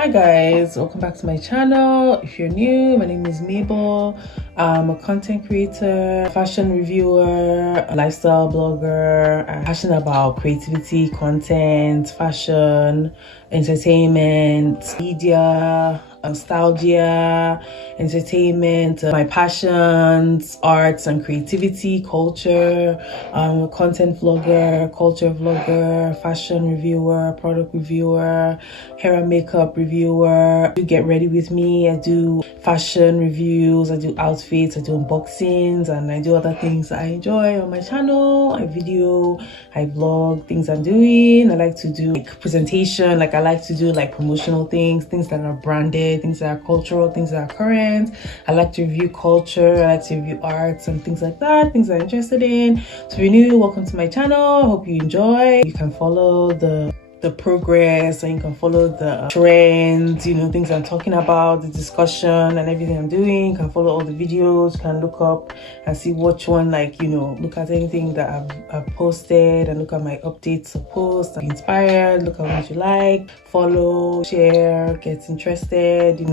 Hi guys, welcome back to my channel. If you're new, my name is Mabel. I'm a content creator, fashion reviewer, a lifestyle blogger. I'm passionate about creativity, content, fashion, entertainment, media, nostalgia, entertainment, my passions, arts and creativity, culture. I'm a content vlogger, culture vlogger, fashion reviewer, product reviewer, hair and makeup reviewer. I do get ready with me. I do fashion reviews, I do outfits, I do unboxings, and I do other things that I enjoy on my channel. I video, I vlog things I'm doing. I like to do like presentation, I like to do like promotional things that are branded, things that are cultural, things that are current. I like to review culture, I like to review arts and things like that, things I'm interested in. So if you're new, welcome to my channel. I hope you enjoy. You can follow the progress, and you can follow the trends, things I'm talking about, the discussion and everything I'm doing. You can follow all the videos, you can look up and see which one, look at anything that I've posted and look at my updates of posts, be inspired, look at what you like, follow, share, get interested,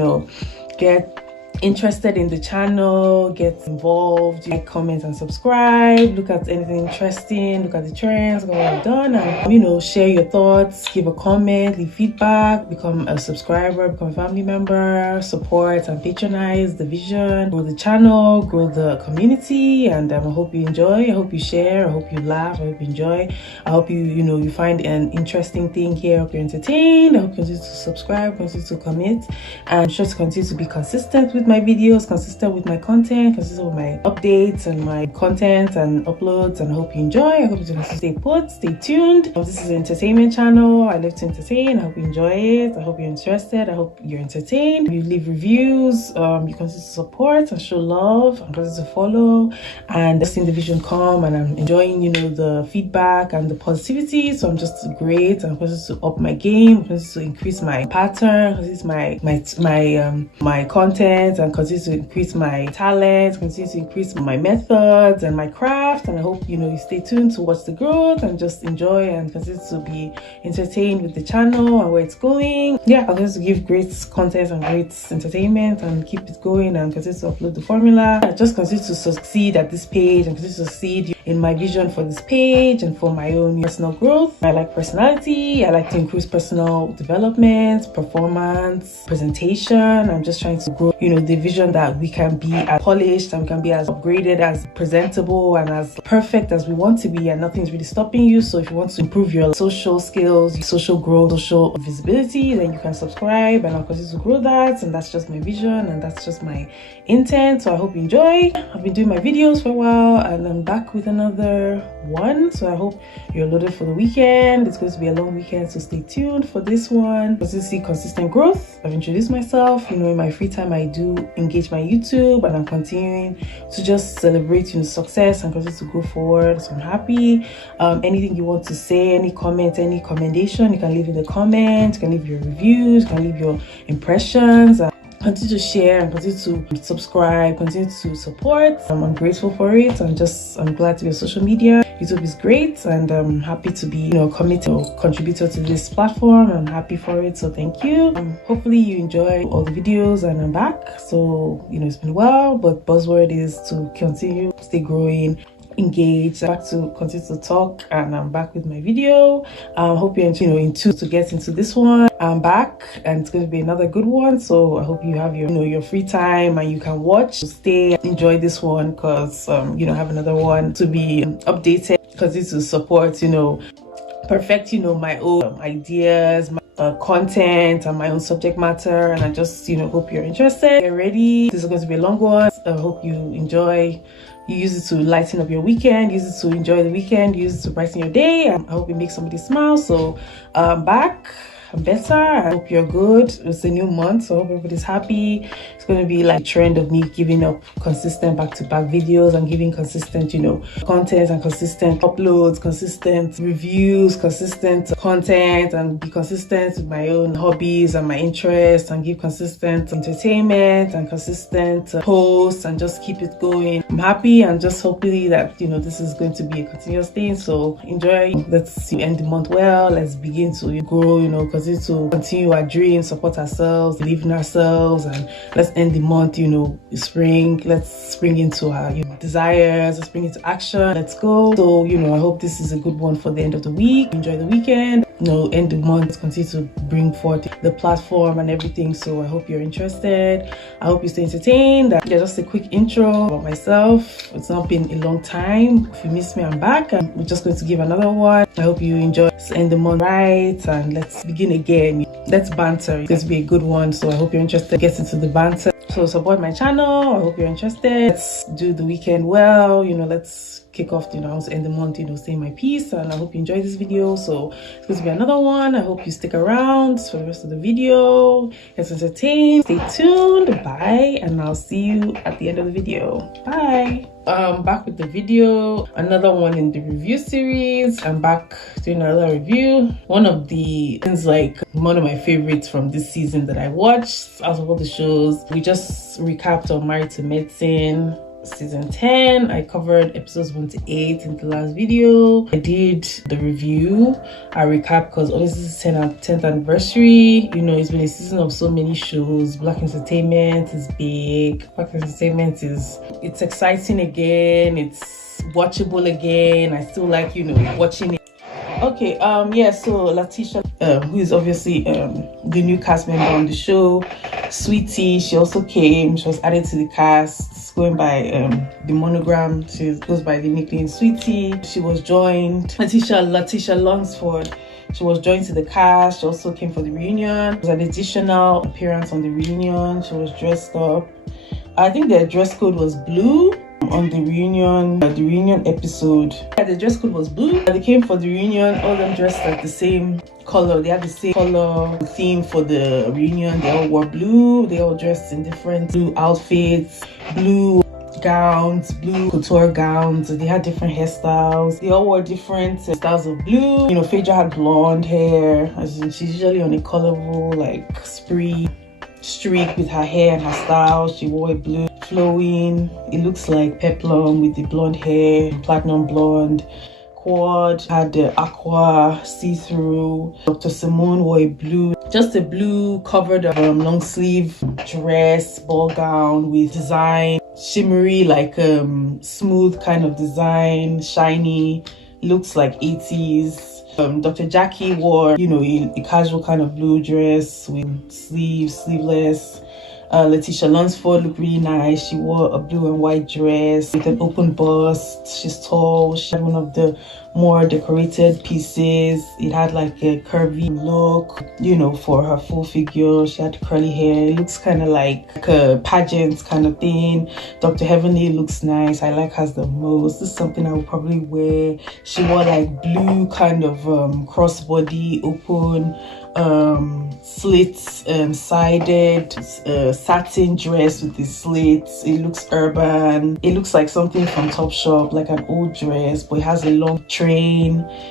get interested in the channel, get involved, like, comment and subscribe, look at anything interesting, look at the trends, look at what I've done, and share your thoughts, give a comment, leave feedback, become a subscriber, become a family member, support and patronize the vision, grow the channel, grow the community. And I hope you enjoy, I hope you share, I hope you laugh, I hope you enjoy, I hope you find an interesting thing here, I hope you're entertained, I hope you continue to subscribe, continue to commit, and just continue to be consistent with my videos, consistent with my content, consistent with my updates and my content and uploads. And I hope you enjoy. I hope you can stay put, stay tuned. This is an entertainment channel. I live to entertain. I hope you enjoy it. I hope you're interested. I hope you're entertained. You leave reviews, you continue to support and show love and continue to follow, and just seeing the vision come. And I'm enjoying the feedback and the positivity. So I'm just great. I'm continue to up my game, continue to increase my pattern, continue my content, and continue to increase my talent, continue to increase my methods and my craft. And I hope you stay tuned to watch the growth and just enjoy and continue to be entertained with the channel and where it's going. Yeah, I'm going to give great content and great entertainment and keep it going and continue to upload the formula. I just continue to succeed at this page and continue to succeed in my vision for this page and for my own personal growth. I like personality. I like to increase personal development, performance, presentation. I'm just trying to grow, the vision that we can be as polished and we can be as upgraded, as presentable and as perfect as we want to be, and nothing's really stopping you. So if you want to improve your social skills, social growth, social visibility, then you can subscribe, and I'll continue to grow that. And that's just my vision and that's just my intent. So I hope you enjoy. I've been doing my videos for a while and I'm back with another one. So I hope you're loaded for the weekend. It's going to be a long weekend, so stay tuned for this one. To see consistent growth, I've introduced myself. In my free time I do engage my YouTube, and I'm continuing to just celebrate success and continue to go forward. So I'm happy. Anything you want to say, any comment, any commendation, you can leave in the comments, you can leave your reviews, you can leave your impressions. Continue to share and continue to subscribe, continue to support. I'm grateful for it. I'm glad to be on social media. YouTube is great, and I'm happy to be committed contributor to this platform. I'm happy for it, so thank you. Hopefully you enjoy all the videos, and I'm back. So it's been a while, but buzzword is to continue, stay growing, engaged, back to continue to talk, and I'm back with my video. Hope you're into to get into this one. I'm back, and it's going to be another good one. So I hope you have your free time and you can watch, stay, enjoy this one, because have another one to be updated, continue to support, perfect my own ideas, my content and my own subject matter. And I just hope you're interested. Get ready, this is going to be a long one. I hope you enjoy. You use it to lighten up your weekend, use it to enjoy the weekend, use it to brighten your day. I hope it makes somebody smile. So I'm back, I'm better. I hope you're good. It's a new month, so I hope everybody's happy. It's going to be like a trend of me giving up consistent back-to-back videos and giving consistent content and consistent uploads, consistent reviews, consistent content, and be consistent with my own hobbies and my interests, and give consistent entertainment and consistent posts, and just keep it going. I'm happy, and just hopefully that this is going to be a continuous thing. So enjoy. Let's end the month well. Let's begin to grow, continue our dreams, support ourselves, believe in ourselves, and let's end the month, spring. Let's spring into our desires, let's spring into action. Let's go. So, I hope this is a good one for the end of the week. Enjoy the weekend. End the month, continue to bring forth the platform and everything. So I hope you're interested. I hope you stay entertained. Yeah, just a quick intro about myself. It's not been a long time. If you missed me, I'm back. We're just going to give another one. I hope you enjoy. Let's end the month right and let's begin again. Let's banter. It's going to be a good one. So I hope you're interested. Get into the banter. So support my channel. I hope you're interested. Let's do the weekend well. Let's kick off, I want to end the month, saying my piece, and I hope you enjoyed this video. So it's going to be another one. I hope you stick around for the rest of the video. Get entertained. Stay tuned. Bye, and I'll see you at the end of the video. Bye. Back with the video, another one in the review series. I'm back doing another review. One of the things, one of my favorites from this season that I watched out of all the shows. We just recapped on Maritally-Entertaining season 10. I covered episodes 1 to 8 in the last video. I did the review. I recap because obviously this is 10th anniversary. It's been a season of so many shows. Black entertainment is big. Black entertainment it's exciting again. It's watchable again. I still like watching it. Okay, so Letitia, who is obviously the new cast member on the show, Sweetie, she also came. She was added to the cast, going by the monogram. She goes by the nickname Sweetie. She was joined, Letitia Lunsford. She was joined to the cast. She also came for the reunion. It was an additional appearance on the reunion. She was dressed up. I think their dress code was blue. On the reunion episode, the dress code was blue. They came for the reunion, all of them dressed like the same color. They had the same color theme for the reunion. They all wore blue. They all dressed in different blue outfits, blue gowns, blue couture gowns. They had different hairstyles. They all wore different styles of blue. Phaedra had blonde hair, as in she's usually on a colorful spree streak with her hair and her style. She wore it blue, flowing. It looks like peplum with the blonde hair, platinum blonde. Quad had the aqua see-through. Dr. Simone wore a blue, just a blue covered long sleeve dress, ball gown with design, shimmery, smooth kind of design, shiny, looks like 80s. Dr. Jackie wore, a casual kind of blue dress with sleeveless. Letitia Lunsford looked really nice. She wore a blue and white dress with an open bust. She's tall. She had one of the more decorated pieces. It had a curvy look, for her full figure. She had curly hair. It looks kind of like a pageant kind of thing. Dr. Heavenly looks nice. I like hers the most. This is something I would probably wear. She wore blue kind of crossbody, open slits, sided satin dress with the slits. It looks urban. It looks like something from Topshop, like an old dress, but it has a long train.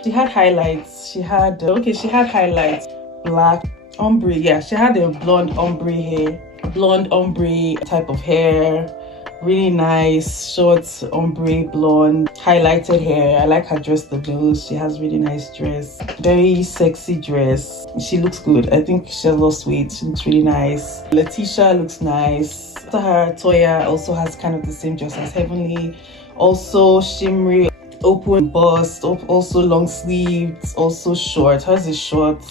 She had highlights. She had highlights, black ombre. Yeah, she had a blonde ombre hair, blonde ombre type of hair. Really nice, short ombre blonde, highlighted hair. I like her dress the most. She has really nice dress, very sexy dress. She looks good. I think she has lost weight. She looks really nice. Letitia looks nice. After her, Toya also has kind of the same dress as Heavenly. Also shimmery, open bust, also long sleeves, also short. Hers is short.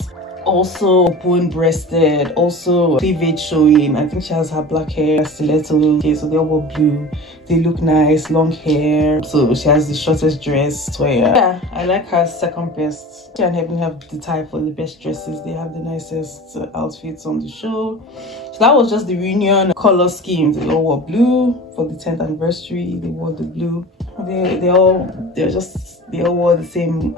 Also open breasted, also cleavage showing. I think she has her black hair, stiletto. Okay, so they all wore blue. They look nice, long hair. So she has the shortest dress. So yeah, I like her second best. She and Heaven have the tie for the best dresses. They have the nicest outfits on the show. So that was just the reunion color scheme. They all wore blue for the 10th anniversary. They wore the blue. They all wore the same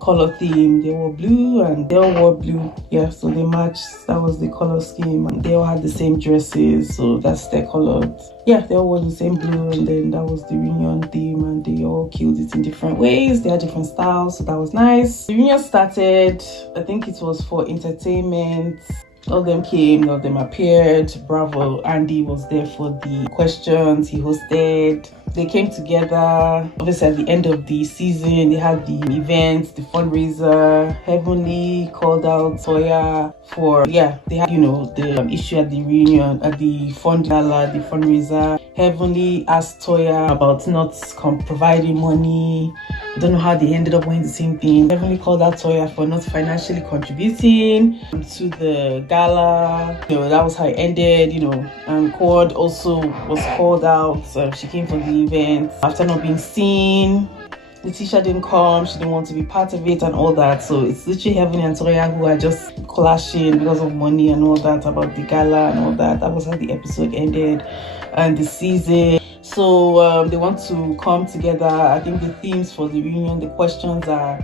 color theme. They wore blue and they all wore blue. Yeah, so they matched. That was the color scheme, and they all had the same dresses, so that's their color. Yeah, they all wore the same blue, and then that was the reunion theme, and they all killed it in different ways. They had different styles, so that was nice. The reunion started, I think it was for entertainment. All of them came, all of them appeared. Bravo, Andy was there for the questions, he hosted. They came together. Obviously, at the end of the season, they had the events, the fundraiser. Heavenly called out Toya for, they had, the issue at the reunion, at the fund gala, the fundraiser. Heavenly asked Toya about not providing money. I don't know how they ended up doing the same thing. Heavenly called out Toya for not financially contributing to the gala. That was how it ended, and Quad also was called out. She came for the event after not being seen. Letitia didn't come, she didn't want to be part of it and all that. So it's literally Heavenly and Toya who are just clashing because of money and all that, about the gala and all that. That was how the episode ended and the season. So they want to come together. I think the themes for the reunion, the questions are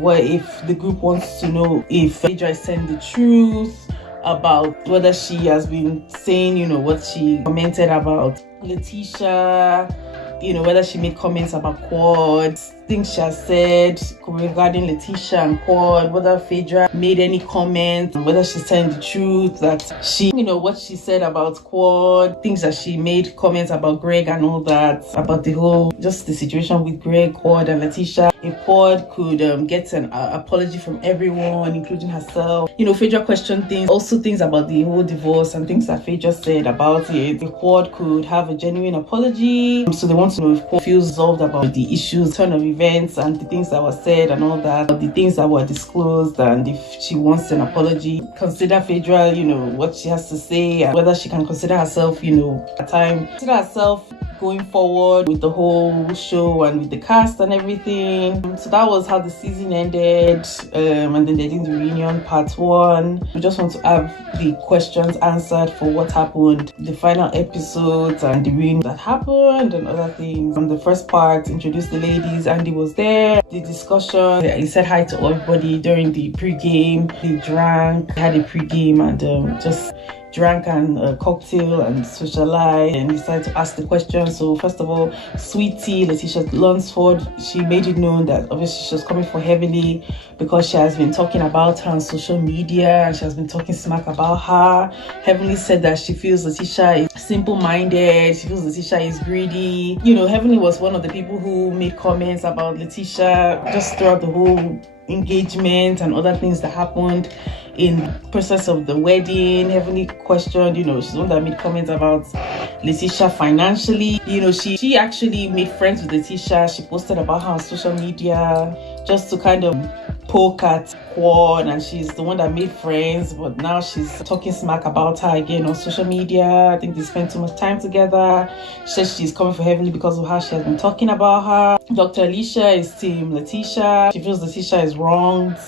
what if the group wants to know if Phaedra is telling the truth about whether she has been saying, what she commented about Letitia, whether she made comments about Quad, things she has said regarding Letitia and Quad, whether Phaedra made any comments, whether she's telling the truth, that she, what she said about Quad, things that she made comments about Greg and all that, about the whole, just the situation with Greg, Quad and Letitia. If Quad could get an apology from everyone, including herself. Phaedra questioned things, also things about the whole divorce and things that Phaedra said about it. If Quad could have a genuine apology. So they want to know if Quad feels resolved about the issues, turn of events and the things that were said and all that, the things that were disclosed, and if she wants an apology. Consider Phaedra, what she has to say, and whether she can consider herself, consider herself going forward with the whole show and with the cast and everything. So that was how the season ended, and then they did the reunion part 1. We just want to have the questions answered for what happened, the final episodes and the reunion that happened and other things. From the first part, introduced the ladies. Andy was there, the discussion, he said hi to everybody during the pre-game. They drank, had a pre-game and just drank and cocktail and socialized, and decided to ask the questions. So first of all, Sweetie Letitia Lunsford, she made it known that obviously she was coming for Heavenly because she has been talking about her on social media and she has been talking smack about her. Heavenly said that she feels Letitia is simple-minded, she feels Letitia is greedy. Heavenly was one of the people who made comments about Letitia just throughout the whole engagement and other things that happened in process of the wedding. Heavenly questioned, she's the one that made comments about Letitia financially. She actually made friends with Letitia. She posted about her on social media just to kind of poke at Quad, and she's the one that made friends, but now she's talking smack about her again on social media. I think they spent too much time together. She says she's coming for Heavenly because of how she has been talking about her. Dr. Alicia is team Letitia. She feels Letitia is wronged.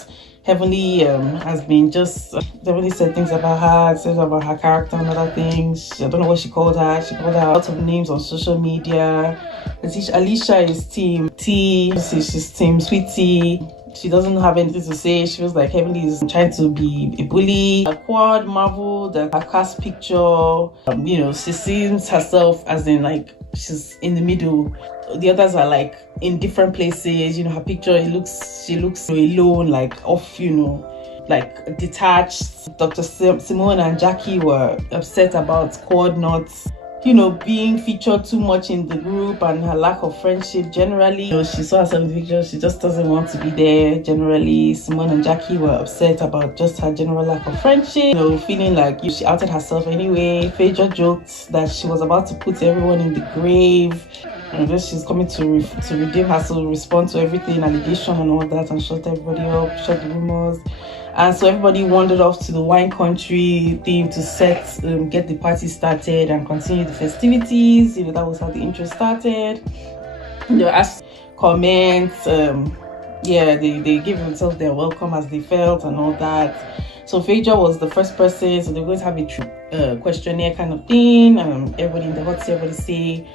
Heavenly has been Heavenly said things about her, said about her character and other things. I don't know what she called her. She called her lots of names on social media. Alicia is team T. She's team Sweetie. She doesn't have anything to say. She feels like Heavenly is trying to be a bully. Quad marveled that her cast picture, she sees herself as in she's in the middle. The others are in different places. Her picture, she looks alone, off, detached. Dr. Simone and Jackie were upset about Quad not being featured too much in the group and her lack of friendship generally. She saw herself in the picture, she just doesn't want to be there generally. Simone and Jackie were upset about just her general lack of friendship, feeling like she outed herself anyway. Phaedra joked that she was about to put everyone in the grave, and then she's coming to redeem her, to respond to everything, allegation and all that, and shut everybody up, shut the rumors. And so everybody wandered off to the wine country theme to get the party started and continue the festivities. That was how the intro started. They asked comments. They gave themselves their welcome as they felt and all that. So Phaedra was the first person. So they're going to have a questionnaire kind of thing. Everybody in the hot seat, everybody say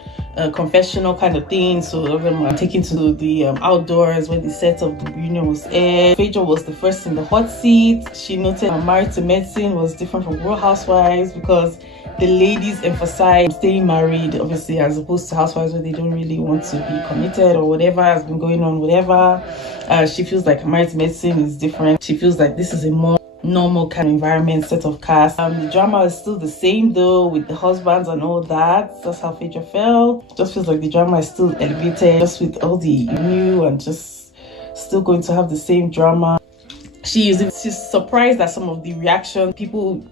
confessional kind of thing. So all of them are taken to the outdoors where the set of the reunion was aired. Phaedra was the first in the hot seat. She noted Married to Medicine was different from Real Housewives because the ladies emphasize staying married, obviously, as opposed to Housewives where they don't really want to be committed or whatever has been going on, whatever. She feels like Married to Medicine is different. She feels like this is a more normal kind of environment, set of cast. The drama is still the same though, with the husbands and all that. That's how Phaedra felt. Just feels like the drama is still elevated, just with all the new and just still going to have the same drama. She's surprised at some of the reaction. People,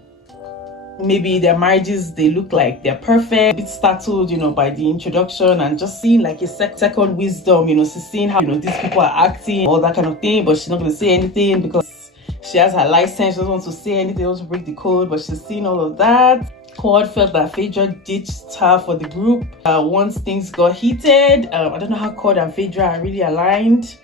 maybe their marriages, they look like they're perfect, a bit startled, you know, by the introduction, and just seeing like a second wisdom, you know, she's seeing how, you know, these people are acting, all that kind of thing, but she's not going to say anything because she has her license. She doesn't want to say anything, doesn't break the code, but she's seeing all of that. Cord felt that Phaedra ditched her for the group once things got heated. I don't know how Cord and Phaedra are really aligned.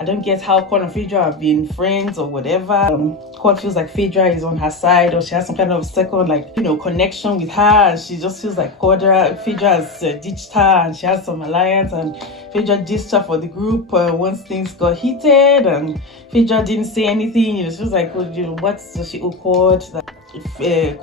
I don't get how Cord and Phaedra have been friends or whatever. Cord feels like Phaedra is on her side, or she has some kind of second, like, you know, connection with her, and she just feels like Phaedra has ditched her, and she has some alliance, and Phaedra ditched her for the group once things got heated, and Phaedra didn't say anything. You know, she was like, oh, you know, what does she owe Cord?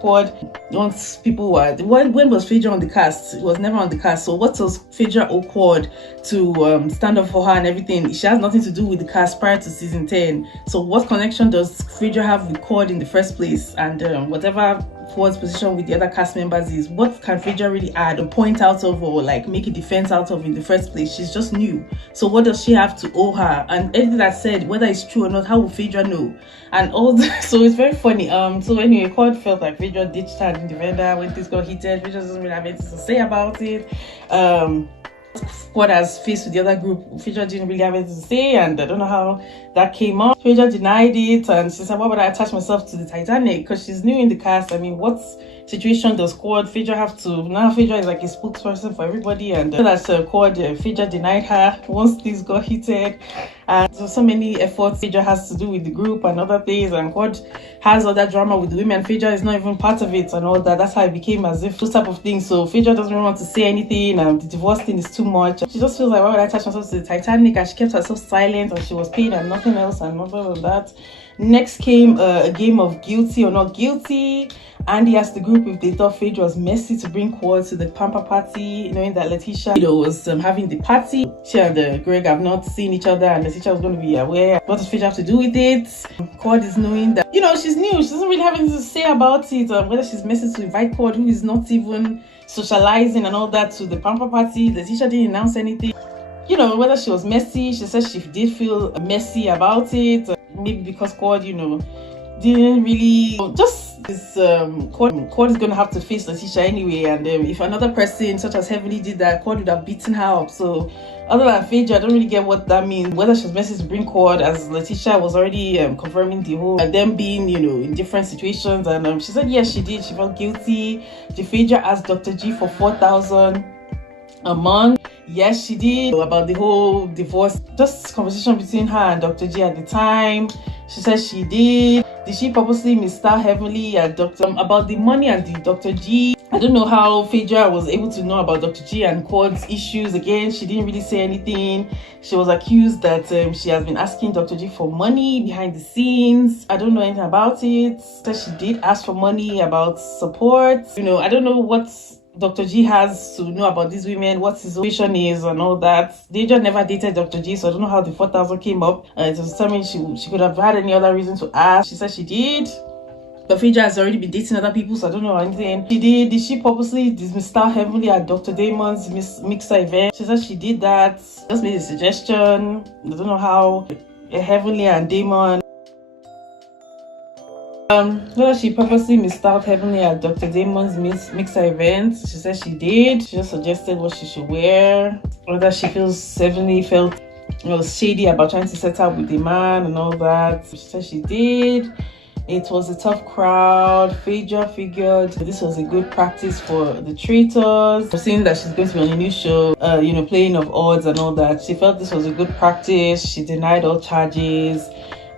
Cord once people were, when was Phaedra on the cast? It was never on the cast. So what does Phaedra owe Cord to stand up for her and everything? She has nothing to do with the cast prior to season 10. So what connection does Phaedra have with Cord in the first place? And whatever Cord's position with the other cast members is, what can Phaedra really add or point out of, or like make a defense out of in the first place? She's just new. So what does she have to owe her? And anything that's said, whether it's true or not, how will Phaedra know? And all that. So it's very funny. So anyway, Cord felt like Phaedra ditched her in the vendor when things got heated. Phaedra doesn't really have anything to say about it. Cord has faced with the other group. Phaedra didn't really have anything to say, and I don't know how that came up. Phaedra denied it, and she said, why would I attach myself to the Titanic? Because she's new in the cast. I mean, what situation does Phaedra have to? Now Phaedra is like a spokesperson for everybody, and that's Phaedra denied her once things got heated. And so many efforts Phaedra has to do with the group and other things, and Cord has all that drama with the women. Phaedra is not even part of it and all that. That's how it became as if those type of things. So Phaedra doesn't really want to say anything, and the divorce thing is too much. She just feels like, why would I attach myself to the Titanic? And she kept herself silent, and she was paid and nothing else, and all of that. Next came a game of guilty or not guilty. Andy asked the group if they thought Phaedra was messy to bring Cord to the pamper party, knowing that Letitia, you know, was having the party. She and Greg have not seen each other, and Letitia was going to be aware. What does Phaedra have to do with it? Cord is knowing that, you know, she's new. She doesn't really have anything to say about it. Whether she's messy to invite Cord, who is not even socializing and all that, to the pamper party. Letitia didn't announce anything. You know, whether she was messy, she said she did feel messy about it. Maybe because Cord, you know, didn't really just this Cord is gonna have to face Letitia anyway, and if another person such as Heavenly did that, Cord would have beaten her up. So other than Phaedra, I don't really get what that means. Whether she was messy to bring Cord, as Letitia was already confirming the whole them being, you know, in different situations, and she said yes, she did. She felt guilty. Phaedra asked Dr. G for 4,000 a month. Yes, she did. About the whole divorce, just conversation between her and Dr. G at the time. She said she did. Did she purposely mistyle Heavenly at about the money and the Dr. G? I don't know how Phaedra was able to know about Dr. G and Cord's issues. Again, she didn't really say anything. She was accused that she has been asking Dr. G for money behind the scenes. I don't know anything about it. Said she did ask for money about support. You know, I don't know what Dr. G has to know about these women, what his situation is and all that. Deja never dated Dr. G, so I don't know how the 4,000 came up. It was telling me she could have had any other reason to ask. She said she did. But Phaedra has already been dating other people, so I don't know anything. She did. Did she purposely dismissal Heavenly at Dr. Damon's mixer event? She said she did that. Just made a suggestion. I don't know how Heavenly and Damon. Whether she purposely misstyled Heavenly at Dr. Damon's mixer event. She said she did. She just suggested what she should wear. Whether she feels Heavenly felt shady about trying to set up with the man and all that. She said she did. It was a tough crowd. Phaedra figured this was a good practice for the traitors. Seeing that she's going to be on a new show, playing of odds and all that. She felt this was a good practice. She denied all charges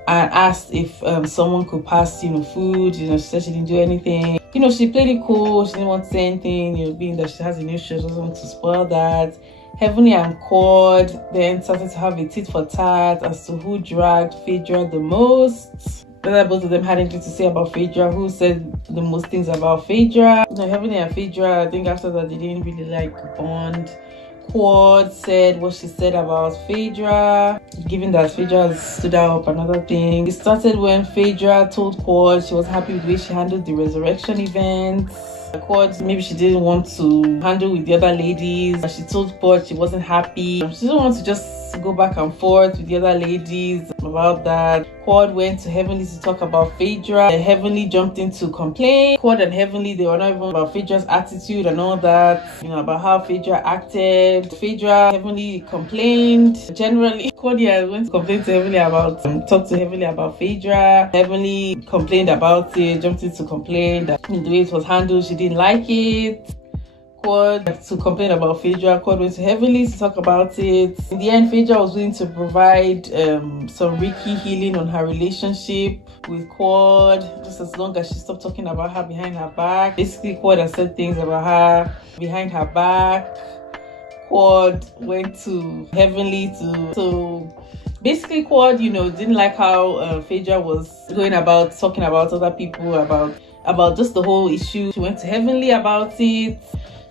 and asked if someone could pass, food. She said she didn't do anything. She played it cool. She didn't want to say anything, being that she has a new show, she doesn't want to spoil that. Heavenly and Cord then started to have a tit for tat as to who dragged Phaedra the most. Whether both of them had anything to say about Phaedra, who said the most things about Phaedra. Heavenly and Phaedra, I think after that they didn't really bond. Quad said what she said about Phaedra, given that Phaedra stood up. Another thing, it started when Phaedra told Quad she was happy with the way she handled the resurrection event. Quad, maybe she didn't want to handle with the other ladies. She told Quad she wasn't happy. She didn't want to just go back and forth with the other ladies about that. Quad went to Heavenly to talk about Phaedra. Heavenly jumped in to complain. Quad and Heavenly, they were not even about Phaedra's attitude and all that, about how Phaedra acted. Phaedra, Heavenly complained. Generally, Quad went to complain to Heavenly about, talk to Heavenly about Phaedra. Heavenly complained about it, jumped in to complain that the way it was handled, she didn't like it. Quad to complain about Phaedra. Quad went to Heavenly to talk about it. In the end, Phaedra was willing to provide some Reiki healing on her relationship with Quad, just as long as she stopped talking about her behind her back. Basically, Quad has said things about her behind her back. Quad went to Heavenly to basically, Quad, didn't like how Phaedra was going about talking about other people, about just the whole issue. She went to Heavenly about it.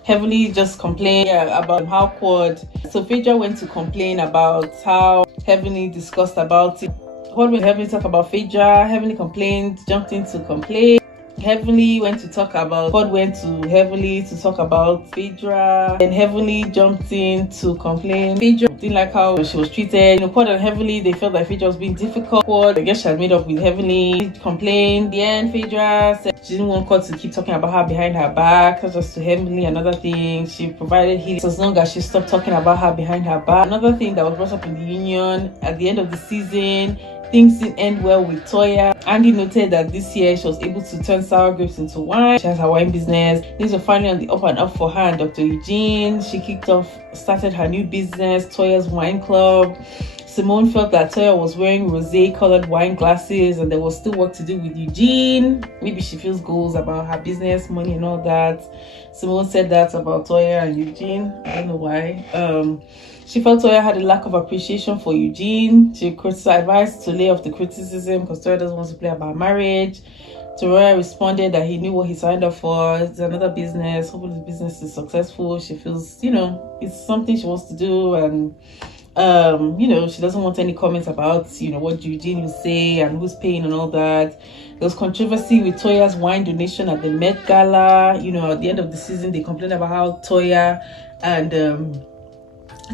Heavenly just complained about how Quad. So Phaedra went to complain about how Heavenly discussed about it. Quad went to Heavenly talk about Phaedra. Heavenly complained, jumped in to complain. Heavenly went to talk about, Quad went to Heavenly to talk about Phaedra, and Heavenly jumped in to complain. Phaedra didn't like how she was treated. Quad and Heavenly, they felt like Phaedra was being difficult. Quad, I guess she had made up with Heavenly, complained. In the end, Phaedra said she didn't want Quad to keep talking about her behind her back. That's just to Heavenly. Another thing, she provided healing as long as she stopped talking about her behind her back. Another thing that was brought up in the union at the end of the season, things didn't end well with Toya. Andy noted that this year she was able to turn sour grapes into wine. She has her wine business. Things were finally on the up and up for her and Dr. Eugene. She started her new business, Toya's Wine Club. Simone felt that Toya was wearing rosé colored wine glasses and there was still work to do with Eugene. Maybe she feels goals about her business, money and all that. Simone said that about Toya and Eugene. I don't know why. She felt Toya had a lack of appreciation for Eugene. She advised to lay off the criticism because Toya doesn't want to play about marriage. Toya responded that he knew what he signed up for. It's another business. Hopefully the business is successful. She feels, it's something she wants to do, and she doesn't want any comments about, what Eugene will say and who's paying and all that. There was controversy with Toya's wine donation at the Met Gala. At the end of the season, they complained about how Toya and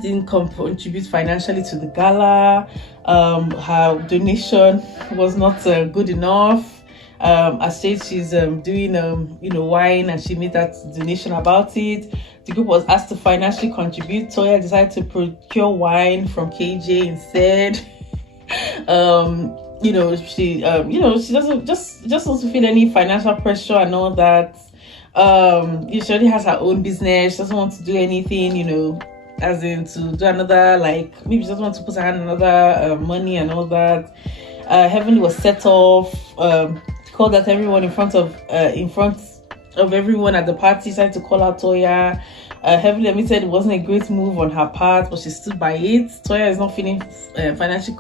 didn't contribute financially to the gala. Her donation was not good enough. As said, she's doing wine, and she made that donation about it. The group was asked to financially contribute. Toya decided to procure wine from KJ instead. She doesn't just wants to feel any financial pressure and all that. She already has her own business. She doesn't want to do anything, as in to do another, maybe she doesn't want to put her hand on another money and all that. Heavenly was set off. Called out everyone in front of everyone at the party. Started to call out Toya. Heavenly admitted it wasn't a great move on her part, but she stood by it. Toya is not feeling financially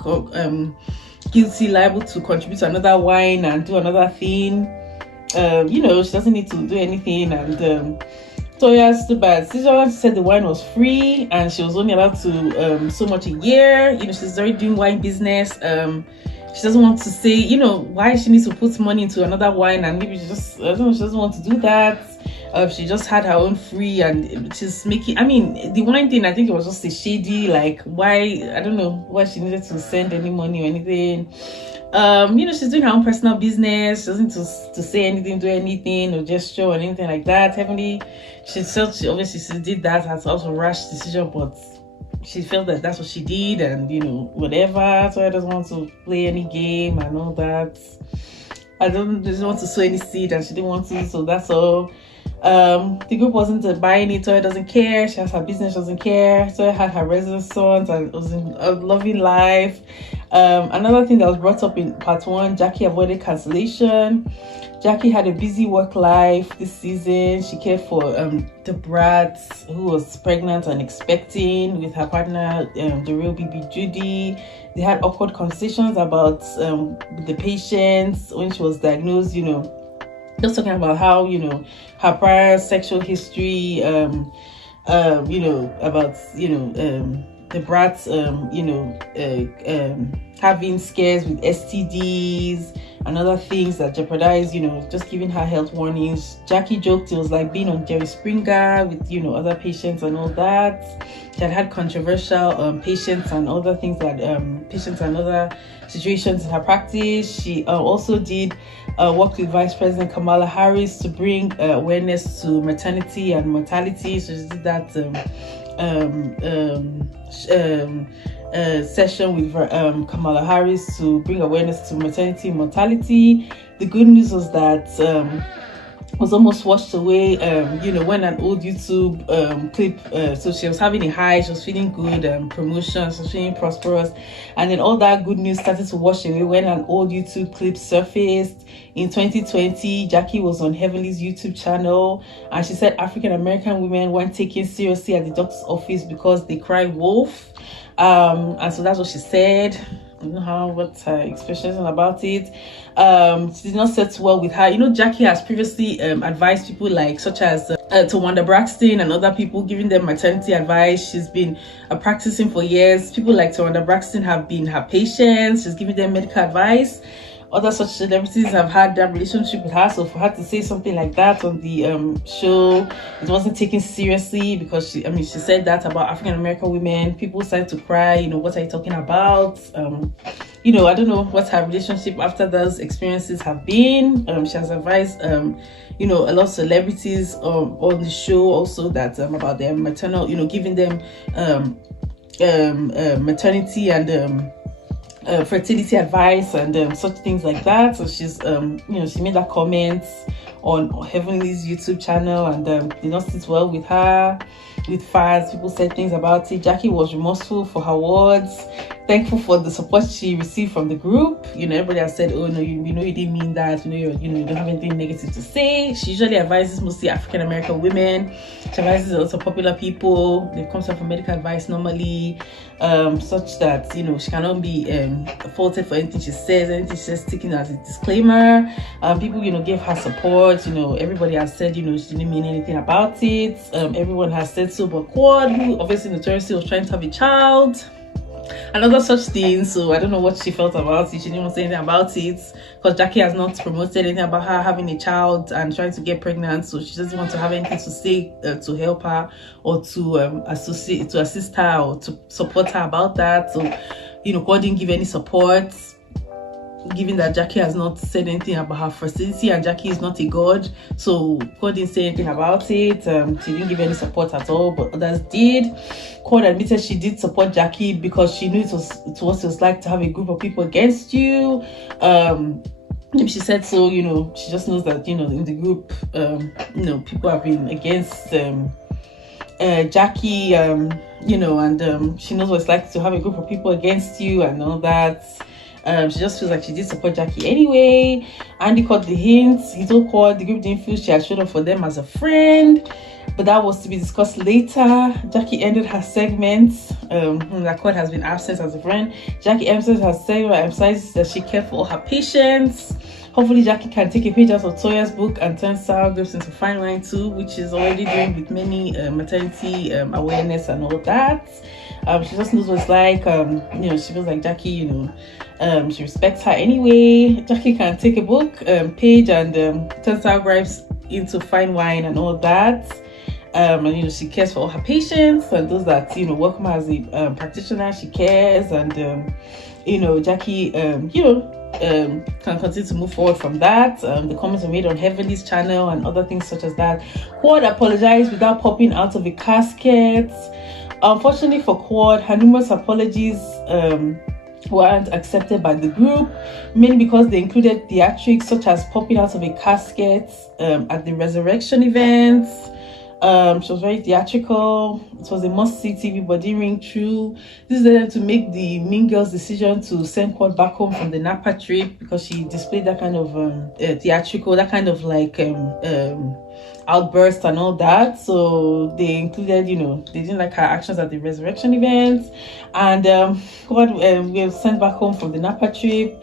guilty, liable to contribute to another wine and do another thing. She doesn't need to do anything, and Toya stood by it. She said the wine was free and she was only allowed to so much a year. She's already doing wine business. She doesn't want to say, why she needs to put money into another wine, and maybe she doesn't want to do that. She just had her own free, and she's making, the wine thing, I think it was just a shady, why, I don't know why she needed to send any money or anything. She's doing her own personal business. She doesn't need to say anything, do anything, or gesture or anything like that. Heavenly, she obviously she did that as also a rash decision, but she felt that that's what she did, and whatever. So I doesn't want to play any game and all that. I didn't want to sow any seed, and she didn't want to, so that's all. The group wasn't buying it. Toya doesn't care. She has her business, doesn't care. Toya had her renaissance and was in a loving life. Another thing that was brought up in part 1, Jackie avoided cancellation. Jackie had a busy work life this season. She cared for the brat who was pregnant and expecting with her partner, the real baby Judy. They had awkward conversations about the patients when she was diagnosed, just talking about how, her prior sexual history, about the brats having scares with STDs and other things that jeopardize, just giving her health warnings. Jackie joked it was like being on Jerry Springer with other patients and all that. She had controversial patients and other things that patients and other situations in her practice. She also did work with Vice President Kamala Harris to bring awareness to maternity and mortality. So she did that session with Kamala Harris to bring awareness to maternity and mortality. The good news was that was almost washed away when an old YouTube clip, so she was having a high, she was feeling good, promotion, she was feeling prosperous, and then all that good news started to wash away when an old YouTube clip surfaced in 2020. Jackie was on Heavenly's YouTube channel, and she said African American women weren't taken seriously at the doctor's office because they cry wolf, and so that's what she said. I don't know what her expression about it. She did not set well with her. Jackie has previously advised people such as Tawanda Braxton and other people, giving them maternity advice. She's been practicing for years. People like Tawanda Braxton have been her patients. She's giving them medical advice. Other such celebrities have had that relationship with her, so for her to say something like that on the show, it wasn't taken seriously, because she said that about African American women. People started to cry, what are you talking about? I don't know what her relationship after those experiences have been. She has advised a lot of celebrities on the show also that about their maternal, giving them maternity and fertility advice and such things like that. So she's she made that comment on Heavenly's YouTube channel, and did not sit well with her, with fans. People said things about it. Jackie was remorseful for her words, thankful for the support she received from the group. Everybody has said, oh no, you didn't mean that, you don't have anything negative to say. She usually advises mostly African American women. She advises lots of popular people. They've come to her for medical advice normally, such that she cannot be faulted for anything she says taken as a disclaimer. People gave her support. Everybody has said she didn't mean anything about it. Everyone has said so, but Quad, who obviously notoriously was trying to have a child and other such things, so I don't know what she felt about it. She didn't want to say anything about it, because Jackie has not promoted anything about her having a child and trying to get pregnant, so she doesn't want to have anything to say to help her or to assist her or to support her about that. So God didn't give any support, given that Jackie has not said anything about her fertility, and Jackie is not a god, so God didn't say anything about it. She didn't give any support at all, but others did. God admitted she did support Jackie because she knew it was what it was like to have a group of people against you. She said so. She just knows that in the group people have been against Jackie, and she knows what it's like to have a group of people against you and all that. She just feels like she did support Jackie anyway. Andy caught the hints. He told Quad the group didn't feel she had showed up for them as a friend, but that was to be discussed later. Jackie ended her segment. That Quad has been absent as a friend. Jackie emphasized her segment, emphasizes that she cared for all her patients. Hopefully Jackie can take a page out of Toya's book and turn sour grapes into fine wine too, which she's already doing with many maternity awareness and all that. She just knows what it's like. She feels like Jackie, she respects her anyway. Jackie can take a book page and turn sour grapes into fine wine and all that. And she cares for all her patients and those that welcome her as a practitioner. She cares, and Jackie can continue to move forward from that. The comments were made on Heavenly's channel and other things such as that. Quad apologized without popping out of a casket. Unfortunately for Quad, her numerous apologies weren't accepted by the group, mainly because they included theatrics such as popping out of a casket at the resurrection events. She was very theatrical. It was a must-see TV, but didn't ring true. This led them to make the Mean Girls decision to send Quad back home from the Napa trip, because she displayed that kind of theatrical, that kind of outburst and all that. So they included, they didn't like her actions at the resurrection events, and Quad we were sent back home from the Napa trip.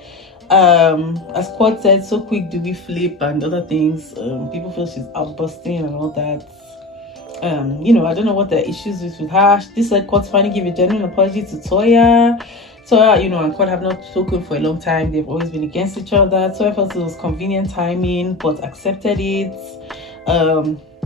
As Quad said, so quick do we flip and other things. People feel she's outbursting and all that. you know, I don't know what the issues is with her. This said Court finally gave a genuine apology to Toya. Toya, you know, and Court have not spoken for a long time. They've always been against each other. Toya felt it was convenient timing, but accepted it.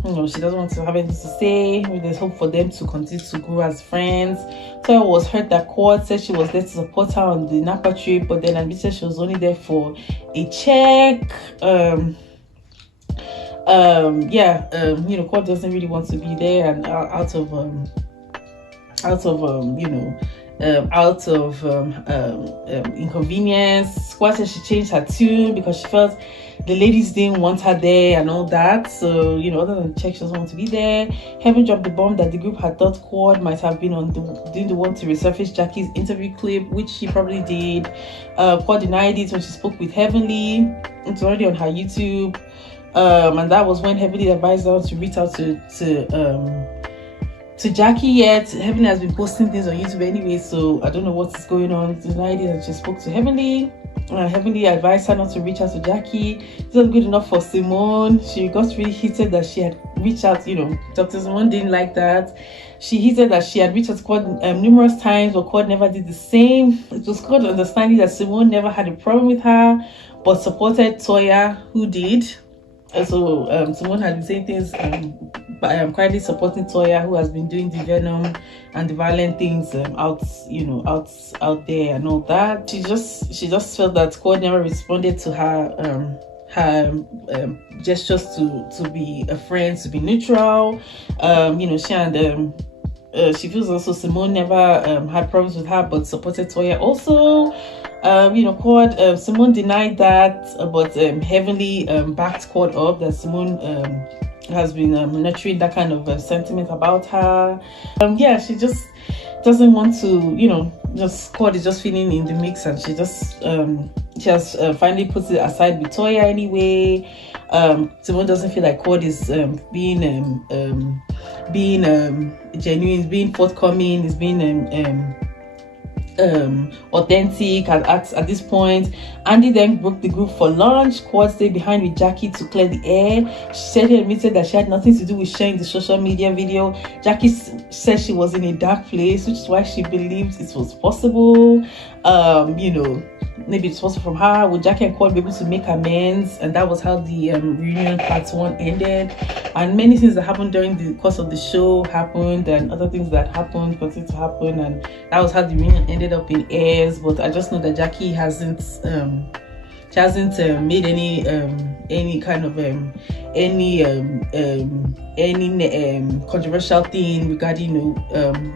You know, she doesn't want to have anything to say. There's hope for them to continue to grow as friends. Toya was hurt that Court said she was there to support her on the Napa trip, but then admitted she was only there for a check. You know, Court doesn't really want to be there, and out of inconvenience. Squad said she changed her tune because she felt the ladies didn't want her there and all that. So, you know, other than check, she doesn't want to be there. Heaven dropped the bomb that the group had thought Quad might have been doing the one to resurface Jackie's interview clip, which she probably did. Quad denied it when she spoke with Heavenly. It's already on her YouTube. And that was when Heavenly advised her to reach out to Jackie. Yet Heavenly has been posting things on YouTube anyway, so I don't know what is going on. Denied it and she spoke to Heavenly. Heavenly advised her not to reach out to Jackie. It wasn't good enough for Simone. She got really heated that she had reached out. You know, Dr. Simone didn't like that. She heated that she had reached out to Quad numerous times, but Quad never did the same. It was Quad understanding that Simone never had a problem with her, but supported Toya, who did. So Simone had been saying things quietly supporting Toya, who has been doing the venom and the violent things out there and all that. She just felt that Quad never responded to her gestures to be a friend, to be neutral. You know, she feels also Simone never had problems with her, but supported Toya also. You know, Quad, Simone denied that, but Heavenly backed Quad up, that Simone has been nurturing that kind of sentiment about her. Yeah, she just doesn't want to, you know, just Quad is just feeling in the mix, and she just she has finally put it aside with Toya anyway. Simone doesn't feel like Quad is being genuine, being forthcoming, is being authentic at this point. Andy then broke the group for lunch. Quad stayed behind with Jackie to clear the air. She said he admitted that she had nothing to do with sharing the social media video. Jackie said she was in a dark place, which is why she believed it was possible. You know, maybe it's possible from her. Would Jackie and Quad be able to make amends? And that was how the reunion part 1 ended. And many things that happened during the course of the show happened, and other things that happened continue to happen, and that was how the reunion ended up in airs. But I just know that Jackie hasn't made any kind of controversial thing regarding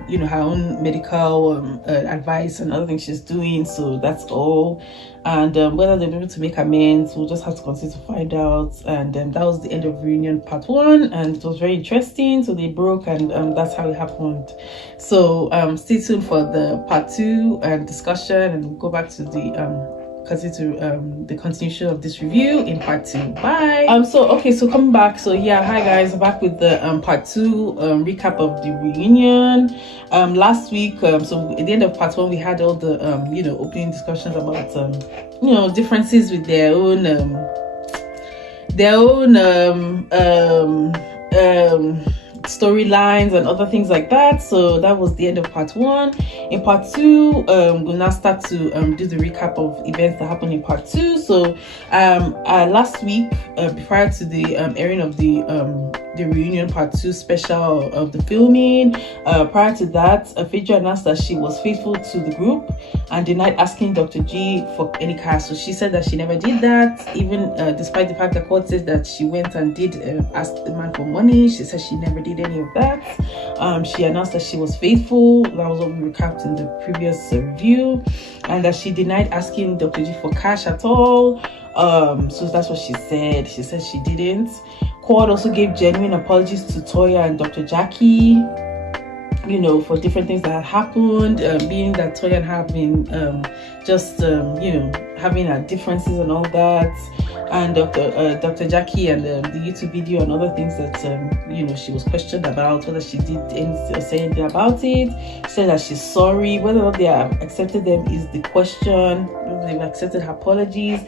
you know, her own medical advice and other things she's doing. So that's all. And whether they'll be able to make amends, we'll just have to continue to find out. And that was the end of Reunion Part 1, and it was very interesting. So they broke, and that's how it happened. So stay tuned for the Part 2 and discussion, and we'll go back to the continuation of this review in Part 2. Bye. So coming back, so yeah, hi guys, I'm back with the Part 2 recap of the reunion. Last week, so at the end of Part 1, we had all the you know, opening discussions about you know, differences with their own storylines and other things like that. So that was the end of Part 1. In Part 2, we'll now start to do the recap of events that happened in Part 2. So last week, prior to the airing of the Reunion Part 2 special of the filming, prior to that, Phaedra announced that she was faithful to the group and denied asking Dr. G for any cash. So she said that she never did that, even despite the fact that Court said that she went and did ask the man for money. She said she never did any of that. She announced that she was faithful. That was what we recapped in the previous review, and that she denied asking Dr. G for cash at all. So that's what she said. She said she didn't. Quad also gave genuine apologies to Toya and Dr. Jackie, you know, for different things that had happened, being that Toya and her have been you know, having differences and all that. and Dr. Jackie, and the YouTube video and other things that she was questioned about, whether she did anything or say anything about it. She said that she's sorry. Whether or not they have accepted them is the question. Whether they've accepted her apologies.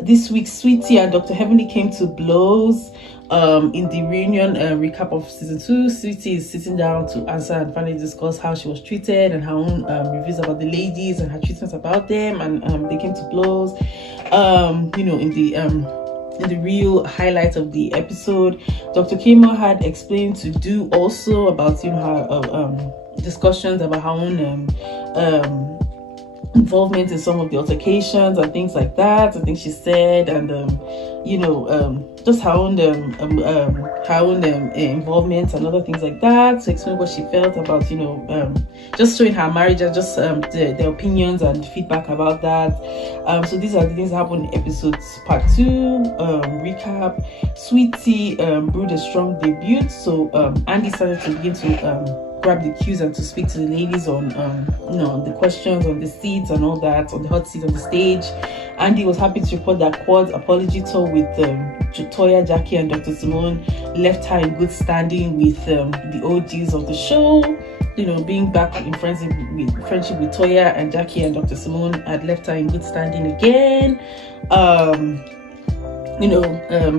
This week, Sweetie and Dr. Heavenly came to blows. In the reunion recap of season 2, Sweetie is sitting down to answer and finally discuss how she was treated and her own reviews about the ladies and her treatment about them, and they came to blows. In the real highlight of the episode, Dr. Kimo had explained to Do also about her discussions about her own involvement in some of the altercations and things like that. I think she said, and just her own involvement and other things like that, to explain what she felt about just showing her marriage and just the opinions and feedback about that. So these are the things that happened in episodes part 2 recap. Sweetie brewed a strong debut, so Andy started to begin to grab the cues and to speak to the ladies on the questions on the seats and all that, on the hot seat on the stage. Andy was happy to report that Quad's apology tour with Toya, Jackie, and Dr. Simone left her in good standing with the OGs of the show. Being back in friendship with Toya and Jackie and Dr. Simone had left her in good standing again.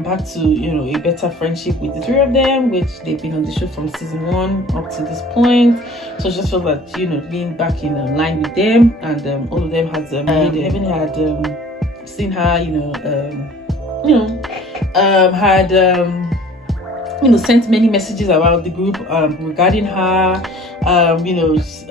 Back to a better friendship with the three of them, which they've been on the show from season 1 up to this point. So I just felt that being back in line with them, and all of them has Heaven had seen her, sent many messages about the group regarding her, with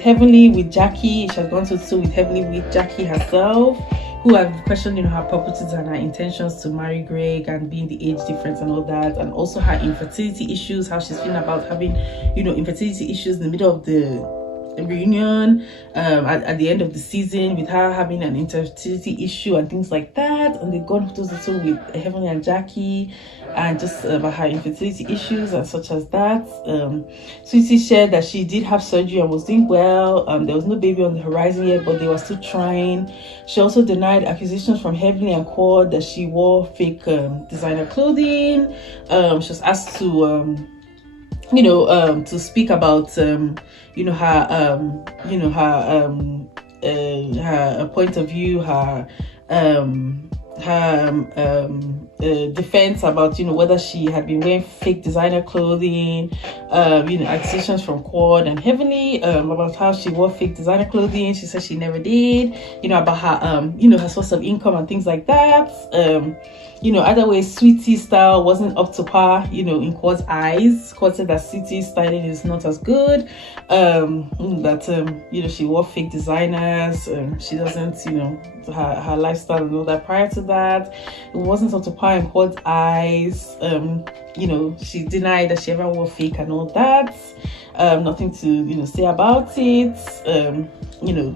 Heavenly, with Jackie. She has gone to with Heavenly with Jackie herself, who have questioned her purposes and her intentions to marry Greg, and being the age difference and all that, and also her infertility issues, how she's feeling about having infertility issues in the middle of the reunion, at the end of the season, with her having an infertility issue and things like that. And they've gone to with Heavenly and Jackie, and just about her infertility issues and such as that. Sweetie shared that she did have surgery and was doing well. There was no baby on the horizon yet, but they were still trying. She also denied accusations from Heavenly and Quad that she wore fake designer clothing. She was asked to to speak about her point of view, her defense about whether she had been wearing fake designer clothing, accusations from Quad and Heavenly about how she wore fake designer clothing. She said she never did, about her her source of income and things like that. Either way, Sweetie's style wasn't up to par, in Quad's eyes. Quad said that Sweetie's styling is not as good, that she wore fake designers, she doesn't, her lifestyle and all that. Prior to that, it wasn't up to par in Quad's eyes. She denied that she ever wore fake and all that. Nothing to say about it.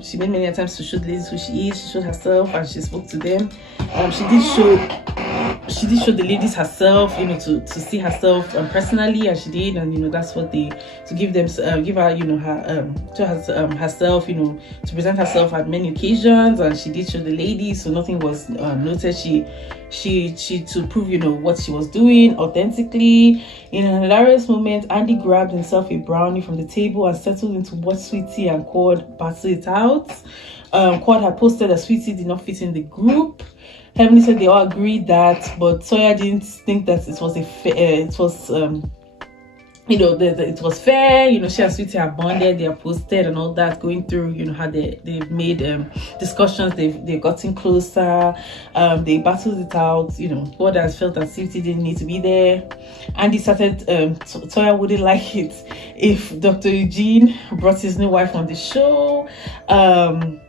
She made many attempts to show the ladies who she is. She showed herself and she spoke to them. She did show the ladies herself, to see herself personally, and she did, and that's what they, to give them, give her, herself, to present herself at many occasions, and she did show the ladies, so nothing was noted. She to prove what she was doing authentically. In an hilarious moment, Andy grabbed himself a brownie from the table and settled into what Sweetie and Quad battled it out. Quad had posted that Sweetie did not fit in the group. Heavenly said they all agreed that, but Toya didn't think that it was it was fair. She and Sweetie are bonded, they are posted and all that, going through how they've made discussions, they've gotten closer, they battled it out. God has felt that Sweetie didn't need to be there. Andy started Toya wouldn't like it if Dr. Eugene brought his new wife on the show. Andy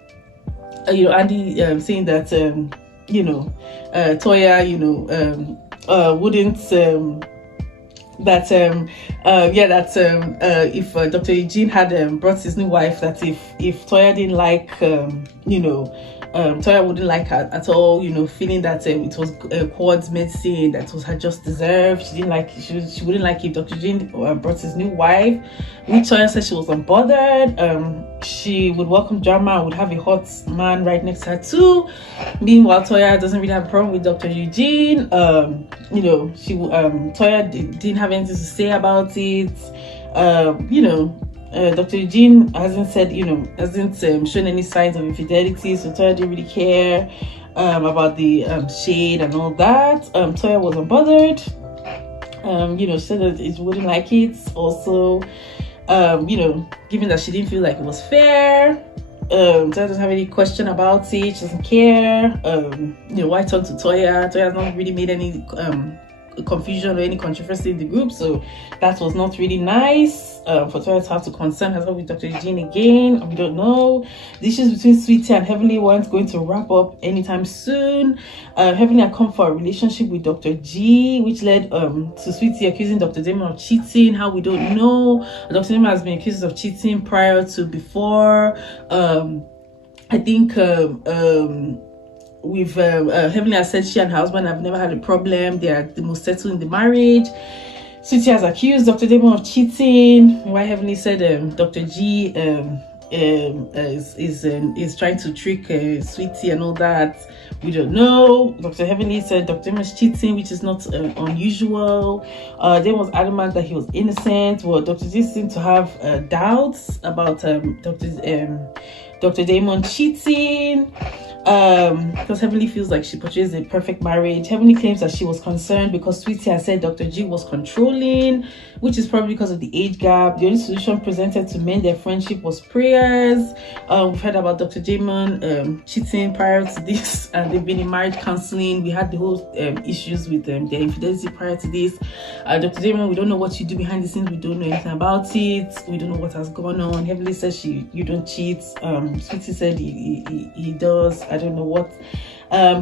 saying that Toya wouldn't if Dr. Eugene had brought his new wife, that if Toya didn't like Toya wouldn't like her at all, you know, feeling that it was Quad's medicine that was her just deserved. She didn't like, she wouldn't like if Dr. Jean brought his new wife, which Toya said she was unbothered. She would welcome drama and would have a hot man right next to her too. Meanwhile, Toya doesn't really have a problem with Dr. Eugene. You know, Toya didn't have anything to say about it. You know, Dr. Eugene hasn't said, you know, hasn't shown any signs of infidelity, so Toya didn't really care about the shade and all that. Toya was unbothered. You know, she said that it wouldn't like it. Also, you know, given that she didn't feel like it was fair. Toya doesn't have any question about it. She doesn't care. You know, why talk to Toya? Toya has not really made any confusion or any controversy in the group, so that was not really nice for Toya to have to concern herself with Dr. Eugene again. We don't know. The issues between Sweetie and Heavenly weren't going to wrap up anytime soon. Heavenly had come for a relationship with Dr. G, which led to Sweetie accusing Dr. Damon of cheating. How, we don't know. Dr. Damon has been accused of cheating prior to before. I think with Heavenly has said she and her husband have never had a problem. They are the most settled in the marriage. Sweetie has accused Dr. Damon of cheating. Why Heavenly said Dr. G is trying to trick Sweetie and all that, we don't know. Dr. Heavenly said Dr. Damon is cheating, which is not unusual. Damon was adamant that he was innocent. Well, Dr. G seemed to have doubts about Dr. Damon cheating. Because Heavenly feels like she portrays a perfect marriage. Heavenly claims that she was concerned because Sweetie has said Dr. G was controlling, which is probably because of the age gap. The only solution presented to mend their friendship was prayers. We've heard about Dr. Damon cheating prior to this, and they've been in marriage counseling. We had the whole issues with their infidelity prior to this. Dr. Damon, we don't know what you do behind the scenes. We don't know anything about it. We don't know what has gone on. Heavenly says you don't cheat. Sweetie said he does. I don't know what.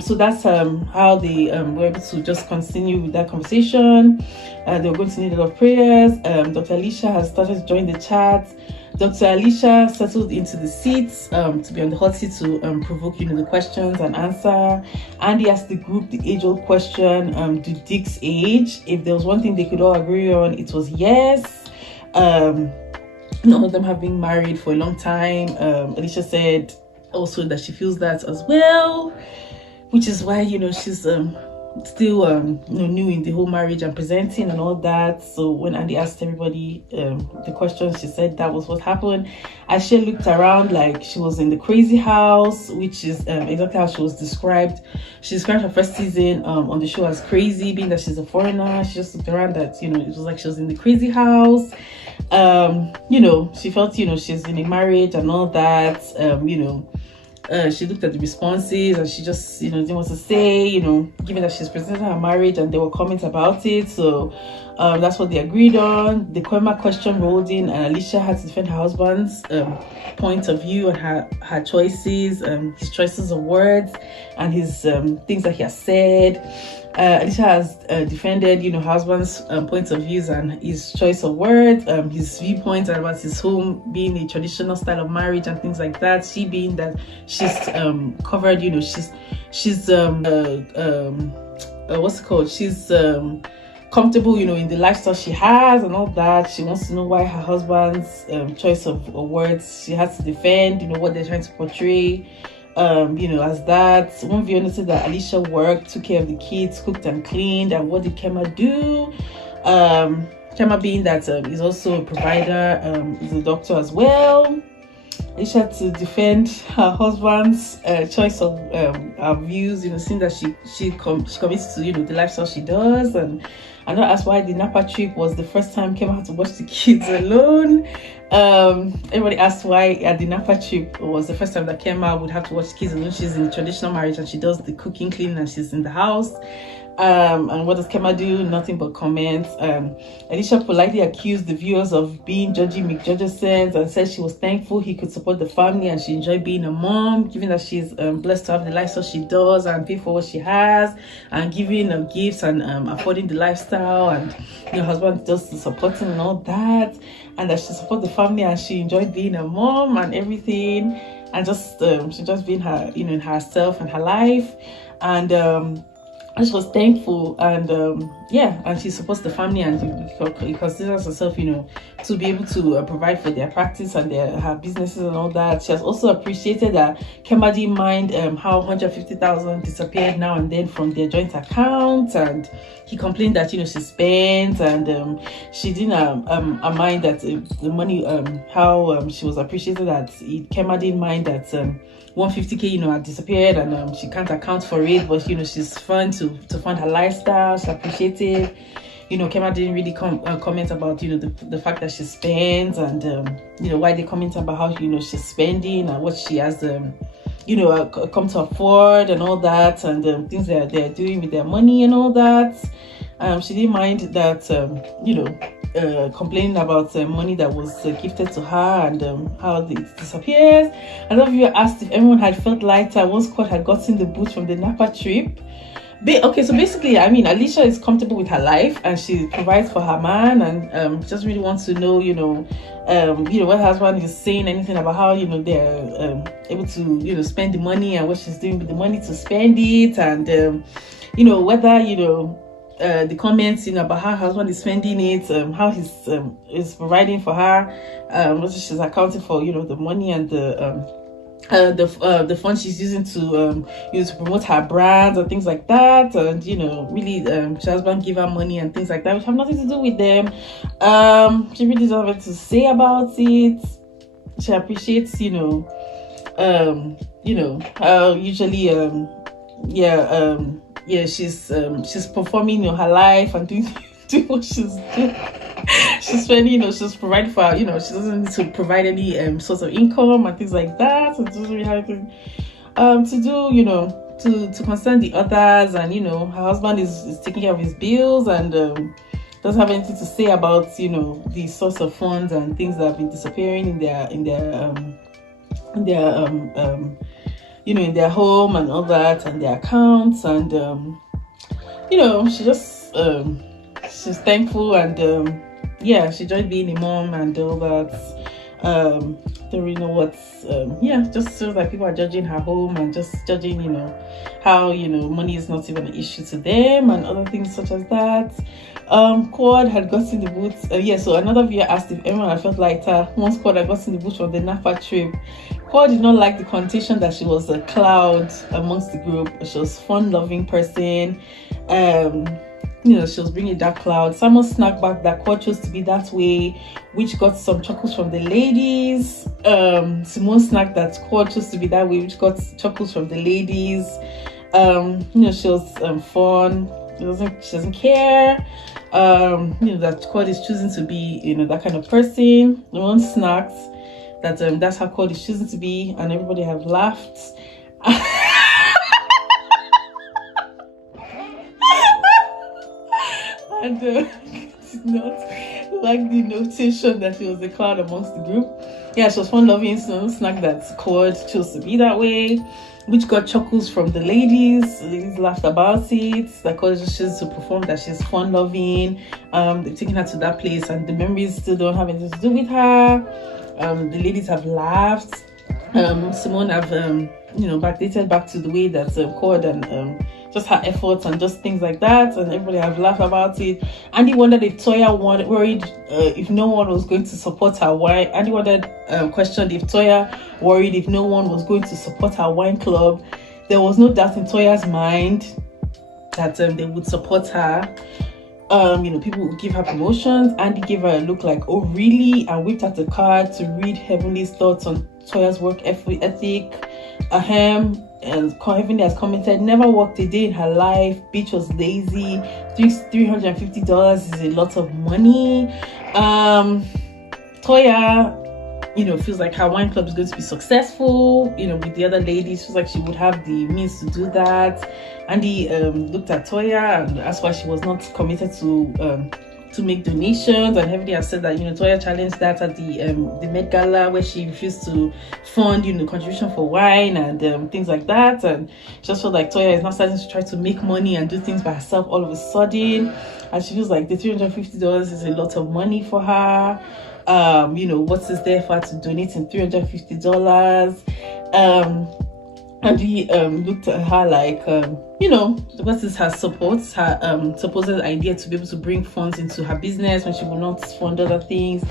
So that's how they were able to just continue with that conversation. They were going to need a lot of prayers. Dr. Alicia has started to join the chat. Dr. Alicia settled into the seats to be on the hot seat to provoke, you know, the questions and answer. Andy asked the group the age-old question, do dicks age? If there was one thing they could all agree on, it was yes. None of them have been married for a long time. Alicia said also that she feels that as well, which is why, you know, she's still you know, new in the whole marriage and presenting and all that. So when Andy asked everybody the questions, she said that was what happened. As she looked around like she was in the crazy house, which is exactly how she was described. She described her first season on the show as crazy, being that she's a foreigner. She just looked around that, you know, it was like she was in the crazy house. You know, she felt, you know, she's in a marriage and all that. You know, she looked at the responses and she just, you know, didn't want to say, you know, given that she's presenting her marriage and there were comments about it. So that's what they agreed on. The Kwema question rolled in and Alicia had to defend her husband's point of view and her choices, his choices of words and his things that he has said. Alicia has defended, you know, her husband's points of views and his choice of words, his viewpoints about his home being a traditional style of marriage and things like that. She being that she's covered, you know, she's what's it called? She's comfortable, you know, in the lifestyle she has and all that. She wants to know why her husband's choice of words she has to defend, you know, what they're trying to portray. You know, as that. One viewer noted that Alicia worked, took care of the kids, cooked and cleaned, and what did Kema do? Kema being that is also a provider, is a doctor as well. Alicia had to defend her husband's choice of views, you know, seeing that she commits to, you know, the lifestyle she does. And I know that's why the Napa trip was the first time Kema had to watch the kids alone. Everybody asked why at the Napa trip was the first time that Kema would have to watch the kids alone. She's in a traditional marriage and she does the cooking, cleaning, and she's in the house. And what does Kema do? Nothing but comments. Alicia politely accused the viewers of being judgy McJudgesons and said she was thankful he could support the family and she enjoyed being a mom, given that she's blessed to have the lifestyle she does and pay for what she has and giving gifts and affording the lifestyle, and your husband does the supporting and all that, and that she support the family and she enjoyed being a mom and everything. and just she just being her, in herself and her life, and she was thankful, and yeah, and she supports the family, and she considers herself, to be able to provide for their practice and her businesses and all that. She has also appreciated that Kemba didn't mind how 150,000 disappeared now and then from their joint account, and he complained that she spent, and she didn't mind that the money, how she was appreciated that Kemba didn't mind that 150k had disappeared, and she can't account for it, but she's fun to fund her lifestyle. She appreciated. Kemba didn't really comment about the fact that she spends, and why they comment about how she's spending and what she has come to afford and all that, and things that they're doing with their money and all that. She didn't mind that complaining about money that was gifted to her, and how it disappears. A lot of you asked if everyone had felt lighter once Quad had gotten the boot from the Napa trip. Okay, so basically, Alicia is comfortable with her life, and she provides for her man, and just really wants to know, what her husband is saying, anything about how they're able to spend the money, and what she's doing with the money to spend it, and whether the comments about how her husband is spending it, how he's is providing for her, whether she's accounting for the money and the fund she's using to promote her brands and things like that, and really her husband give her money and things like that, which have nothing to do with them. She really doesn't have to say about it. She appreciates how usually she's performing her life and doing what she's doing. She's spending, she's providing for she doesn't need to provide any source of income and things like that. So she doesn't really have anything to do, to concern the others, and her husband is taking care of his bills, and doesn't have anything to say about the source of funds and things that have been disappearing in their home and all that, and their accounts, and she just she's thankful, and she enjoyed being a mom and all that. Don't really know what's just feels like people are judging her home and just judging how money is not even an issue to them, and other things such as that. Quad had gotten the boots. So another viewer asked if everyone had felt lighter once Quad had gotten the boots from the Napa trip. Quad did not like the connotation that she was a cloud amongst the group. She was a fun-loving person. She was bringing that cloud. Someone snapped back that Quad chose to be that way, which got some chuckles from the ladies. Simone snapped that Quad chose to be that way, which got chuckles from the ladies. She was fun. She doesn't care. That Quad is choosing to be, that kind of person. No one snapped that that's how Quad is choosing to be, and everybody have laughed. And did not like the notation that she was a cloud amongst the group. She was fun loving, so snack that Quad chose to be that way, which got chuckles from the ladies. The ladies laughed about it. That Quad just chose to perform that she's fun loving. They've taken her to that place, and the memories still don't have anything to do with her. The ladies have laughed. Simone have backdated back to the way that Quad and just her efforts and just things like that, and everybody have laughed about it. Andy wondered if Toya worried if no one was going to support her wine. Andy questioned if Toya worried if no one was going to support her wine club. There was no doubt in Toya's mind that they would support her. People would give her promotions. Andy gave her a look like, oh really, and whipped out a card to read Heavenly's thoughts on Toya's work ethic. And Heavenly has commented, never worked a day in her life, bitch was lazy, $350 is a lot of money. Toya feels like her wine club is going to be successful with the other ladies. Feels like she would have the means to do that. Andy looked at Toya and asked why she was not committed to make donations, and Heavenly has said that Toya challenged that at the Met Gala, where she refused to fund contribution for wine and things like that, and she just felt like Toya is now starting to try to make money and do things by herself all of a sudden, and she feels like the $350 is a lot of money for her. What is there for her to donate in $350? And we looked at her like, what is her support, her supposed idea to be able to bring funds into her business when she will not fund other things.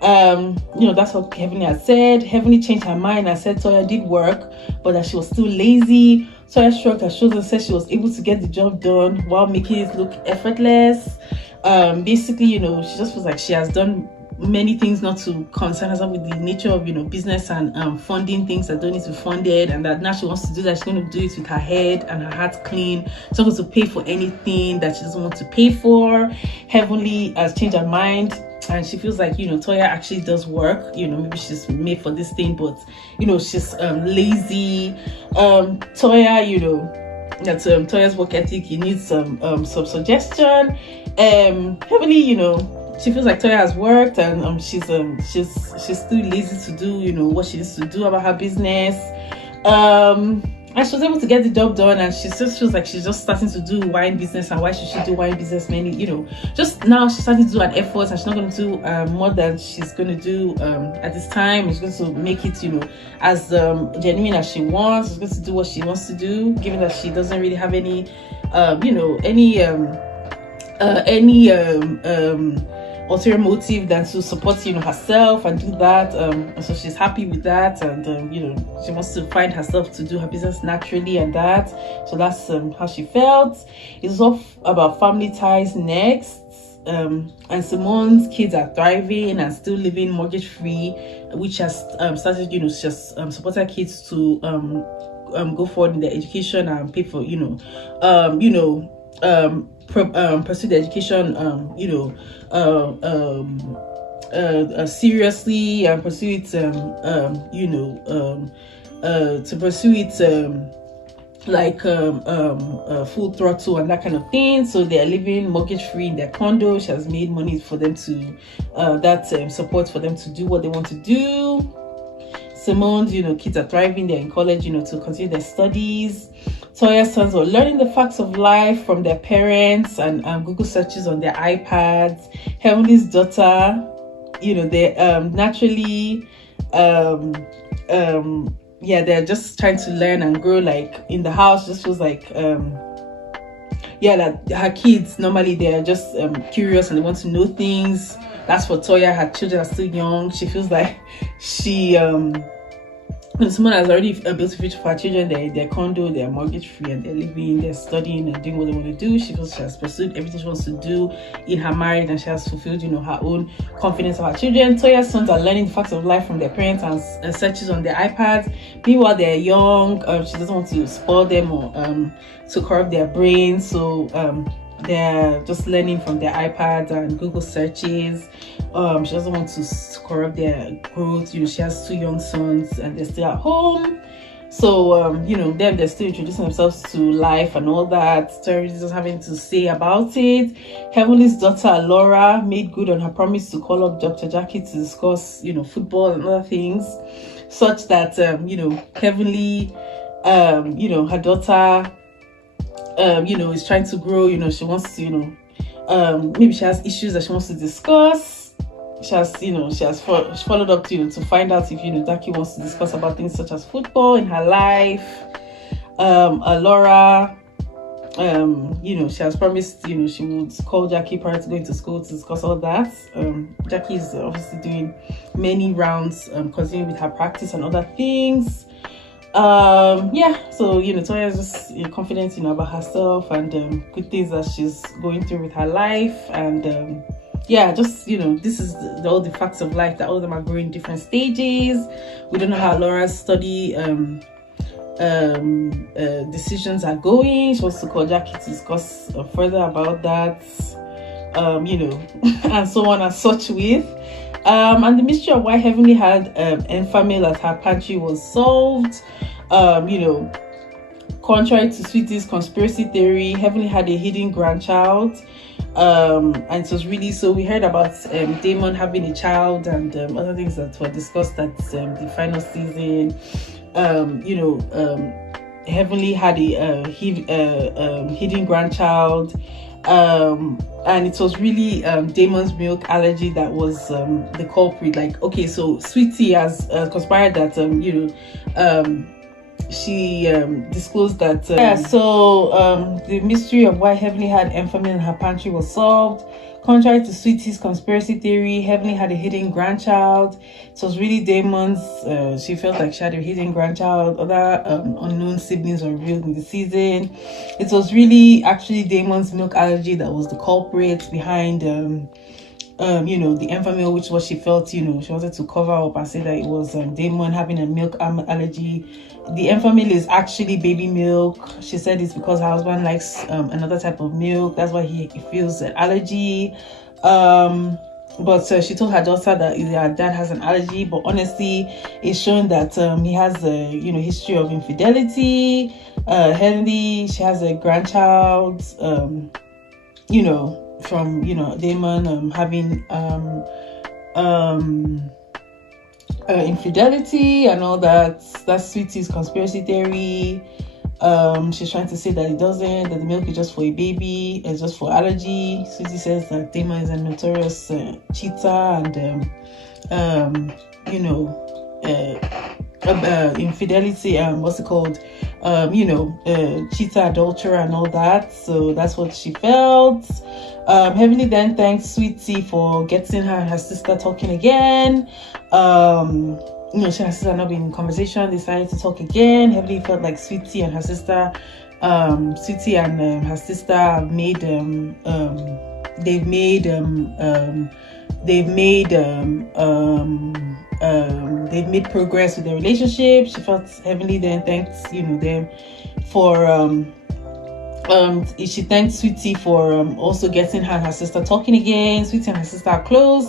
That's what Heavenly had said. Heavenly changed her mind and said Toya did work, but that she was still lazy. Toya shrugged her shoulders and said she was able to get the job done while making it look effortless. Basically, she just feels like she has done many things not to concern herself with the nature of business and funding things that don't need to be funded, and that now she wants to do that, she's going to do it with her head and her heart clean. She's not going to pay for anything that she doesn't want to pay for. Heavenly has changed her mind, and she feels like Toya actually does work. Maybe she's made for this thing, but she's lazy. Toya, that Toya's work ethic, he needs some suggestion. Heavenly, she feels like Toya has worked, and she's still lazy to do what she needs to do about her business. And she was able to get the job done, and she just feels like she's just starting to do wine business. And why should she do wine business? Just now she's starting to do an effort, and she's not going to do more than she's going to do at this time. She's going to make it as genuine as she wants. She's going to do what she wants to do, given that she doesn't really have any ulterior motive than to support herself and do that, and so she's happy with that, and she wants to find herself to do her business naturally, and that, so that's how she felt. It's all about family ties next. And Simone's kids are thriving and still living mortgage free, which has started she has supported kids to go forward in their education and pay for pursue the education seriously, and pursue it to pursue it full throttle and that kind of thing. So they are living mortgage free in their condo. She has made money for them to support for them to do what they want to do. Simone's kids are thriving, they're in college to continue their studies. Toya's sons are learning the facts of life from their parents and Google searches on their iPads. Heavenly's daughter, they naturally they're just trying to learn and grow, like in the house. Just feels like that her kids normally they're just curious and they want to know things. That's for Toya. Her children are still young. She feels like she someone has already built a future for her children. They're in their condo, they're mortgage free, and they're living, they're studying and doing what they want to do. She feels she has pursued everything she wants to do in her marriage, and she has fulfilled her own confidence of her children. Toya's sons are learning the facts of life from their parents and searches on their iPads. Meanwhile, they're young. She doesn't want to spoil them or to corrupt their brains, so they're just learning from their iPads and Google searches. She doesn't want to corrupt their growth. She has 2 young sons and they're still at home. So, they're still introducing themselves to life and all that. Stories just having to say about it. Heavenly's daughter, Laura, made good on her promise to call up Dr. Jackie to discuss, football and other things, such that, Heavenly, her daughter, is trying to grow. She wants to, maybe she has issues that she wants to discuss. She has followed up to find out if Jackie wants to discuss about things such as football in her life. Laura, she has promised she would call Jackie prior to going to school to discuss all that. Jackie is obviously doing many rounds, continuing with her practice and other things. So Toya is just confident about herself and good things that she's going through with her life, and this is all the facts of life, that all of them are growing in different stages. We don't know how Laura's study decisions are going. She wants to call Jackie to discuss further about that, and so on and such with. And the mystery of why Heavenly had Enfamil at her pantry was solved. Contrary to Sweetie's conspiracy theory, Heavenly had a hidden grandchild. And it was really, so we heard about Damon having a child and other things that were discussed at the final season. Heavenly had a hidden grandchild. And it was really Damon's milk allergy that was the culprit. Like, okay, so Sweetie has conspired that she disclosed that the mystery of why Heavenly had Enfamil in her pantry was solved. Contrary to Sweetie's conspiracy theory, Heavenly had a hidden grandchild. It was really Damon's. She felt like she had a hidden grandchild. Other unknown siblings were revealed in the season. It was really actually Damon's milk allergy that was the culprit behind the Enfamil, which was she felt, she wanted to cover up and say that it was Damon having a milk allergy. The Enfamil is actually baby milk. She said it's because her husband likes another type of milk. That's why he feels an allergy. But she told her daughter that her dad has an allergy. But honestly, it's shown that he has a history of infidelity. Henry, she has a grandchild. From Damon having infidelity and all that. That's Sweetie's conspiracy theory. She's trying to say that it doesn't, that the milk is just for a baby, it's just for allergy. Sweetie says that Damon is a notorious cheater and infidelity, cheater, adulterer and all that. So that's what she felt. Heavenly then thanked Sweetie for getting her and her sister talking again. She and her sister not been in conversation, decided to talk again. Heavenly felt like Sweetie and her sister have made they've made progress with their relationship. She felt Heavenly then thanked them for she thanked Sweetie for also getting her and her sister talking again. Sweetie and her sister are close.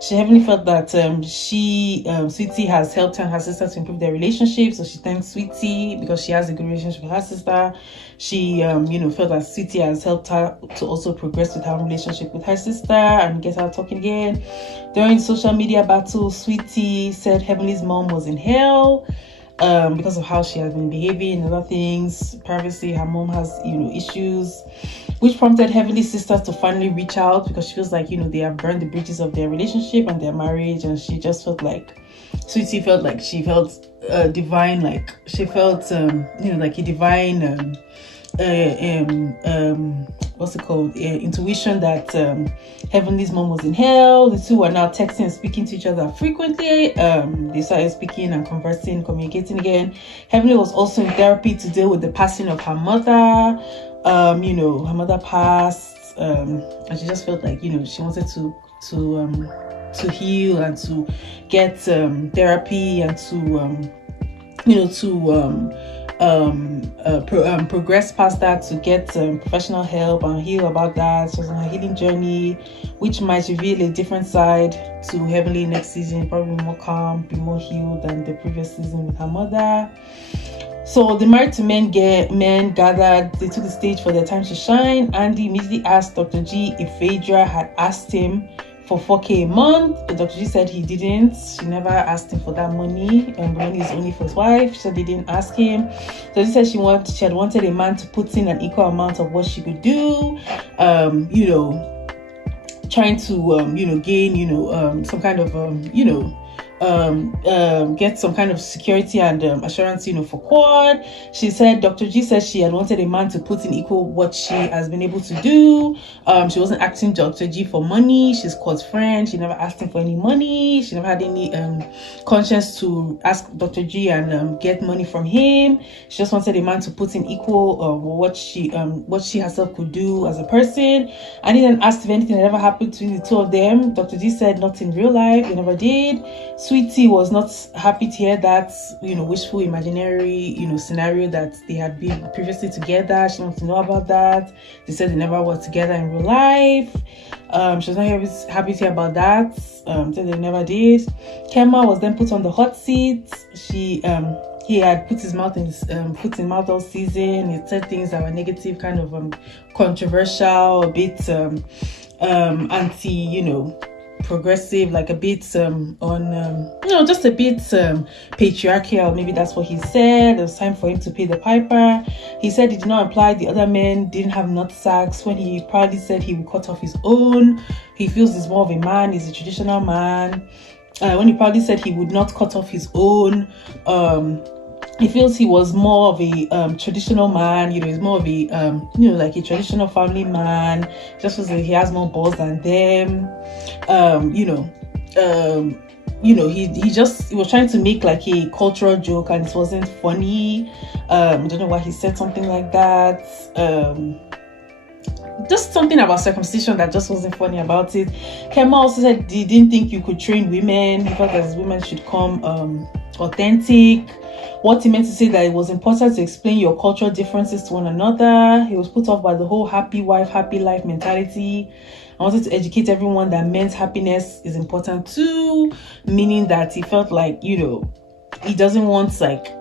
She Heavenly felt that Sweetie has helped her and her sister to improve their relationship. So she thanked Sweetie because she has a good relationship with her sister. She felt that Sweetie has helped her to also progress with her relationship with her sister and get her talking again. During social media battle, Sweetie said Heavenly's mom was in hell because of how she has been behaving and other things. Privacy, her mom has issues, which prompted Heavenly's sisters to finally reach out because she feels like they have burned the bridges of their relationship and their marriage, and she just felt like Sweetie felt like she felt divine, like she felt like a divine intuition that Heavenly's mom was in hell. The two are now texting and speaking to each other frequently. They started speaking and conversing, communicating again. Heavenly was also in therapy to deal with the passing of her mother. Her mother passed, and she just felt like she wanted to heal and to get therapy and to progress past that, to get professional help and heal about that. She was on her healing journey, which might reveal a different side to Heavenly next season, probably more calm, be more healed than the previous season with her mother. So the Married to Men gathered. They took the stage for their time to shine. Andy immediately asked Dr. G if Phaedra had asked him for $4,000 a month. But Dr. G said he didn't. She never asked him for that money, and the money is only for his wife. She said they didn't ask him. So she said she had wanted a man to put in an equal amount of what she could do. Trying to gain some kind of get some kind of security and assurance for Quad. She said Dr. G said she had wanted a man to put in equal what she has been able to do. She wasn't asking Dr. G for money. She's Quad's friend. She never asked him for any money. She never had any conscience to ask Dr. G and get money from him. She just wanted a man to put in equal what she herself could do as a person. And he then asked if anything had ever happened between the two of them. Dr. G said not in real life. They never did. Sweetie was not happy to hear that, wishful imaginary, scenario that they had been previously together. She wants to know about that. They said they never were together in real life. She was not happy to hear about that. Said they never did. Kemma was then put on the hot seat. He had put his mouth in foot in mouth all season. He said things that were negative, kind of controversial, a bit anti, progressive, like a bit just a bit patriarchal. Maybe that's what he said. It was time for him to pay the piper. He said he did not imply the other men didn't have nut sacks when he proudly said he would cut off his own. He feels he's more of a man, he's a traditional man. When he proudly said he would not cut off his own, he feels he was more of a traditional man. He's more of a like a traditional family man. Just feels like he has more balls than them. He was trying to make like a cultural joke, and it wasn't funny. I don't know why he said something like that. Just something about circumcision that just wasn't funny about it. Kema also said he didn't think you could train women. He felt that women should come authentic. What he meant to say that it was important to explain your cultural differences to one another. He was put off by the whole happy wife, happy life mentality. I wanted to educate everyone that men's happiness is important too, meaning that he felt like, he doesn't want like,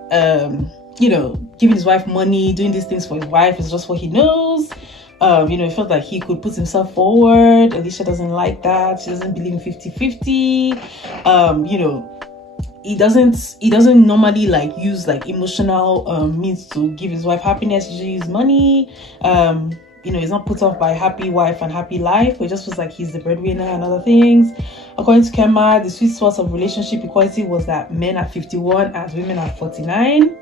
giving his wife money, doing these things for his wife is just what he knows. He felt like he could put himself forward. Alicia doesn't like that. She doesn't believe in 50-50. He doesn't normally like use like emotional means to give his wife happiness. He usually use money. He's not put off by happy wife and happy life, but it just feels like he's the breadwinner and other things. According to Kema, the sweet spot of relationship equality was that men are 51 and women are 49.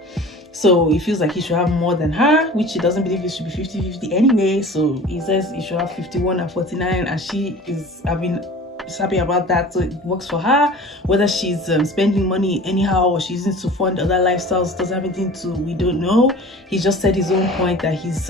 So he feels like he should have more than her, which he doesn't believe it should be 50-50 anyway. So he says he should have 51 and 49, and she is happy about that, so it works for her. Whether she's spending money anyhow or she's using it to fund other lifestyles doesn't have anything to, we don't know. He just said his own point that he's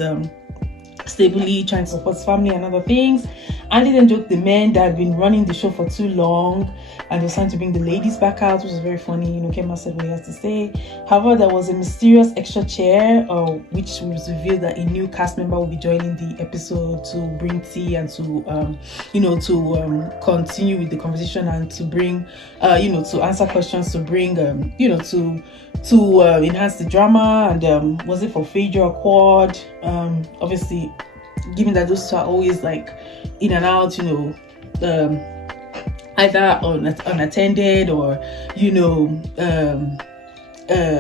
stably trying to support his family and other things. Andy then joked the men that had been running the show for too long, and was trying to bring the ladies back out, which was very funny. Kema said what he has to say. However, there was a mysterious extra chair, which was revealed that a new cast member will be joining the episode to bring tea and to continue with the conversation and to bring to answer questions, to bring to enhance the drama. And was it for Phaedra or Quad? Obviously, given that those two are always like in and out, either unattended or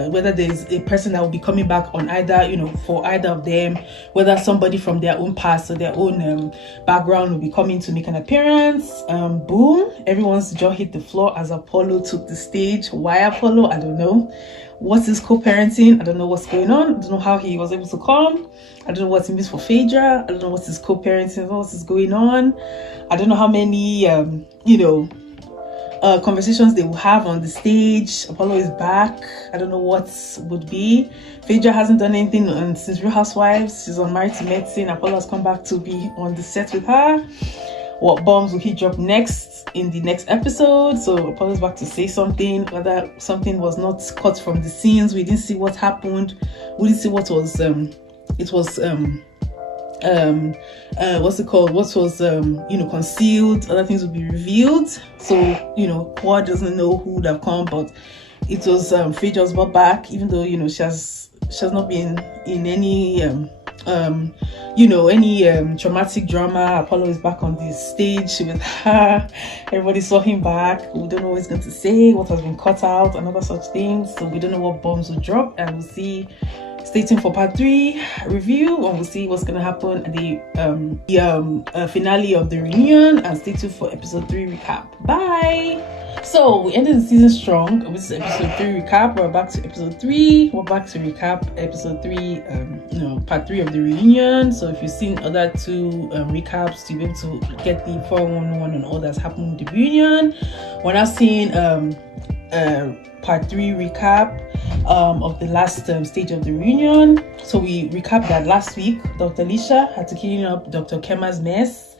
whether there's a person that will be coming back on either, for either of them, whether somebody from their own past or their own background will be coming to make an appearance. Boom, everyone's jaw hit the floor as Apollo took the stage. Why Apollo? I don't know. What's his co-parenting? I don't know what's going on. I don't know how he was able to come. I don't know what it means for Phaedra. I don't know what's his co-parenting. I don't know what's going on. I don't know how many conversations they will have on the stage. Apollo is back. I don't know what would be. Phaedra hasn't done anything since Real Housewives. She's on Maritally-Entertaining. Apollo has come back to be on the set with her. What bombs will he drop next in the next episode? So Apollo's back to say something, whether something was not cut from the scenes. We didn't see what happened. We didn't see what was what's it called? What was concealed. Other things will be revealed. So Quad doesn't know who would have come, but it was Phaedra's brought back, even though she has not been in any traumatic drama. Apollo is back on the stage with her. Everybody saw him back. We don't know what he's going to say, what has been cut out, and other such things. So we don't know what bombs will drop, and we'll see. Stay tuned for part 3 review, and we'll see what's going to happen at the finale of the reunion, and stay tuned for episode 3 recap. Bye. So we ended the season strong. This is episode 3 recap. We're back to episode 3. We're back to recap episode 3, part 3 of the reunion. So if you've seen other 2 recaps, you'll be able to get the 411 on all that's happened with the reunion. We're now seeing part 3 recap of the last stage of the reunion. So we recapped that last week. Dr. Alicia had to clean up Dr. Kema's mess.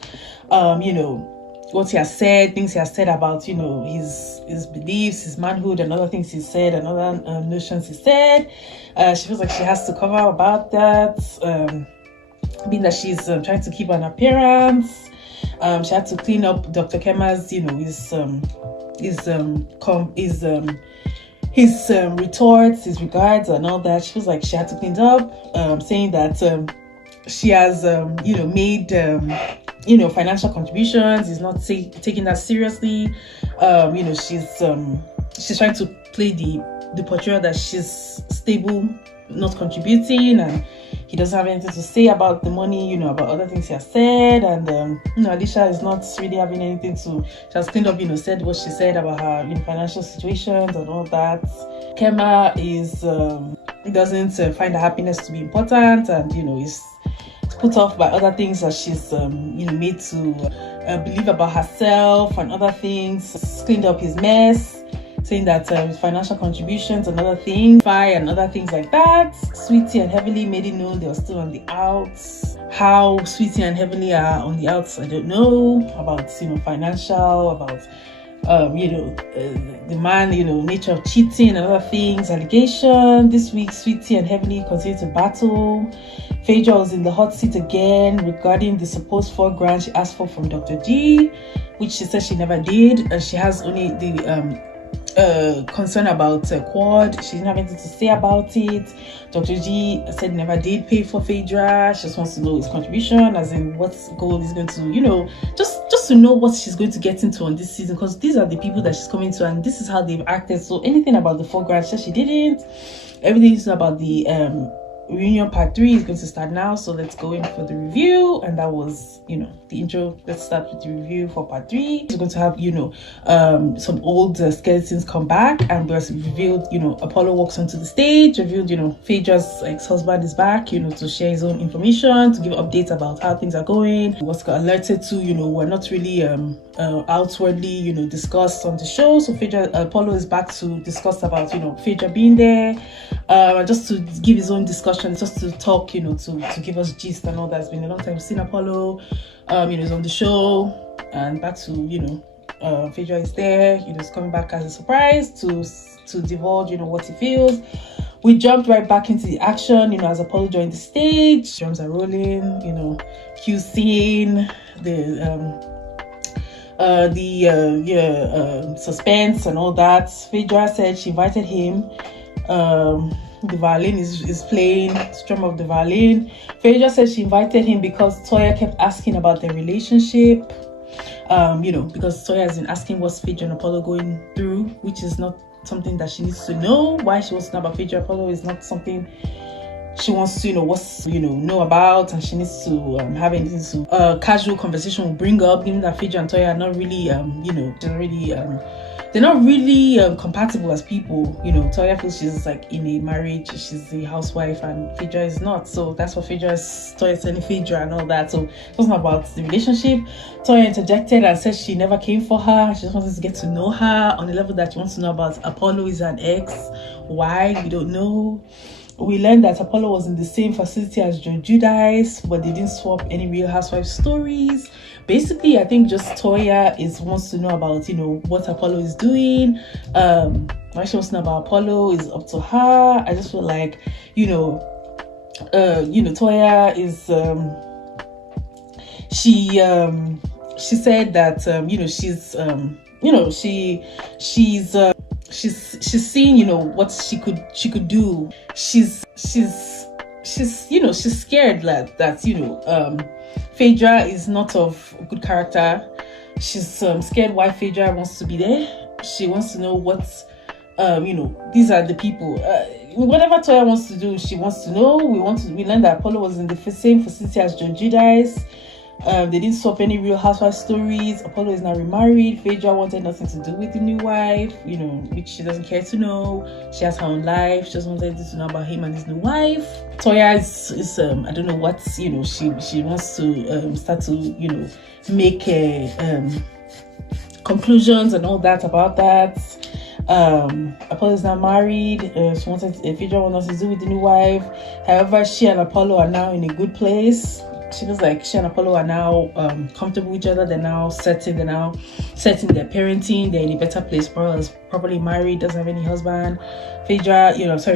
What he has said, things he has said about his beliefs, his manhood, and other things he said, and other notions he said. She feels like she has to cover about that, being that she's trying to keep an appearance. She had to clean up Dr. Kema's his retorts, his regards, and all that. She feels like she had to clean it up, saying that she has made financial contributions. He's not taking that seriously. She's trying to play the portrayal that she's stable, not contributing, and he doesn't have anything to say about the money, about other things he has said. And Alicia is not really having anything to. She has cleaned up, said what she said about her financial situations and all that. Kema doesn't find her happiness to be important, and is put off by other things that she's made to believe about herself and other things. He's cleaned up his mess, saying that financial contributions and other things, and other things like that. Sweetie and Heavenly made it known they were still on the outs. How Sweetie and Heavenly are on the outs, I don't know. About financial, about the man, nature of cheating and other things, allegation. This week, Sweetie and Heavenly continue to battle. Phaedra was in the hot seat again regarding the supposed $4,000 she asked for from Dr. G, which she said she never did, and she has only the concern about Quad. She didn't have anything to say about it. Dr. G said never did pay for Phaedra. She just wants to know his contribution, as in what goal he's going to, just to know what she's going to get into on this season, because these are the people that she's coming to, and this is how they've acted. So anything about the $4,000 she didn't. Everything is about the Reunion Part 3 is going to start now, so let's go in for the review. And that was the intro. Let's start with the review for Part 3. We're going to have some old skeletons come back, and we're revealed Apollo walks onto the stage, revealed Phaedra's ex-husband is back to share his own information, to give updates about how things are going, what's got alerted to we're not really outwardly discussed on the show. So Apollo is back to discuss about Phaedra being there, just to give his own discussion, just to talk to give us gist and all that. It's been a long time since Apollo is on the show, and back to Phaedra is there. He's coming back as a surprise to divulge what he feels. We jumped right back into the action as Apollo joined the stage. Drums are rolling, cue scene, suspense and all that. Phaedra said she invited him. The violin is playing, strum of the violin. Phaedra said she invited him because Toya kept asking about their relationship. Because Toya has been asking what's Phaedra and Apollo going through, which is not something that she needs to know. Why she wants to know about Phaedra and Apollo is not something she wants to know about, and she needs to have anything to casual conversation will bring up, given that Phaedra and Toya are not really they're not really compatible as people. Toya feels she's in a marriage, she's a housewife, and Phaedra is not. So that's what Toya is telling Phaedra and all that. So it wasn't about the relationship. Toya interjected and said she never came for her. She just wanted to get to know her on the level that she wants to know about Apollo is an ex. Why? We don't know. We learned that Apollo was in the same facility as Joe Judice, but they didn't swap any Real Housewives stories. Basically, I think just Toya wants to know about, what Apollo is doing. Why she wants to know about Apollo is up to her. I just feel like, Toya is, she said that, she's seeing what she could do. She's scared that Phaedra is not of good character. She's scared why Phaedra wants to be there. She wants to know what these are the people. Whatever Toya wants to do, she wants to know. We learned that Apollo was in the same facility as Joe Judice. They didn't swap any Real Housewives stories. Apollo is now remarried. Phaedra wanted nothing to do with the new wife, which she doesn't care to know. She has her own life. She just wanted to know about him and his new wife. Toya is I don't know what, she wants to start to, make conclusions and all that about that. Apollo is now married. She wanted Phaedra wanted nothing to do with the new wife. However, she and Apollo are now in a good place. She feels like she and Apollo are now comfortable with each other. They're now setting their parenting. They're in a better place. Apollo is properly married, doesn't have any husband. Phaedra, he has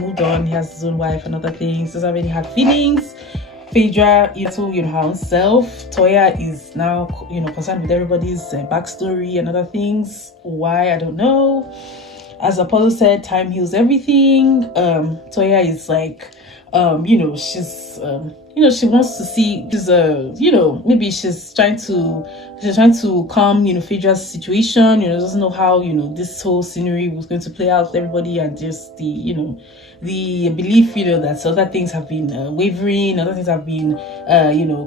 moved on. He has his own wife and other things. Doesn't have any hard feelings. Phaedra, her own self. Toya is now, concerned with everybody's backstory and other things. Why, I don't know. As Apollo said, time heals everything. Toya is like, She wants to see, maybe she's trying to calm, Phaedra's situation, doesn't know how, this whole scenery was going to play out with everybody, and just the belief, that other things have been wavering, other things have been,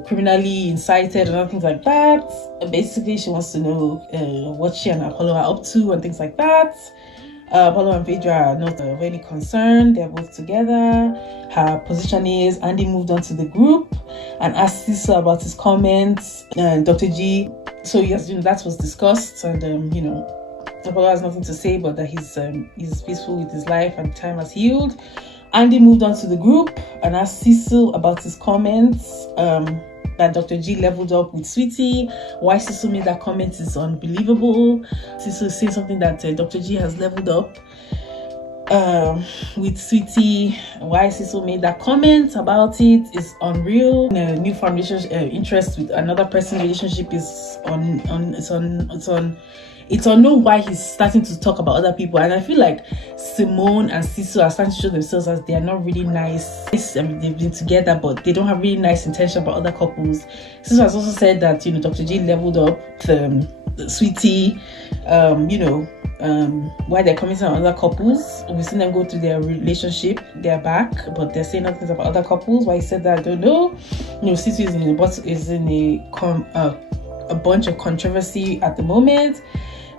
criminally incited, and other things like that. Basically, she wants to know what she and Apollo are up to and things like that. Apollo and Phaedra are not of any concern. They're both together. Her position is Andy moved on to the group and asked Cecil about his comments and Dr. G. So yes, that was discussed, and Apollo has nothing to say, but that he's peaceful with his life and time has healed. Andy moved on to the group and asked Cecil about his comments. That Dr. G leveled up with Sweetie. Why Cecil made that comment is unbelievable. Cecil is saying something that Dr. G has leveled up with Sweetie. Why Cecil made that comment about it is unreal. The newfound relationship interest with another person's relationship is it's unknown why he's starting to talk about other people, and I feel like Simone and Cecil are starting to show themselves as they are not really nice. I mean, they've been together, but they don't have really nice intention about other couples. Cecil has also said that Dr. G leveled up the Sweetie, why they're commenting on other couples. We've seen them go through their relationship, they're back, but they're saying nothing about other couples. Why he said that, I don't know. Cecil is in a bunch of controversy at the moment.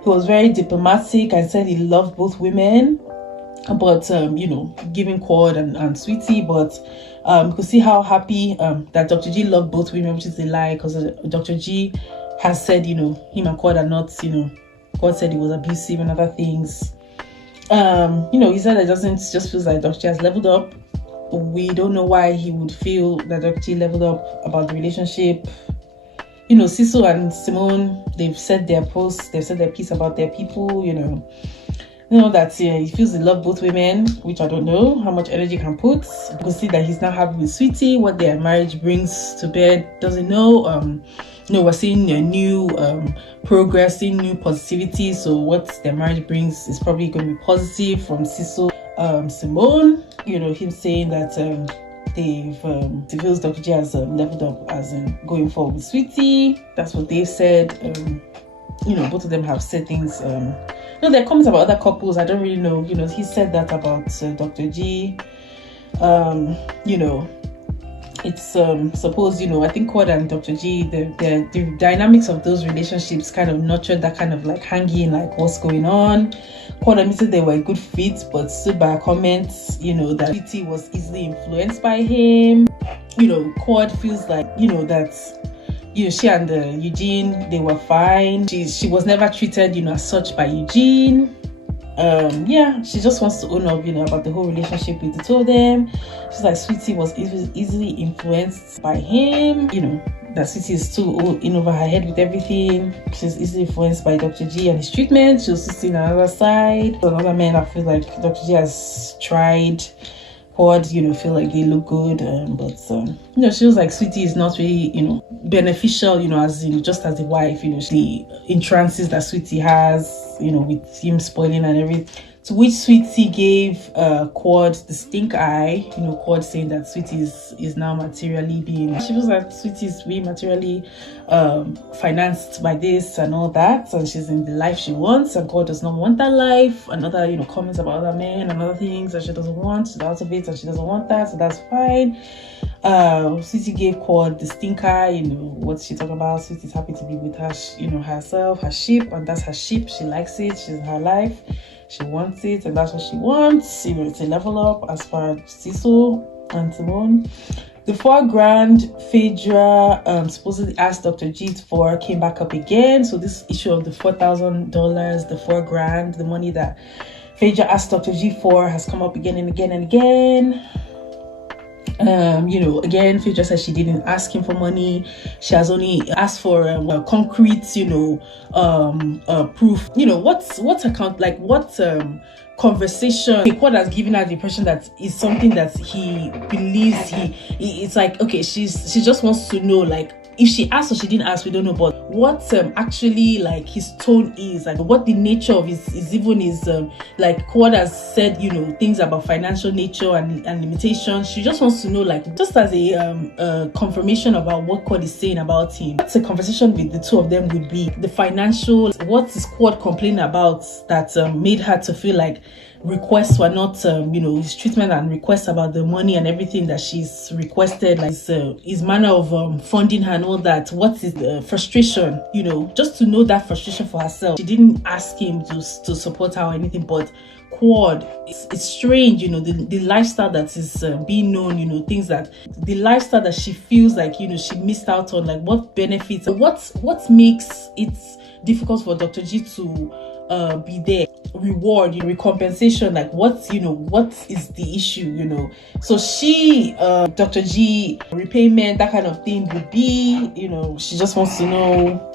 He was very diplomatic and said he loved both women, but giving Quad and Sweetie, but you could see how happy that Dr. G loved both women, which is a lie, because Dr. G has said him and Quad are not, Quad said he was abusive and other things. He said it just feels like Dr. G has leveled up. We don't know why he would feel that Dr. G leveled up about the relationship. Cecil and Simone, they've said their posts, they've said their piece about their people, that he feels he loves both women, which I don't know how much energy can put. You can see that he's not happy with Sweetie, what their marriage brings to bed, doesn't know. We're seeing a new progress, seeing new positivity, so what their marriage brings is probably going to be positive. From Cecil, Simone, him saying that he feels Dr. G has leveled up as in going forward with Sweetie. That's what they said. Both of them have said things. There are comments about other couples. I don't really know. He said that about Dr. G. It's suppose I think Quad and Dr. G, the dynamics of those relationships kind of nurtured that kind of like hanging, like what's going on. Quad admitted they were a good fit, but stood by her comments, that Sweetie was easily influenced by him. Quad feels like that she and Eugene, they were fine. She was never treated as such by Eugene. She just wants to own up about the whole relationship with the two of them. She's like Sweetie was easily influenced by him, that Sweetie is too in over her head with everything. She's easily influenced by Dr. G and his treatment. She also seen another side. Another man, I feel like Dr. G has tried Quad, feel like they look good, but she feels like Sweetie is not really, beneficial, as in just as a wife, the entrances that Sweetie has, with him spoiling and everything. To which Sweetie gave Quad the stink eye, Quad saying that Sweetie is now materially being, she feels like Sweetie is being materially financed by this and all that, and she's in the life she wants, and Quad does not want that life. Another, comments about other men and other things that she doesn't want, she's out of it and she doesn't want that, so that's fine. Sweetie gave Quad the stink eye, what's she talking about? Sweetie's happy to be with her, herself, her sheep, and that's her sheep. She likes it, she's in her life. She wants it, and that's what she wants. It's a level up as far as Cecil and Simone. The $4,000 Phaedra supposedly asked Dr. G for came back up again. So this issue of the $4,000, the $4,000, the money that Phaedra asked Dr. G for has come up again and again and again. Again, Phaedra says she didn't ask him for money. She has only asked for concrete, proof. What account, like what conversation. Quad has given her the impression that it's something that he believes it's like, okay, she just wants to know, like, if she asked or she didn't ask, we don't know. But what actually like his tone is, like what the nature of his even is, like Quad has said, things about financial nature and limitations. She just wants to know, like, just as a confirmation about what Quad is saying about him. It's a conversation with the two of them would be the financial. What is Quad complaining about that made her to feel like requests were not, his treatment and requests about the money and everything that she's requested, like his manner of funding her and all that. What is the frustration, just to know that frustration for herself. She didn't ask him to support her or anything, but Quad, it's strange, the lifestyle that is being known, things that, the lifestyle that she feels like, she missed out on, like what benefits, what makes it difficult for Dr. G to be there, reward, recompensation, like what is the issue, so she, Dr. G, repayment, that kind of thing would be, she just wants to know,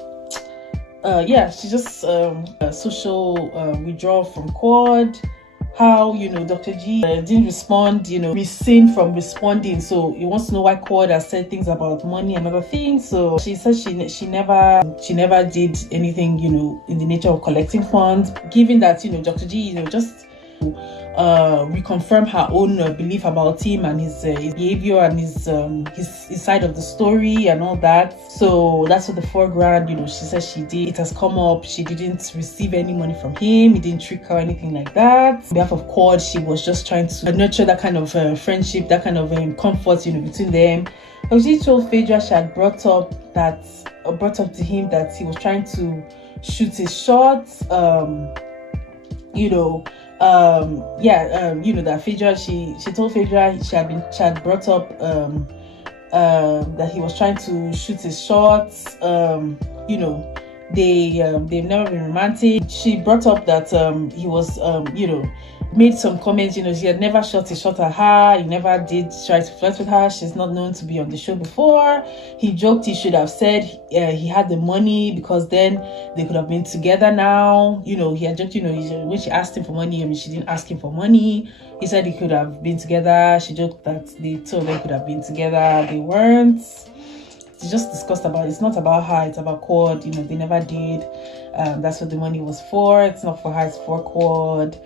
she just social withdrawal from Quad, how Dr. G didn't respond, refrained from responding, so he wants to know why Quad has said things about money and other things. So she said she never did anything in the nature of collecting funds, given that Dr. G just reconfirm her own belief about him and his behavior and his side of the story and all that. So that's what the foreground, she says she did. It has come up. She didn't receive any money from him. He didn't trick her or anything like that. On behalf of Quad, she was just trying to nurture that kind of friendship, that kind of comfort, between them. She told Phaedra she had brought up to him that he was trying to shoot his shot. That Phaedra, she told Phaedra she had brought up that he was trying to shoot his shots. They've never been romantic. She brought up that he was made some comments, he had never shot a shot at her, he never did try to flirt with her, she's not known to be on the show before. He joked he should have said he had the money because then they could have been together now. He had joked, when she asked him for money, she didn't ask him for money. He said he could have been together. She joked that the two of them could have been together. They weren't. She just discussed about, it's not about her, it's about Quad. They never did. That's what the money was for. It's not for her, it's for Quad.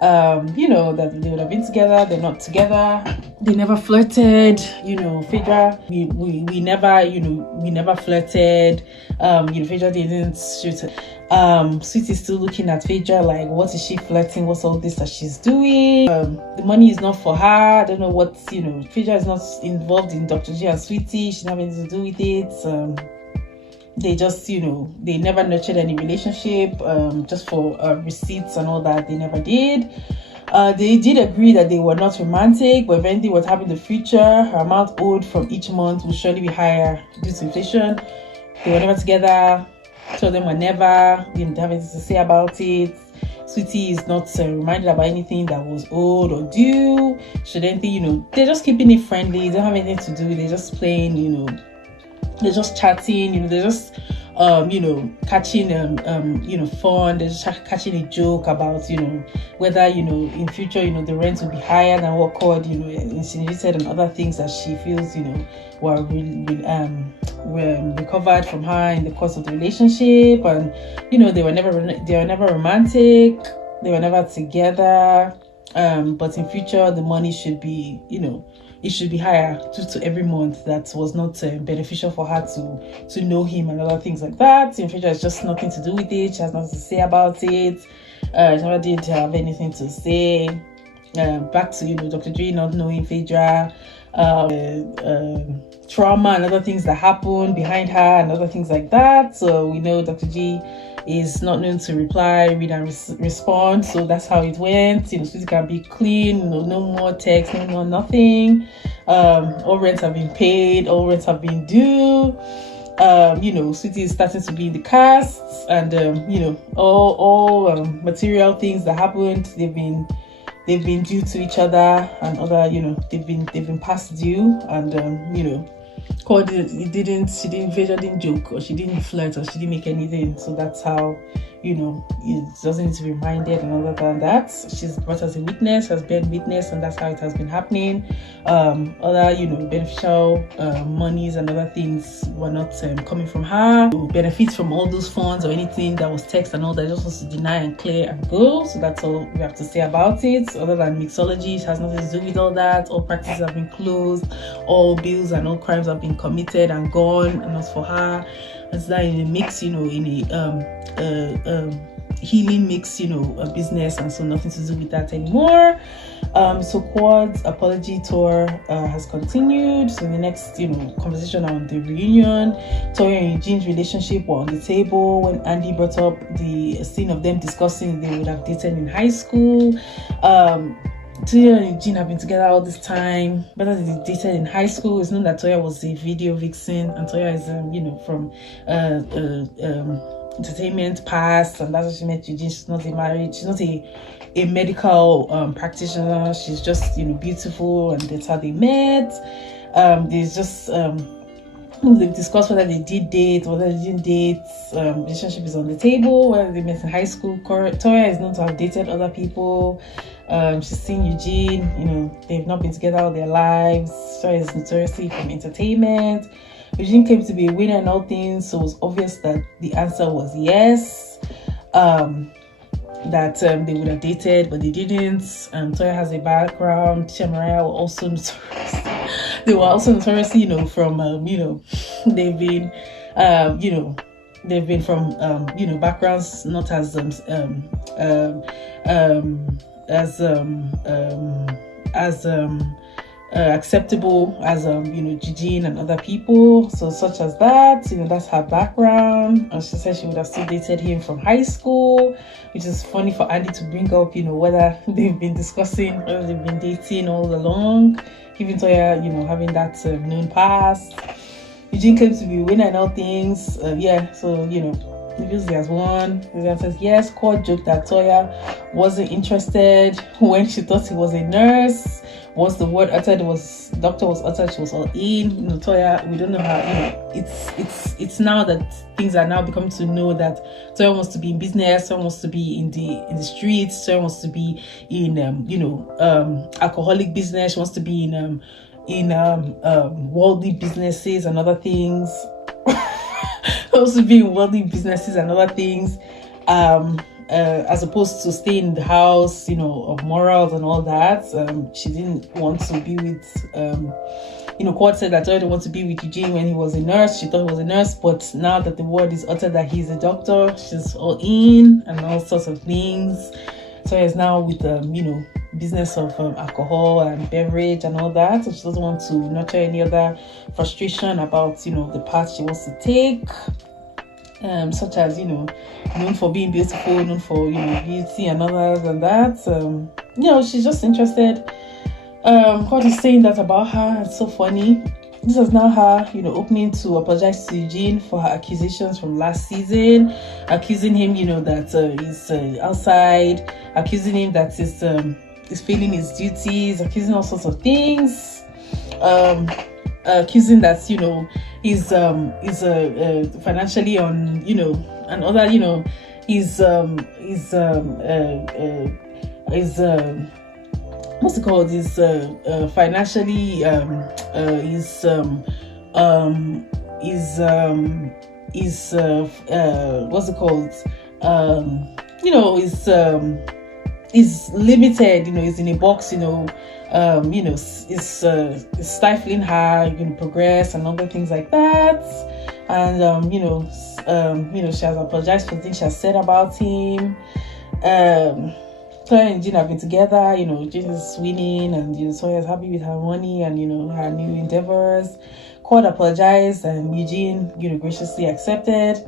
That they would have been together, they're not together, they never flirted, Phaedra, we never flirted, Phaedra didn't shoot it. Sweetie's still looking at Phaedra like, what is she flirting, what's all this that she's doing? The money is not for her, I don't know what, Phaedra is not involved in Dr. G and Sweetie, she didn't have anything to do with it. They just, they never nurtured any relationship, just for receipts and all that. They never did. They did agree that they were not romantic, but if anything was happening in the future, her amount owed from each month would surely be higher due to inflation. They were never together. Two of them were never, didn't have anything to say about it. Sweetie is not reminded about anything that was owed or due. Should anything, they're just keeping it friendly. They don't have anything to do. They're just playing, they're just chatting, they're just catching fun, they're just catching a joke about whether in future the rent will be higher than what Quad insinuated, and other things that she feels were recovered from her in the course of the relationship. And they were never romantic, they were never together, but in future the money should be it should be higher due to every month that was not beneficial for her to know him and other things like that. In future, it's just nothing to do with it. She has nothing to say about it. She never did have anything to say. Back to Dr. G not knowing Phaedra, trauma and other things that happened behind her and other things like that. So we know Dr. G is not known to reply, read and respond. So that's how it went. Sweetie can be clean, no more text, no more nothing. All rents have been paid, all rents have been due. Sweetie is starting to be in the cast, and all material things that happened, they've been due to each other, and other they've been past due, and Cord she didn't Veja didn't joke, or she didn't flirt, or she didn't make anything. So that's how, it doesn't need to be reminded. And other than that, she's brought as a witness, has been witness, and that's how it has been happening. Other beneficial monies and other things were not coming from her. Benefits from all those funds or anything that was text and all that, just wants to deny and clear and go. So that's all we have to say about it. Other than mixology, it has nothing to do with all that. All practices have been closed, all bills and all crimes have been committed and gone, and as for her, it's that in a mix, in a healing mix, a business, and so nothing to do with that anymore. So Quad's apology tour has continued. So the next conversation on the reunion, Toya and Eugene's relationship were on the table when Andy brought up the scene of them discussing they would have dated in high school. Toya and Eugene have been together all this time, but as they dated in high school, it's known that Toya was a video vixen, and Toya is from entertainment past, and that's how she met Eugene. She's not a medical practitioner. She's just beautiful, and that's how they met. There's just they've discussed whether they did date, whether they didn't date. Relationship is on the table. Whether they met in high school. Toya is known to have dated other people. She's seen Eugene. They've not been together all their lives. Toya is notoriously from entertainment. Eugene came to be a winner in all things, so it was obvious that the answer was yes. That they would have dated, but they didn't. Toya has a background. Tisha and Mariah were also notorious. They were also notoriously, from they've been from backgrounds not as acceptable as Eugene and other people, so such as that. That's her background. And she said she would have still dated him from high school, which is funny for Andy to bring up, whether they've been discussing, whether they've been dating all along, giving Toya having that known past. Eugene claims to be a winner in all things. So obviously has won. The answer says yes. Cord joked that Toya wasn't interested when she thought he was a nurse. Once the word uttered doctor was uttered, she was all in. Toya, we don't know how. It's now that things are now becoming to know that Toya wants to be in business. Toya wants to be in the streets. Toya wants to be in alcoholic business. She wants to be in worldly businesses and other things. Also be in worldly businesses and other things, as opposed to stay in the house, of morals and all that. She didn't want to be with, Cord said that Toya didn't want to be with Eugene when he was a nurse. She thought he was a nurse, but now that the word is uttered that he's a doctor, she's all in and all sorts of things. Toya is now with, business of alcohol and beverage and all that, so she doesn't want to nurture any other frustration about the path she wants to take, such as known for being beautiful, known for beauty and other than that. She's just interested. God is saying that about her. It's so funny. This is now her opening to apologize to Eugene for her accusations from last season, accusing him that he's outside, accusing him that he's failing his duties, accusing all sorts of things, accusing that he's financially on and other he's what's it called, is financially what's it called, is limited, is in a box, is stifling her, progress and other things like that. And she has apologized for things she has said about him. Toya and Eugene have been together, Eugene is winning, and Toya is happy with her money and her new endeavors. Cord apologized and Eugene graciously accepted.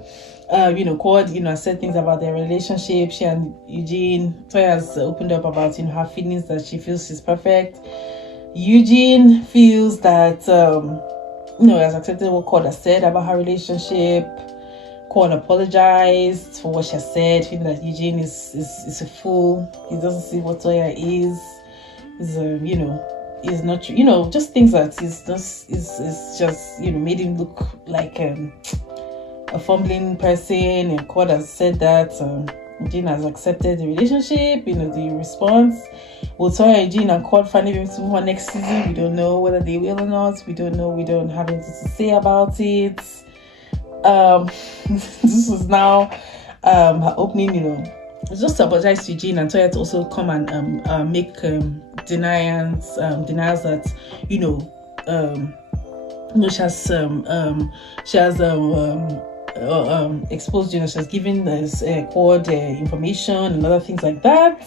Cord has said things about their relationship. She and Eugene, Toya has opened up about her feelings that she feels she's perfect. Eugene feels that has accepted what Cord has said about her relationship. Cord apologized for what she has said, feeling that Eugene is a fool. He doesn't see what Toya is. He's is not true. You know, just things that is just, you know, made him look like a fumbling person. And court has said that Eugene has accepted the relationship. You know, the response. Will Toya, Eugene, and court finally be able to move on next season? We don't know whether they will or not. We don't know. We don't have anything to say about it. This is now her opening, you know, just to apologize to Eugene and Toya to also come and make denials that, you know, she has exposed, you know, she has given this Quad information and other things like that.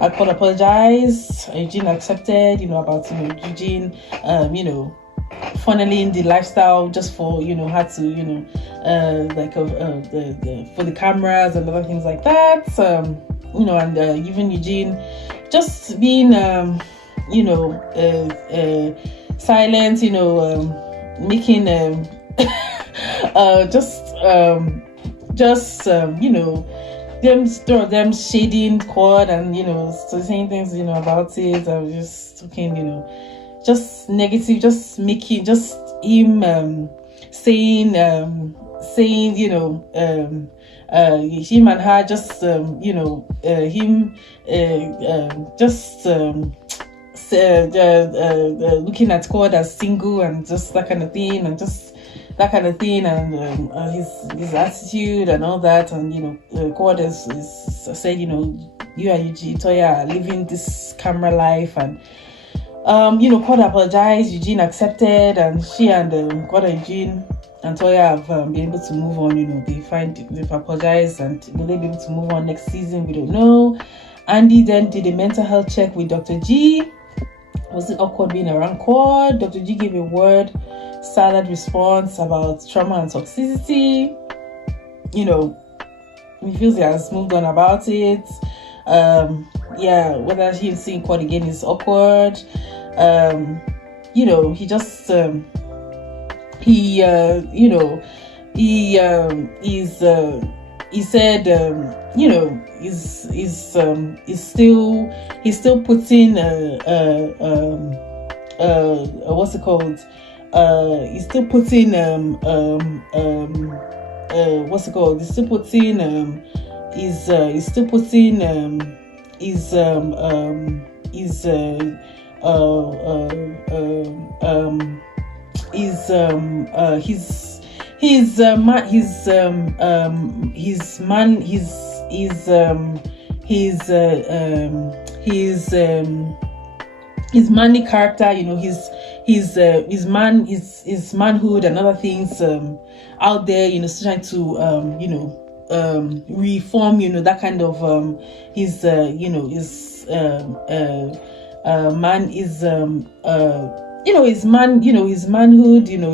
I could apologize. Eugene accepted, you know, about, you know, Eugene, you know, funneling the lifestyle just for, you know, her to, you know, like for the cameras and other things like that. You know, and even Eugene just being, you know, silent, you know, making you know, them shading Quad and, you know, so saying things, you know, about it. I was just talking, you know, just negative, just making, just him saying, you know, him and her just, you know, him just looking at Quad as single and just that kind of thing, and just that kind of thing, and his attitude and all that. And, you know, Quad is said, you know, you and Eugene Toya are living this camera life, and you know, Quad apologized, Eugene accepted, and she and Quad and Eugene and Toya have been able to move on. You know, they've apologized, and will they be able to move on next season? We don't know. Andy then did a mental health check with Dr. G. Was it awkward being around Quad? Dr. G gave a word salad response about trauma and toxicity. You know, he feels he has moved on about it. Yeah, whether him seeing Quad again is awkward. You know, he just you know, he said, you know, he's still putting what's it called? He's still putting what's it called? He's still putting he's still putting his manly character, you know, his manhood and other things out there, you know, still trying to you know, reform, you know, that kind of his you know, his man is you know, his man, you know, his manhood, you know,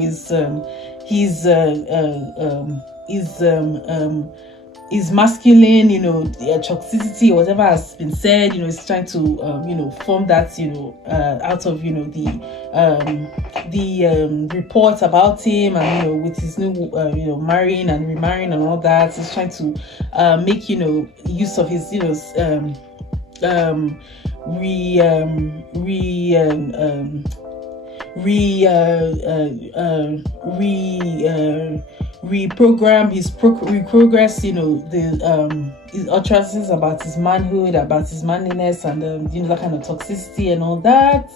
is masculine, you know, toxicity or whatever has been said, you know, is trying to you know, form that, you know, out of, you know, the reports about him, and, you know, with his new you know, marrying and remarrying and all that. He's trying to make, you know, use of his, you know, reprogress, you know, his utterances about his manhood, about his manliness, and you know, that kind of toxicity and all that.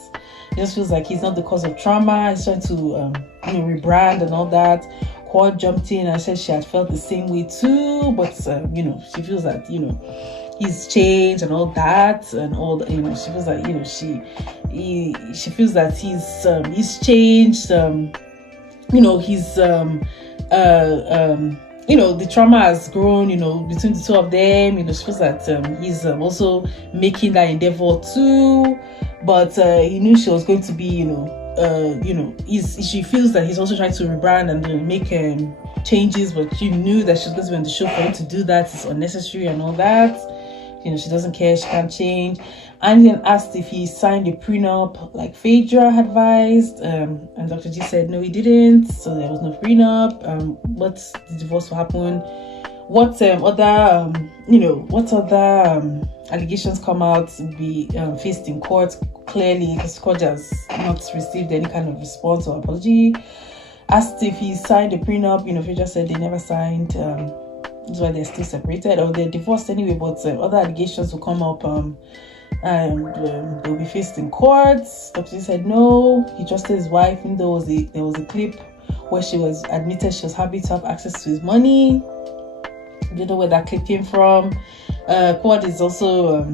It just feels like he's not the cause of trauma. He's trying to you know, rebrand and all that. Quad jumped in and said she had felt the same way too, but you know, she feels that, you know, he's changed and all that, and all that, you know, she feels that, you know, she feels that he's changed. You know, he's you know, the trauma has grown, you know, between the two of them. You know, she feels that he's also making that endeavor too, but he knew she was going to be, you know, she feels that he's also trying to rebrand and make changes, but she knew that she was going to be on the show for him to do that. It's unnecessary and all that. You know, she doesn't care, she can't change. And then asked if he signed a prenup like Phaedra advised, and Dr. G said no, he didn't, so there was no prenup. But the divorce will happen. What other you know, what other allegations come out to be faced in court? clearly, because Cord has not received any kind of response or apology. Asked if he signed a prenup, Future said they never signed. That's why they're still separated, or they're divorced anyway, but other allegations will come up and they'll be faced in court. Dr. G said no, he trusted his wife, even though there was a clip where she was admitted she was happy to have access to his money. Don't know where that clip came from. Quad is also,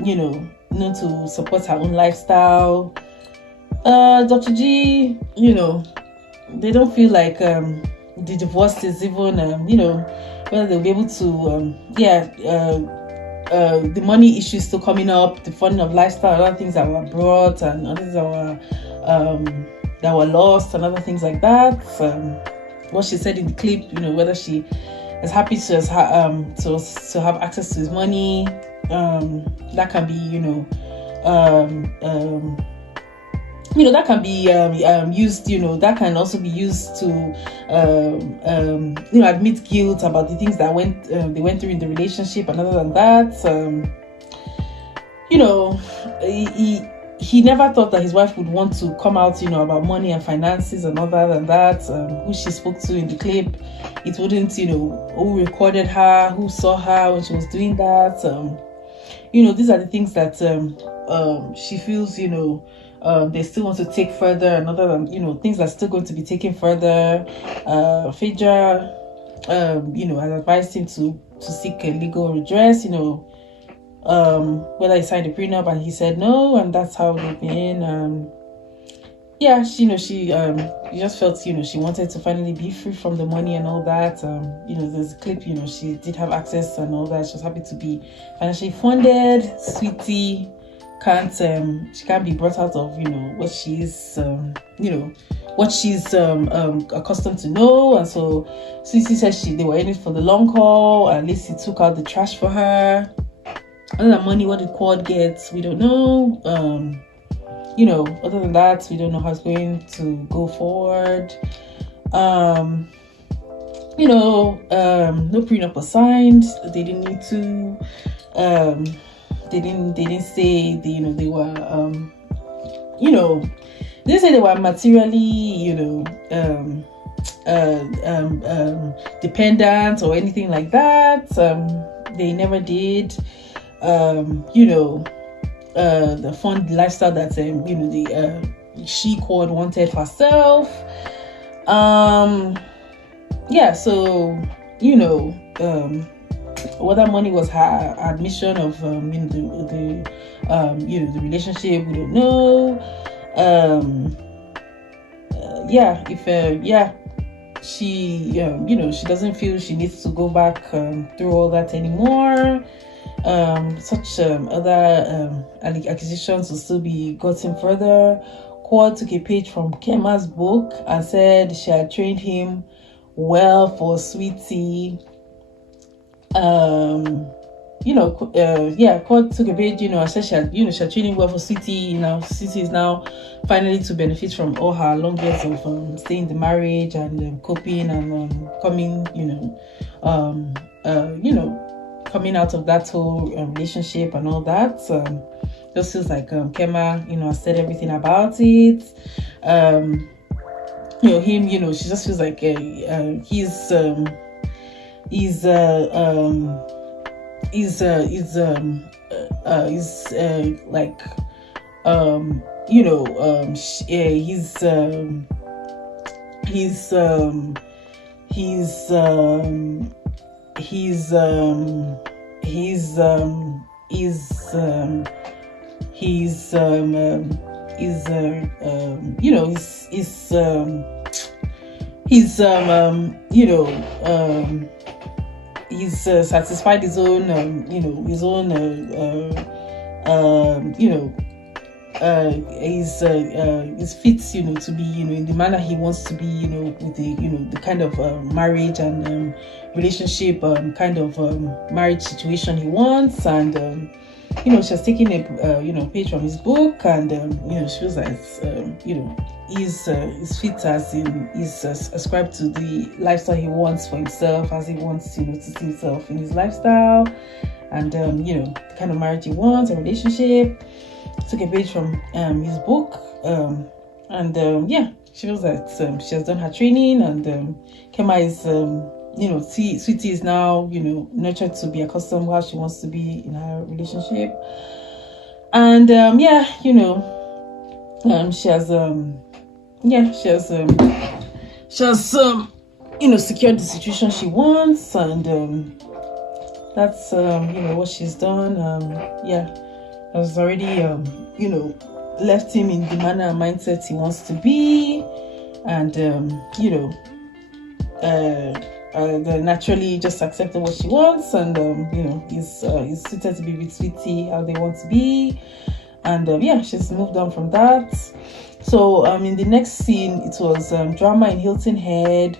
known to support her own lifestyle. Dr. G, they don't feel like the divorce is even, whether they'll be able to, the money issues still coming up, the funding of lifestyle, other things that were brought, and others that were lost, and other things like that. What she said in the clip, whether she is happy to have access to his money, that can be, that can be used, that can also be used to, admit guilt about the things that they went through in the relationship. And other than that, he never thought that his wife would want to come out, about money and finances. And other than that, who she spoke to in the clip, it wouldn't, who recorded her, who saw her when she was doing that. These are the things that she feels, they still want to take further, and other than, things that are still going to be taken further. Phaedra, has advised him to seek a legal redress, whether he signed a prenup, and he said no, and that's how they've been. She just felt, she wanted to finally be free from the money and all that. There's a clip, she did have access and all that. She was happy to be financially funded. Sweetie she can't be brought out of, what she's, what she's accustomed to know. And so Sweetie said they were in it for the long haul. At least he took out the trash for her. Other than money, what did Quad get? We don't know. Other than that, we don't know how it's going to go forward. No prenup was signed. They didn't need to. They didn't say they were they didn't say they were materially dependent or anything like that. They never did. The fun lifestyle that she Quad wanted for herself. Whether money was her admission of the relationship, we don't know. She she doesn't feel she needs to go back through all that anymore. Such other acquisitions will still be gotten further. Quad took a page from Kema's book and said she had trained him well for Sweetie. Quad took a page, I said she had trained him well for Sweetie. Sweetie is now finally to benefit from all her long years of staying in the marriage and coping and coming, coming out of that whole relationship and all that. Just feels like Kema, has said everything about it. Him, she just feels like he's satisfied his own is fit to be in the manner he wants to be with the kind of marriage and relationship kind of marriage situation he wants. And she has taken a page from his book, and she feels like he's fit, as in he's ascribed to the lifestyle he wants for himself, as he wants to see himself in his lifestyle, and the kind of marriage he wants, a relationship. took a page from his book, and yeah, she feels that she has done her training, and Kema is Sweetie is now nurtured to be accustomed how she wants to be in her relationship, and she has secured the situation she wants, and that's what she's done. Has already left him in the manner and mindset he wants to be, and naturally just accepted what she wants, and he's suited to be with Sweetie how they want to be, and she's moved on from that. So in the next scene, it was drama in Hilton Head.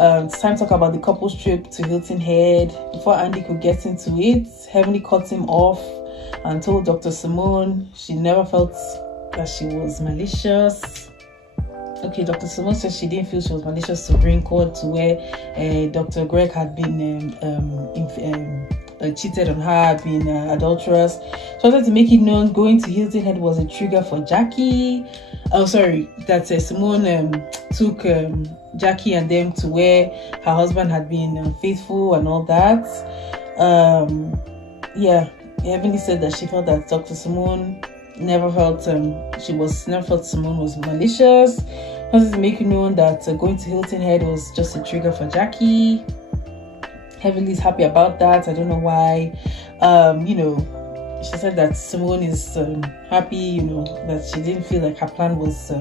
It's time to talk about the couple's trip to Hilton Head. Before Andy could get into it, Heavenly cut him off and told Dr. Simone she never felt that she was malicious. Okay, Dr. Simone said she didn't feel she was malicious to bring court to where Dr. Greg had been cheated on her, been adulterous. She wanted to make it known going to Hilton Head was a trigger for Jackie. Oh, sorry, that Simone took Jackie and them to where her husband had been faithful and all that. Heavenly said that she felt that Dr. Simone never felt Simone was malicious. Wanted to make it known that going to Hilton Head was just a trigger for Jackie. Heavenly's happy about that. I don't know why. She said that Simone is happy, that she didn't feel like her plan was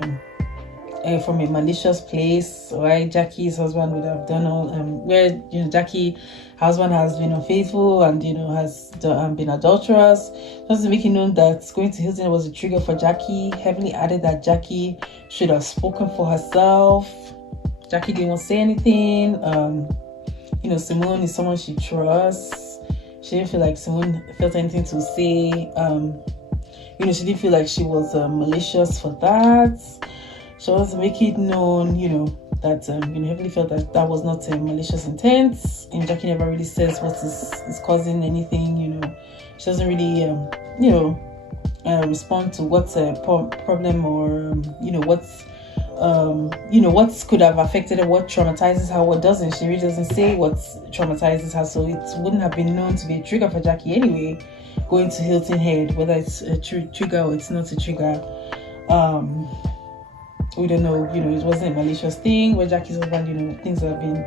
from a malicious place. Why Jackie's husband would have done all, where Jackie's husband has been unfaithful and has been adulterous. Just to make it known that going to Hilton was a trigger for Jackie. Heavenly added that Jackie should have spoken for herself. Jackie didn't want to say anything. Simone is someone she trusts. She didn't feel like Simone felt anything to say. She didn't feel like she was malicious for that. She wants to make it known, that Heavenly felt that that was not a malicious intent. And Jackie never really says what is causing anything. She doesn't really, respond to what's a problem or what could have affected her, what traumatizes her, what doesn't. She really doesn't say what traumatizes her, so it wouldn't have been known to be a trigger for Jackie anyway, going to Hilton Head, whether it's a trigger or it's not a trigger. We don't know, it wasn't a malicious thing where Jackie's husband, things have been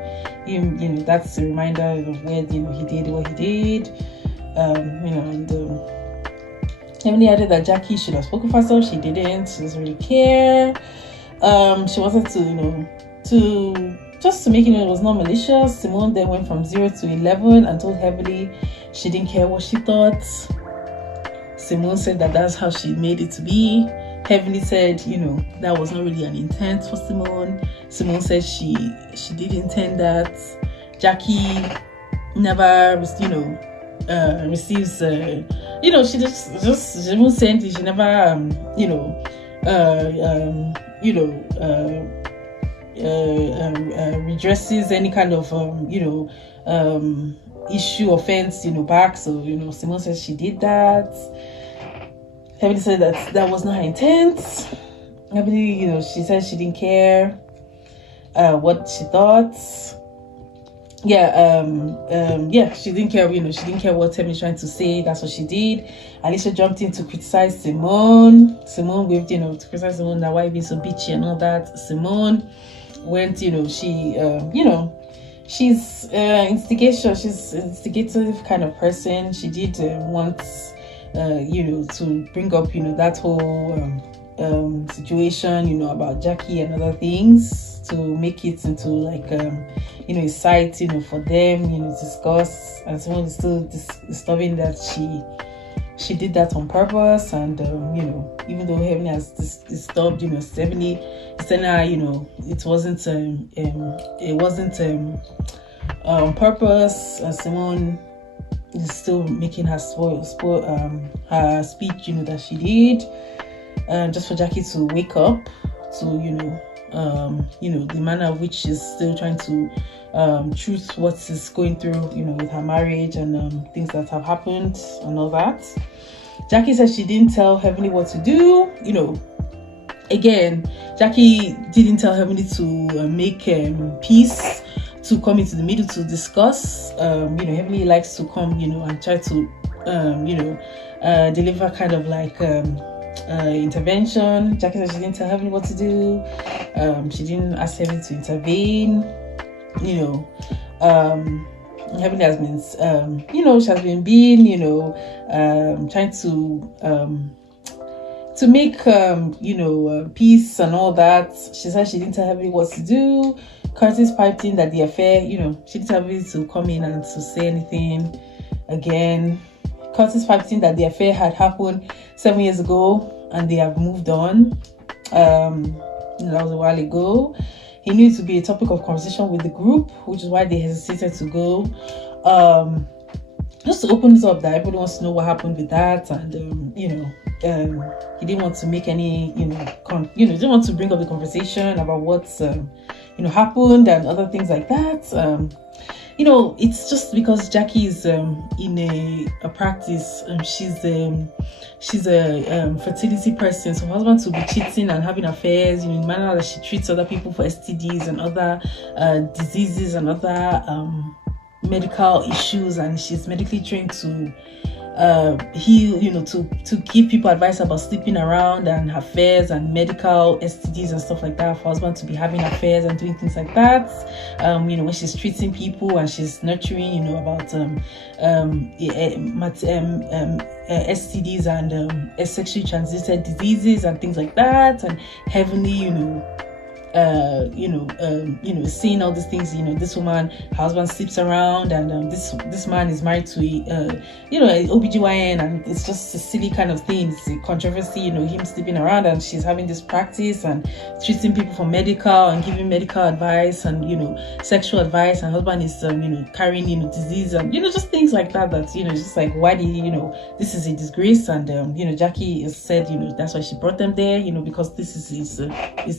him, that's a reminder of where, he did what he did. Emily added that Jackie should have spoken for herself. She didn't. She doesn't really care. She wanted to just to make it was not malicious. Simone then went from 0 to 11 and told Heavenly she didn't care what she thought. Simone said that that's how she made it to be. Heavenly said, that was not really an intent for Simone. Simone said she did intend that. Jackie never, receives, she won't say anything. She never, redresses any kind of, issue, offense, back. So, Simone says she did that. Heavenly said that was not her intent. Heavenly, she said she didn't care what she thought. She didn't care, she didn't care what Heavenly trying to say. That's what she did. Alicia jumped in to criticize Simone. Simone waved, to criticize Simone, that why being so bitchy and all that. Simone went, she's instigation, she's an instigative kind of person. She did want to bring up, that whole situation, about Jackie and other things, to make it into like, a site, for them, to discuss. And someone is still disturbing that she did that on purpose. And, even though Heavenly has disturbed, Stephanie, it wasn't on purpose. And Simone is still making her her speech, that she did, just for Jackie to wake up to, the manner of which she's still trying to truth what is going through, with her marriage and things that have happened and all that. Jackie said she didn't tell Heavenly what to do. Again, Jackie didn't tell Heavenly to make peace, to come into the middle to discuss. Heavenly likes to come, and try to, deliver kind of like intervention. Jackie said she didn't tell Heavenly what to do. She didn't ask Heavenly to intervene. Heavenly has been, she has been being, trying to make, peace and all that. She said she didn't tell Heavenly what to do. Curtis piped in that the affair, she didn't tell Heavenly to come in and to say anything. Again, Curtis piped in that the affair had happened 7 years ago and they have moved on. That was a while ago. He knew it to be a topic of conversation with the group, which is why they hesitated to go. Just to open it up, that everybody wants to know what happened with that, and he didn't want to make any, didn't want to bring up the conversation about what's happened and other things like that. It's just because Jackie is in a practice. She's a fertility person, so her husband to be cheating and having affairs, in the manner that she treats other people for STDs and other diseases and other medical issues, and she's medically trained to heal, to give people advice about sleeping around and affairs and medical STDs and stuff like that, for husband to be having affairs and doing things like that. When she's treating people and she's nurturing, about STDs and sexually transmitted diseases and things like that, and Heavenly, seeing all these things, this woman, her husband sleeps around, and this man is married to an OBGYN, and it's just a silly kind of thing. It's a controversy, him sleeping around, and she's having this practice and treating people for medical and giving medical advice and sexual advice, and husband is carrying disease and just things like that, just like, why did this is a disgrace. And Jackie has said that's why she brought them there, because this is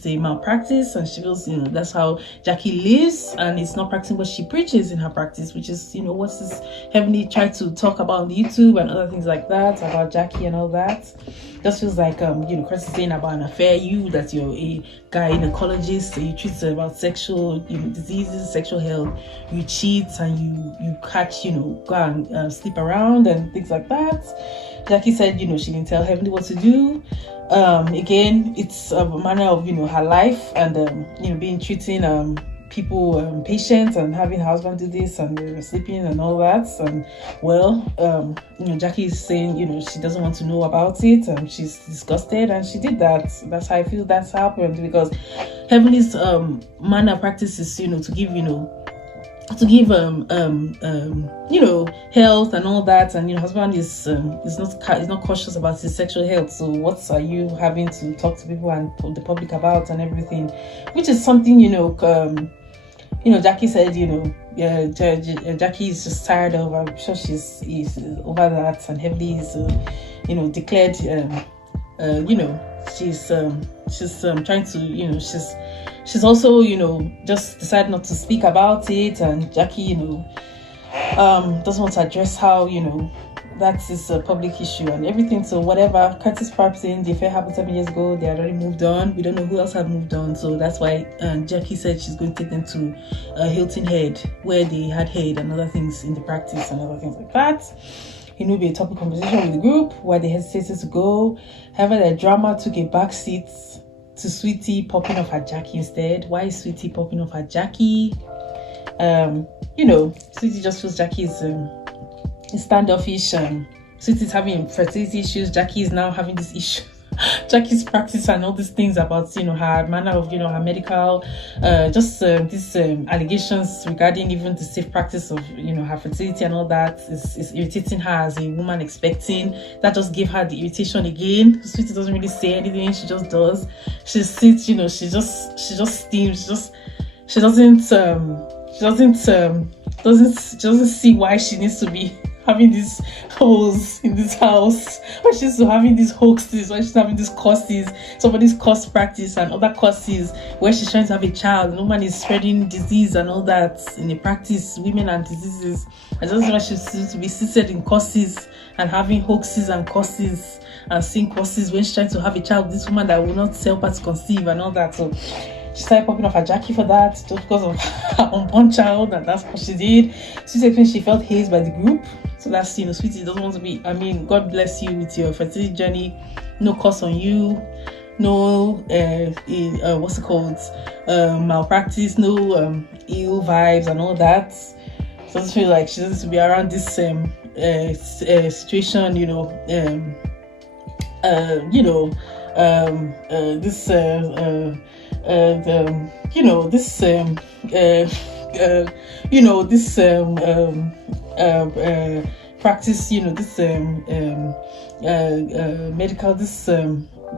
a malpractice. And she feels, that's how Jackie lives, and it's not practicing what she preaches in her practice, which is, what's this Heavenly tried to talk about on YouTube and other things like that about Jackie and all that. Just feels like, Chris is saying about an affair, that you're a gynecologist, you treat about sexual, diseases, sexual health, you cheat and you catch, go and sleep around and things like that. Jackie said, she didn't tell Heavenly what to do. Again, it's a manner of, her life, and, being treating, people, patients, and having her husband do this and sleeping and all that. And Jackie is saying, she doesn't want to know about it, and she's disgusted, and she did that. That's how I feel that's happened, because Heavenly's manner of practice is, to give, health and all that, and husband is not cautious about his sexual health. So what are you having to talk to people and the public about and everything, which is something Jackie said Jackie is just tired of. I'm sure she's over that, and Heavenly is declared she's trying to she's also just decided not to speak about it, and Jackie doesn't want to address how that is a public issue and everything. So whatever, Curtis perhaps saying the affair happened 7 years ago, they had already moved on. We don't know who else had moved on, so that's why Jackie said she's going to take them to Hilton Head, where they had Head and other things in the practice and other things like that. It will be a topic conversation with the group where they hesitated to go. However, the drama took a back seat to Sweetie popping off her Jackie instead. Why is Sweetie popping off her Jackie? Sweetie just feels Jackie is standoffish, and Sweetie's having fertility issues. Jackie is now having this issue. Jackie's practice and all these things about her manner of her medical these allegations regarding even the safe practice of her fertility and all that is irritating her as a woman expecting. That just gave her the irritation again. Sweetie doesn't really say anything, she just does. She sits, she just steams, she doesn't see why she needs to be having these holes in this house, why she's having these hoaxes, why she's having these courses, somebody's course practice and other courses where she's trying to have a child. No man is spreading disease and all that in the practice, women and diseases. I just want she to be seated in courses and having hoaxes and courses and seeing courses when she's trying to have a child. This woman that will not help her to conceive and all that. So she started popping off at Jackie for that, just because of her unborn child, and that's what she did. She felt hazed by the group. So that's, Sweetie doesn't want to be, God bless you with your fertility journey. No curse on you. No, malpractice, no ill vibes and all that. So I just feel like she doesn't to be around this situation, practice, medical, this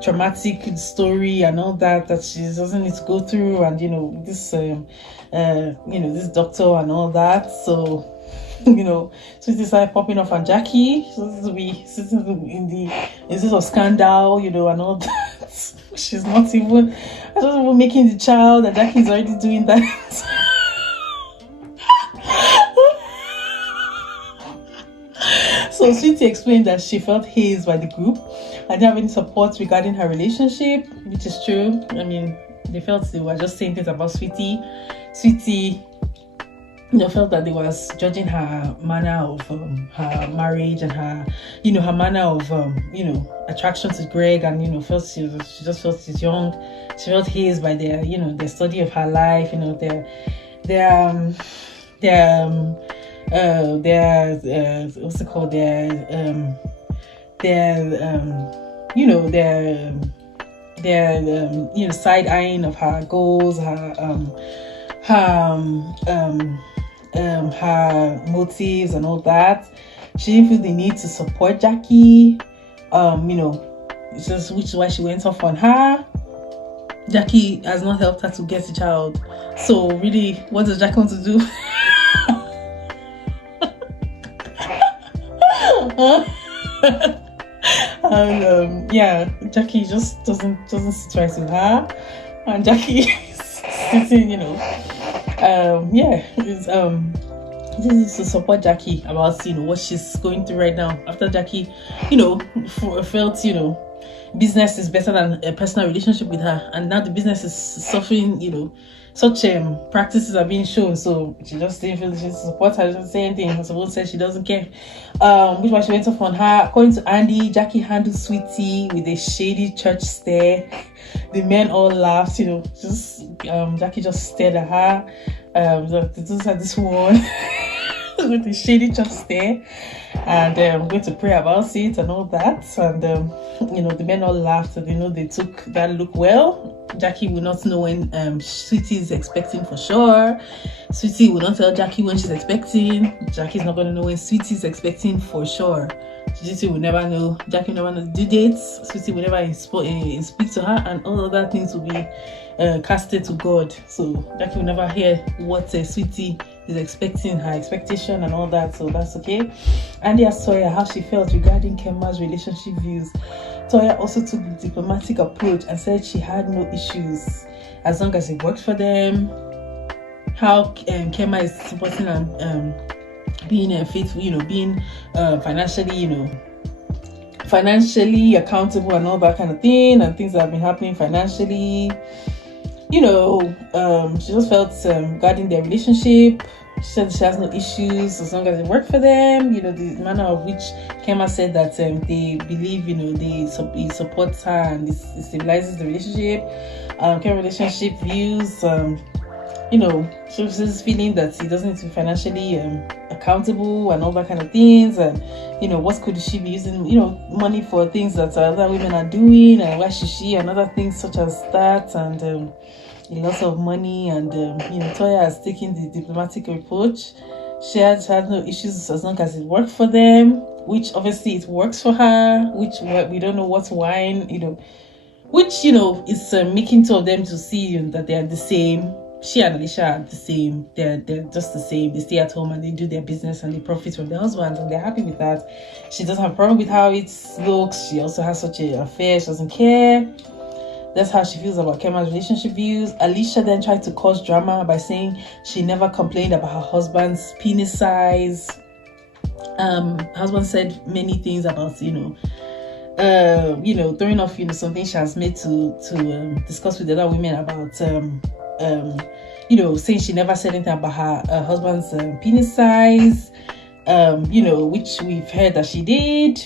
traumatic story and all that she doesn't need to go through, and this this doctor and all that. So so she decided popping off on Jackie. So this will be sitting in this of scandal, and all that. She's not even making the child, and Jackie's already doing that. So Sweetie explained that she felt hazed by the group and didn't have any support regarding her relationship, which is true. They felt they were just saying things about Sweetie. Sweetie, felt that they was judging her manner of her marriage and her, her manner of, attraction to Greg, and she just felt she's young. She felt hazed by their, their study of her life, what's it called, their side eyeing of her goals, her motives and all that. She didn't feel the need to support Jackie, which is why she went off on her. Jackie has not helped her to get a child, so really, what does Jackie want to do? And Jackie just doesn't sit right with her, and Jackie is sitting, this is to support Jackie about what she's going through right now. After Jackie, felt business is better than a personal relationship with her, and now the business is suffering. Such practices are being shown, so she just didn't feel she support her. She doesn't say anything. Her support said she doesn't care. Which one she went off on her. According to Andy, Jackie handled Sweetie with a shady church stare. The men all laughed. Jackie just stared at her. This one with a shady church stare, and I'm going to pray about it and all that. And the men all laughed, and they took that look well. Jackie will not know when Sweetie is expecting for sure. Sweetie will not tell Jackie when she's expecting. Jackie's not going to know when Sweetie is expecting for sure. Sweetie will never know. Jackie will never know the due dates. Sweetie will never speak to her, and all other things will be casted to God. So Jackie will never hear what Sweetie is expecting, her expectation and all that. So that's okay. Andy asked Toya how she felt regarding Kema's relationship views. Toya also took the diplomatic approach and said she had no issues as long as it worked for them. How Kema is supporting and being faithful, being financially accountable and all that kind of thing, and things that have been happening financially. She just felt regarding their relationship. She said she has no issues as long as it worked for them. The manner of which Kema said that they believe, he supports her and it stabilizes the relationship. Kema relationship views, she was feeling that he doesn't need to be financially accountable and all that kind of things. And what could she be using money for, things that other women are doing, and why should she, and other things such as that, and a lot of money. And Toya has taken the diplomatic approach. She had no issues as long as it worked for them, which obviously it works for her, which we don't know what wine, which is making two of them to see that they are the same. she and Alicia are the same. They're just the same. They stay at home and they do their business and they profit from their husbands, and they're happy with that. She doesn't have a problem with how it looks. She also has such an affair. She doesn't care. That's how she feels about Kema's relationship views. Alicia then tried to cause drama by saying she never complained about her husband's penis size. Husband said many things about, throwing off, something she has made to discuss with the other women about, saying she never said anything about her husband's penis size, which we've heard that she did,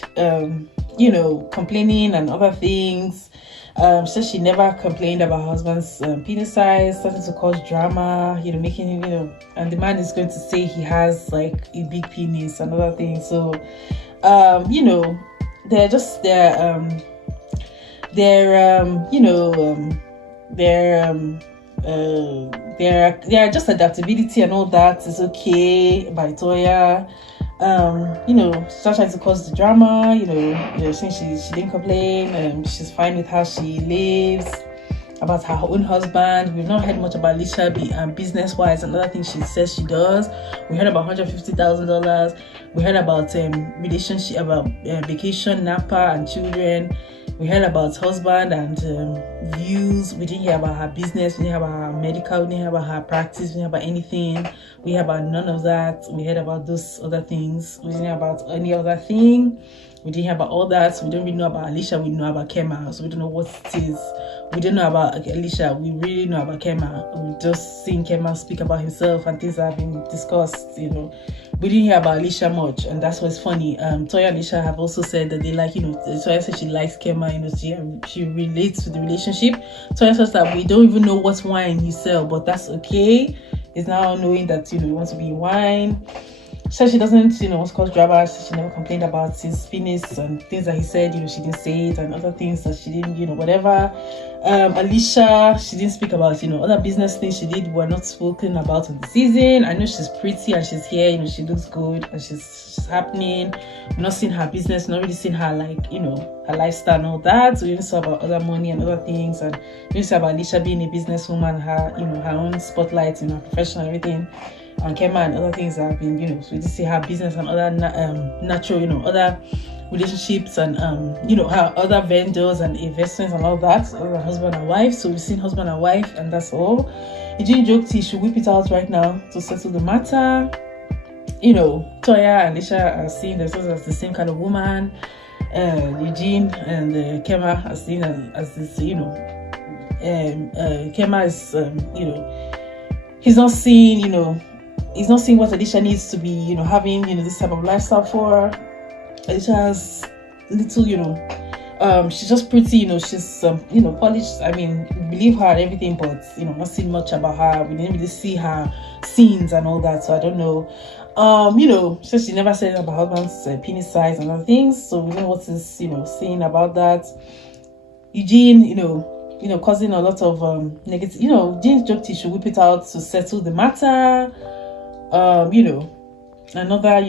complaining and other things. She said she never complained about her husband's penis size, starting to cause drama, making him, and the man is going to say he has like a big penis and other things. So, they're just they're just adaptability and all that is okay by Toya. She's trying to cause the drama, saying she didn't complain, she's fine with how she lives, about her own husband. We've not heard much about Alicia business-wise and other things she says she does. We heard about $150,000. We heard about relationship, about vacation, Napa, and children. We heard about husband and views. We didn't hear about her business. We didn't hear about her medical. We didn't hear about her practice. We didn't hear about anything. We heard about none of that. We heard about those other things. We didn't hear about any other thing. We didn't hear about all that. So we don't really know about Alicia. We know about Kema. So we don't know what it is. We don't know about Alicia. We really know about Kema. We've just seen Kema speak about himself and things that have been discussed, We didn't hear about Alicia much, and that's what's funny. Toya and Alicia have also said that they like, Toya said she likes Kema, she relates to the relationship. Toya says that we don't even know what wine you sell, but that's okay. It's now knowing that, he wants to be in wine. She said she doesn't, want to cause drama. She never complained about his penis and things that he said, she didn't say it, and other things that she didn't, whatever. Alicia, she didn't speak about, other business things she did were not spoken about in the season. I know she's pretty and she's here, she looks good and she's happening. We're not seeing her business, not really seeing her, her lifestyle and all that. So we didn't saw about other money and other things, and we didn't saw about Alicia being a businesswoman, her, her own spotlight, her profession and everything. And Kema and other things that have been, so we did see her business and other natural, other relationships and, her other vendors and investments and all that, other husband and wife. So we've seen husband and wife, and that's all. Eugene joked he should whip it out right now to settle the matter. Toya and Alicia are seen themselves as the same kind of woman. Eugene and Kema are seen as this, Kema is, he's not seeing, he's not seeing what Alicia needs to be, having, this type of lifestyle for. Alicia has little, she's just pretty, she's, polished. I mean, we believe her and everything, but, not seeing much about her. We didn't really see her scenes and all that, so I don't know. She says she never said about husband's penis size and other things, so we don't know what is, saying about that. Eugene, causing a lot of negative, Eugene joked he should whip it out to settle the matter. Another,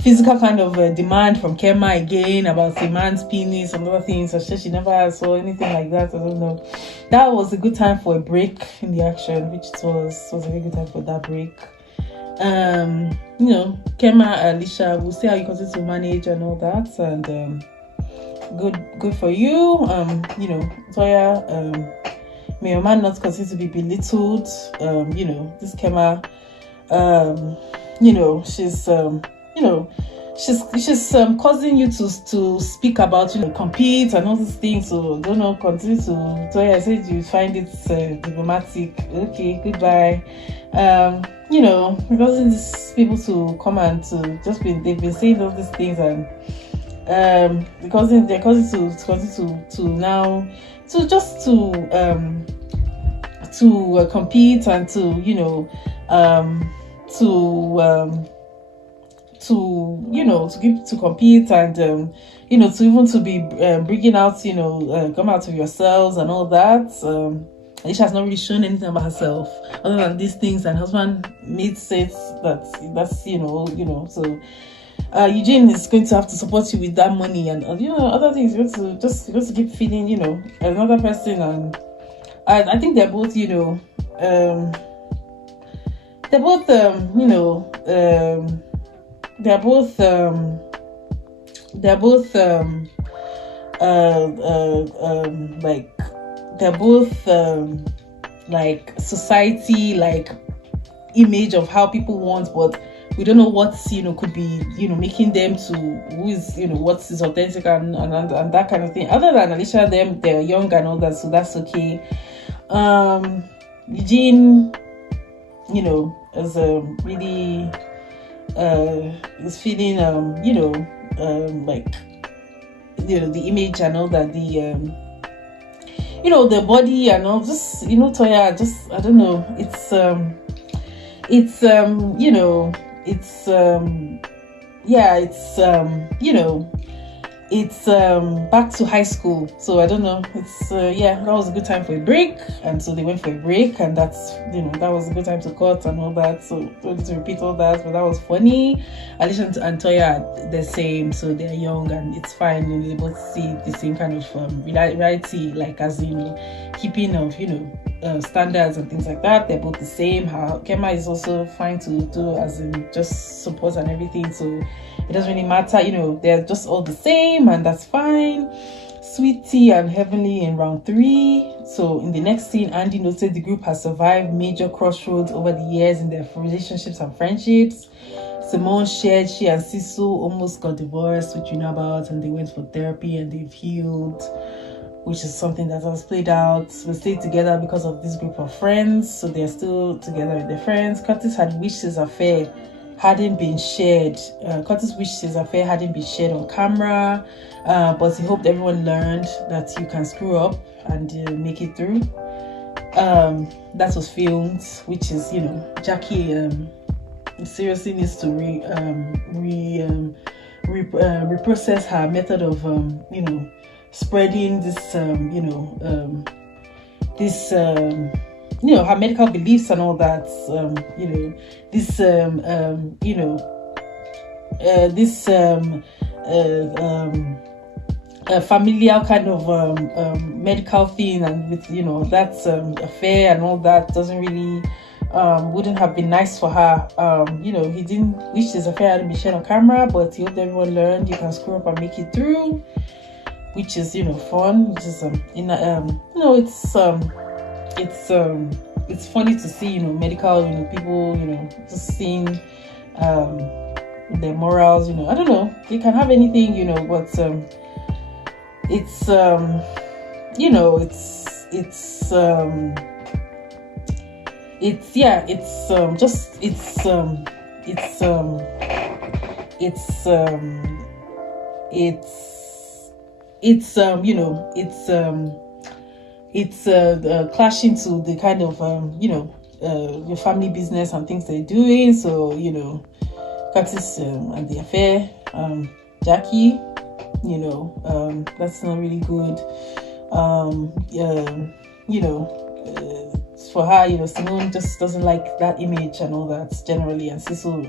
physical kind of demand from Kema again about a man's penis and other things. So she never saw anything like that. I don't know. That was a good time for a break in the action, which it was a very good time for that break. Kema, Alicia, we'll see how you continue to manage and all that, and good for you. Toya, may your man not continue to be belittled. This Kema, she's causing you to speak about, compete and all these things. So don't know, continue to. Toya, I said you find it diplomatic. Okay, goodbye. Because these people to come and to they've been saying all these things, and they're causing to now to compete and to to compete and to even to be bringing out come out of yourselves and all that. Alicia has not really shown anything about herself other than these things, and husband made sense that's so Eugene is going to have to support you with that money and other things. You're going to keep feeding another person, and I think they're both they're both like society like image of how people want, but we don't know what could be making them to who is what is authentic and that kind of thing. Other than Alicia, they're young and all that, so that's okay. Eugene is really is feeling like the image and all that, the body and all, just Toya, just I don't know, it's back to high school, so I don't know, it's that was a good time for a break, and so they went for a break, and that's that was a good time to cut and all that, so don't need to repeat all that, but that was funny. Alicia and Toya are the same, so they're young and it's fine, they both see the same kind of reality, like as keeping of standards and things like that. They're both the same. Kema is also fine to do as in just support and everything, so it doesn't really matter, they're just all the same, and that's fine. Sweetie and Heavenly in round 3. So in the next scene, Andy noted the group has survived major crossroads over the years in their relationships and friendships. Simone shared she and Sisu almost got divorced, which you know about, and they went for therapy and they've healed, which is something that has played out. We stayed together because of this group of friends, so they're still together with their friends. Curtis had wished his affair hadn't been shared. Curtis wished his affair hadn't been shared on camera, but he hoped everyone learned that you can screw up and make it through. That was filmed, which is, Jackie seriously needs to reprocess her method of, spreading this, her medical beliefs and all that, familial kind of medical thing, and with that affair and all that doesn't really wouldn't have been nice for her. He didn't wish his affair hadn't been shared on camera, but he hoped everyone learned you can screw up and make it through, which is fun, which is it's funny to see medical people just seeing their morals. I don't know, they can have anything but it's clashing to the kind of your family business and things they're doing. So Curtis and the affair, Jackie, that's not really good. For her, Simone just doesn't like that image and all that generally, and Cecil,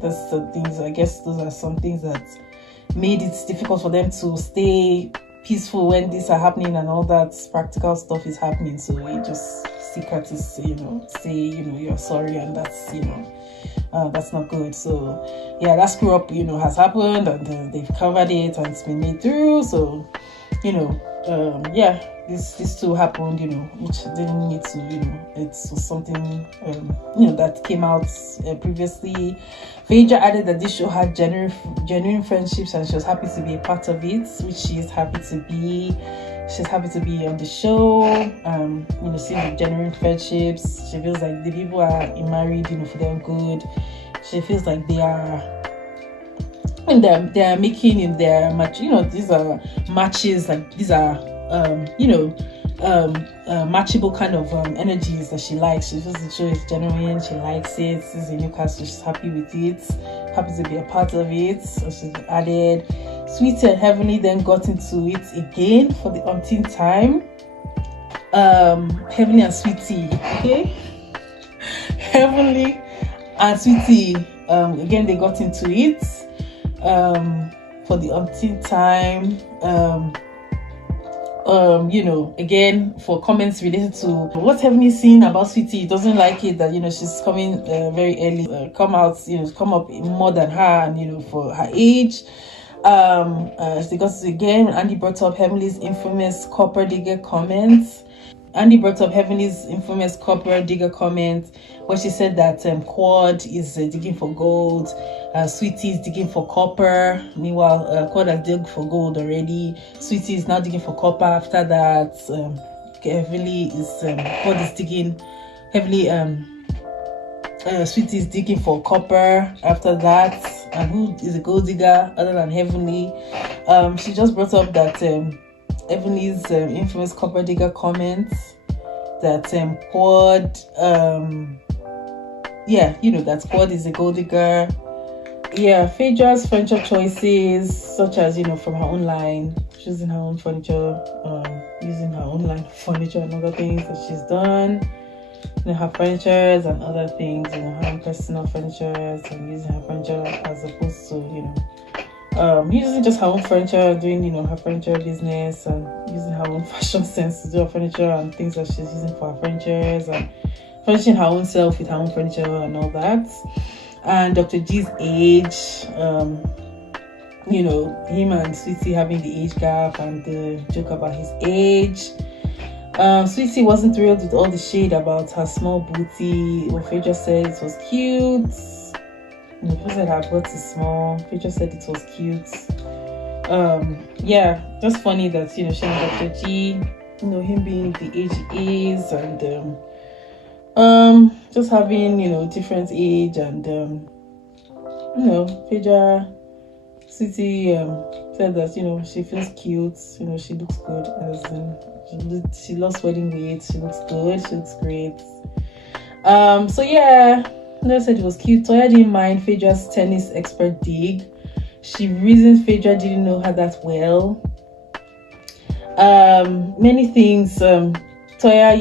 that's the things. I guess those are some things that made it difficult for them to stay peaceful when these are happening and all that practical stuff is happening. So you just see Curtis, say, you're sorry, and that's, that's not good. So yeah, that screw up, has happened, and they've covered it and it's been made through. So, this too happened, which didn't need to, it's something, that came out previously. Phaedra added that this show had genuine friendships, and she was happy to be a part of it, which she is happy to be. She's happy to be on the show, seeing the genuine friendships. She feels like the people are married, for their good. She feels like they are and they're making in their match, these are matches, like these are matchable kind of energies that she likes. She feels the show is genuine, she likes it. This is a new cast, so she's happy with it, happy to be a part of it, so she's added. Sweetie and Heavenly then got into it again for the umpteenth time. Heavenly and Sweetie, okay, Heavenly and Sweetie again, they got into it for the umpteenth time. Again, for comments related to what Heavenly saying about Sweetie. Doesn't like it that she's coming very early, come up more than her, and for her age. Because again, Andy brought up Heavenly's infamous copper digger comments. Andy brought up Heavenly's infamous copper digger comment, where she said that Quad is digging for gold, Sweetie is digging for copper. Meanwhile, Quad has dug for gold already. Sweetie is now digging for copper. After that, Heavenly is Quad is digging heavily. Sweetie is digging for copper. After that, and who is a gold digger other than Heavenly? She just brought up that Heavenly's infamous copper digger comments, that Quad, that Quad is a gold digger. Yeah, Phaedra's furniture choices, such as from her own line, choosing her own furniture, using her own line of furniture and other things that she's done. Her furnitures and other things, her own personal furnitures, and using her furniture as opposed to using just her own furniture, doing her furniture business, and using her own fashion sense to do her furniture and things that she's using for her furnitures, and furnishing her own self with her own furniture and all that. And Dr. G's age, him and Sweetie having the age gap and the joke about his age. Sweetie wasn't thrilled with all the shade about her small booty. Phaedra said it was cute. People said her butt is small. Phaedra said it was cute. Just funny that she and Dr. G, him being the age he is, and just having different age, and Phaedra, Sweetie said that she feels cute, she looks good, as in she lost wedding weight, she looks good, she looks great. I said it was cute. Toya didn't mind Phaedra's tennis expert dig. She reasoned Phaedra didn't know her that well. Many things. Toya,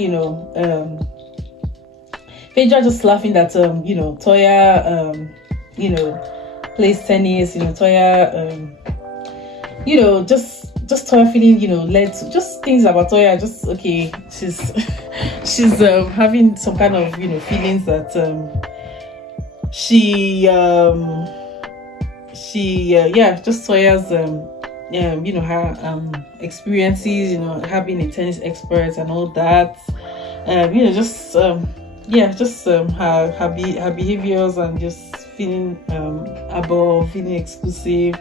Phaedra just laughing that Toya plays tennis. Toya just Toya feeling led to just things about Toya. Just okay, she's having some kind of feelings that just Toya's her experiences, her being a tennis expert and all that, her behaviors, and just feeling above, feeling exclusive.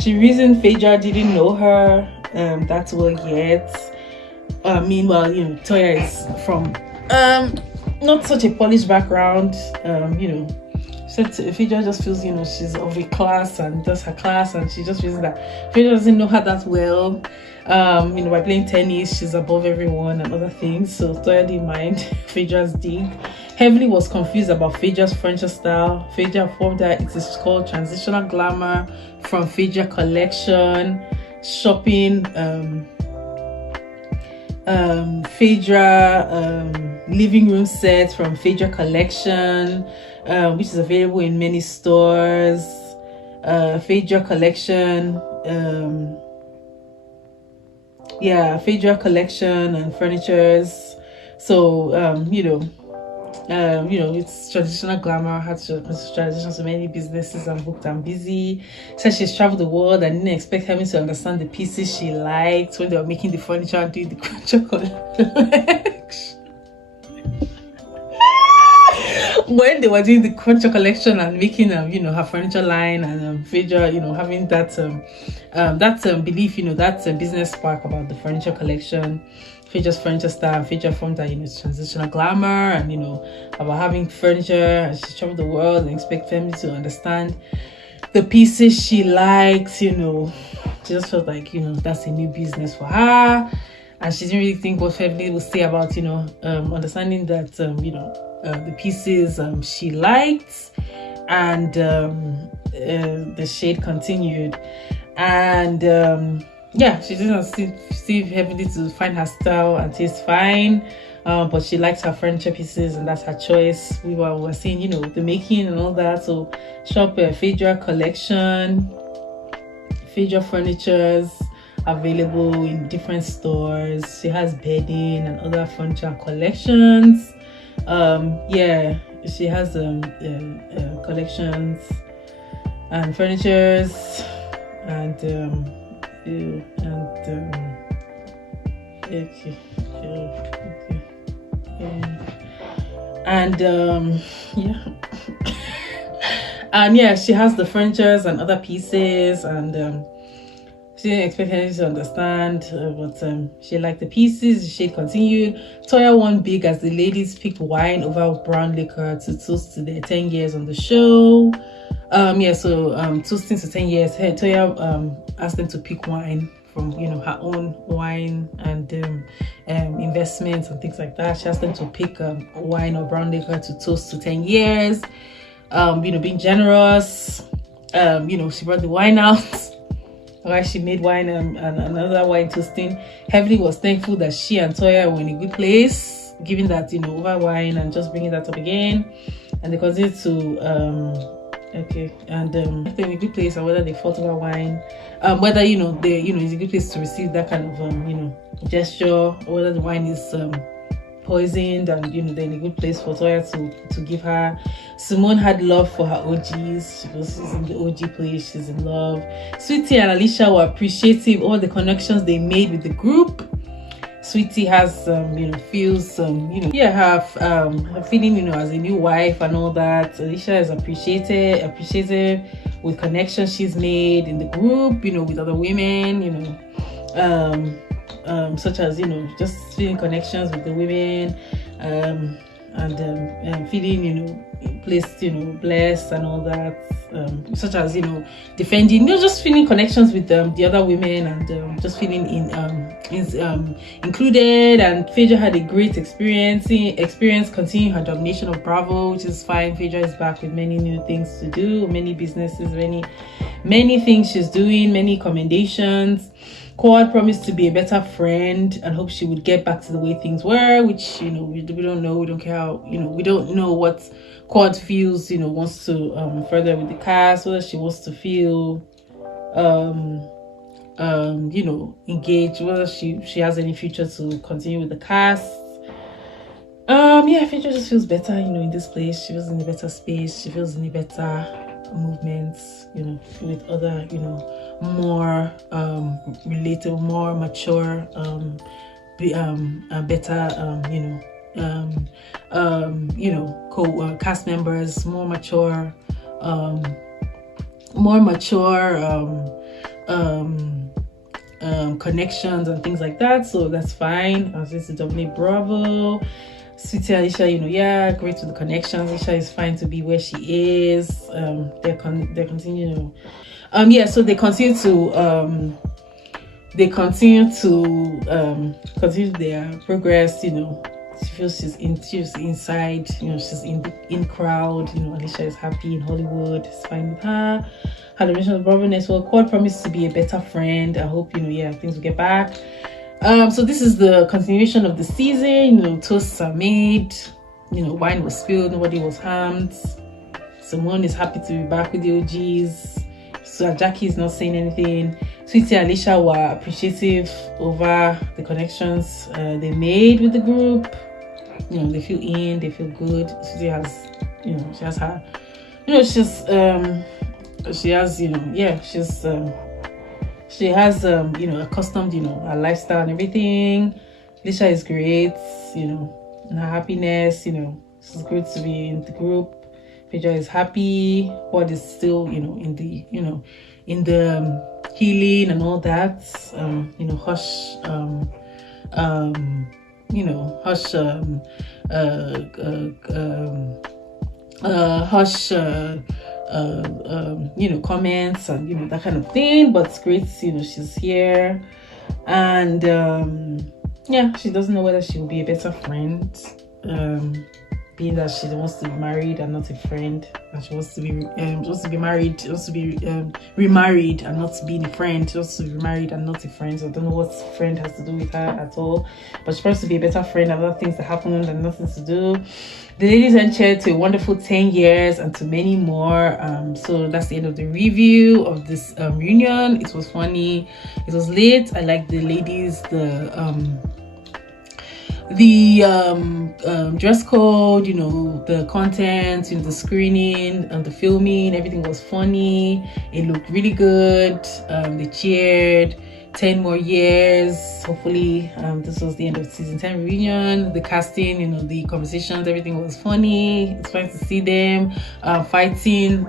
She reasoned Phaedra didn't know her that well yet. Meanwhile, Toya is from not such a polished background. Phaedra just feels she's of a class and does her class, and she just feels that Phaedra doesn't know her that well. By playing tennis, she's above everyone and other things. So Toya didn't mind Phaedra's dig. Heavenly was confused about Phaedra's furniture style. Phaedra informed her it is called transitional glamour from Phaedra collection. Shopping Phaedra living room set from Phaedra collection, which is available in many stores. Phaedra collection, Phaedra collection and furnitures. So it's traditional glamour, had to transition to many businesses, and booked and busy. Said she's traveled the world and didn't expect having to understand the pieces she liked when they were making the furniture and doing the furniture collection. When they were doing the furniture collection and making her furniture line, and Phaedra having that belief, that business spark about the furniture collection, Phaedra's furniture style. Phaedra formed that transitional glamour, and about having furniture, and she traveled the world and expect family to understand the pieces she likes, she just felt like, that's a new business for her. And she didn't really think what family would say about, understanding that, the pieces she liked. And the shade continued. And she didn't see heavily to find her style and taste fine. But she likes her furniture pieces, and that's her choice. We were seeing, the making and all that. So shop Phaedra collection, Phaedra furnitures available in different stores. She has bedding and other furniture collections. She has collections and furnitures she has the furnitures and other pieces, and she didn't expect anyone to understand, but she liked the pieces. The shade continued. Toya won big as the ladies picked wine over brown liquor to toast to their 10 years on the show. Toasting to 10 years. Toya asked them to pick wine from her own wine and investments and things like that. She asked them to pick wine or brown liquor to toast to 10 years. Being generous. She brought the wine out. Alright, she made wine and another wine toasting. Heavily was thankful that she and Toya were in a good place, given that over wine, and just bringing that up again. And they continued to they're in a good place, and whether they fought over wine, whether they it's a good place to receive that kind of gesture, or whether the wine is poisoned, and they're in a good place for Toya to give her. Simone had love for her OGs. She's in the OG place. She's in love. Sweetie and Alicia were appreciative of all the connections they made with the group. Sweetie has feels her feeling as a new wife and all that. Alicia is appreciative with connections she's made in the group, with other women, such as just feeling connections with the women, and feeling placed blessed and all that, such as defending, just feeling connections with the other women, and just feeling included. And Phaedra had a great experience continuing her domination of Bravo, which is fine. Phaedra is back with many new things to do, many businesses, many things she's doing, many commendations. Quad promised to be a better friend and hoped she would get back to the way things were, which we don't know. We don't care how we don't know what Quad feels wants to further with the cast, whether she wants to feel engaged, whether she has any future to continue with the cast. Phaedra just feels better in this place. She feels in a better space. She feels in a better movements, with other, more relatable, more mature, better, cast members, more mature, connections and things like that. So that's fine. As this is dominate Bravo. Sweetie Alicia, great with the connections. Alicia is fine to be where she is. They continue. So they continue to continue their progress. She feels she's inside. She's in crowd. Alicia is happy in Hollywood. It's fine with her. Her donation of Bravo Network. Quad promised to be a better friend. I hope things will get back. So this is the continuation of the season. Toasts are made. Wine was spilled. Nobody was harmed. Simone is happy to be back with the OGs. So Jackie is not saying anything. Sweetie and Alicia were appreciative over the connections they made with the group. They feel in. They feel good. Sweetie has, she has her, she has accustomed her lifestyle and everything. Alicia is great, and her happiness, it's good to be in the group. Phaedra is happy. What is still in the healing and all that, hush comments and that kind of thing. But it's great, she's here. And yeah, she doesn't know whether she will be a better friend, being that she wants to be married and not a friend, and she wants to be married, she wants to be remarried and not being a friend. She wants to be married and not a friend. So I don't know what friend has to do with her at all, but she wants to be a better friend and other things that happened and nothing to do. The ladies ventured to a wonderful 10 years and to many more. So that's the end of the review of this reunion. It was funny, it was late. I like the ladies, the dress code, the content, the screening and the filming, everything was funny. It looked really good. They cheered 10 more years. Hopefully this was the end of season 10 reunion. The casting, the conversations, everything was funny. It's fun to see them. Fighting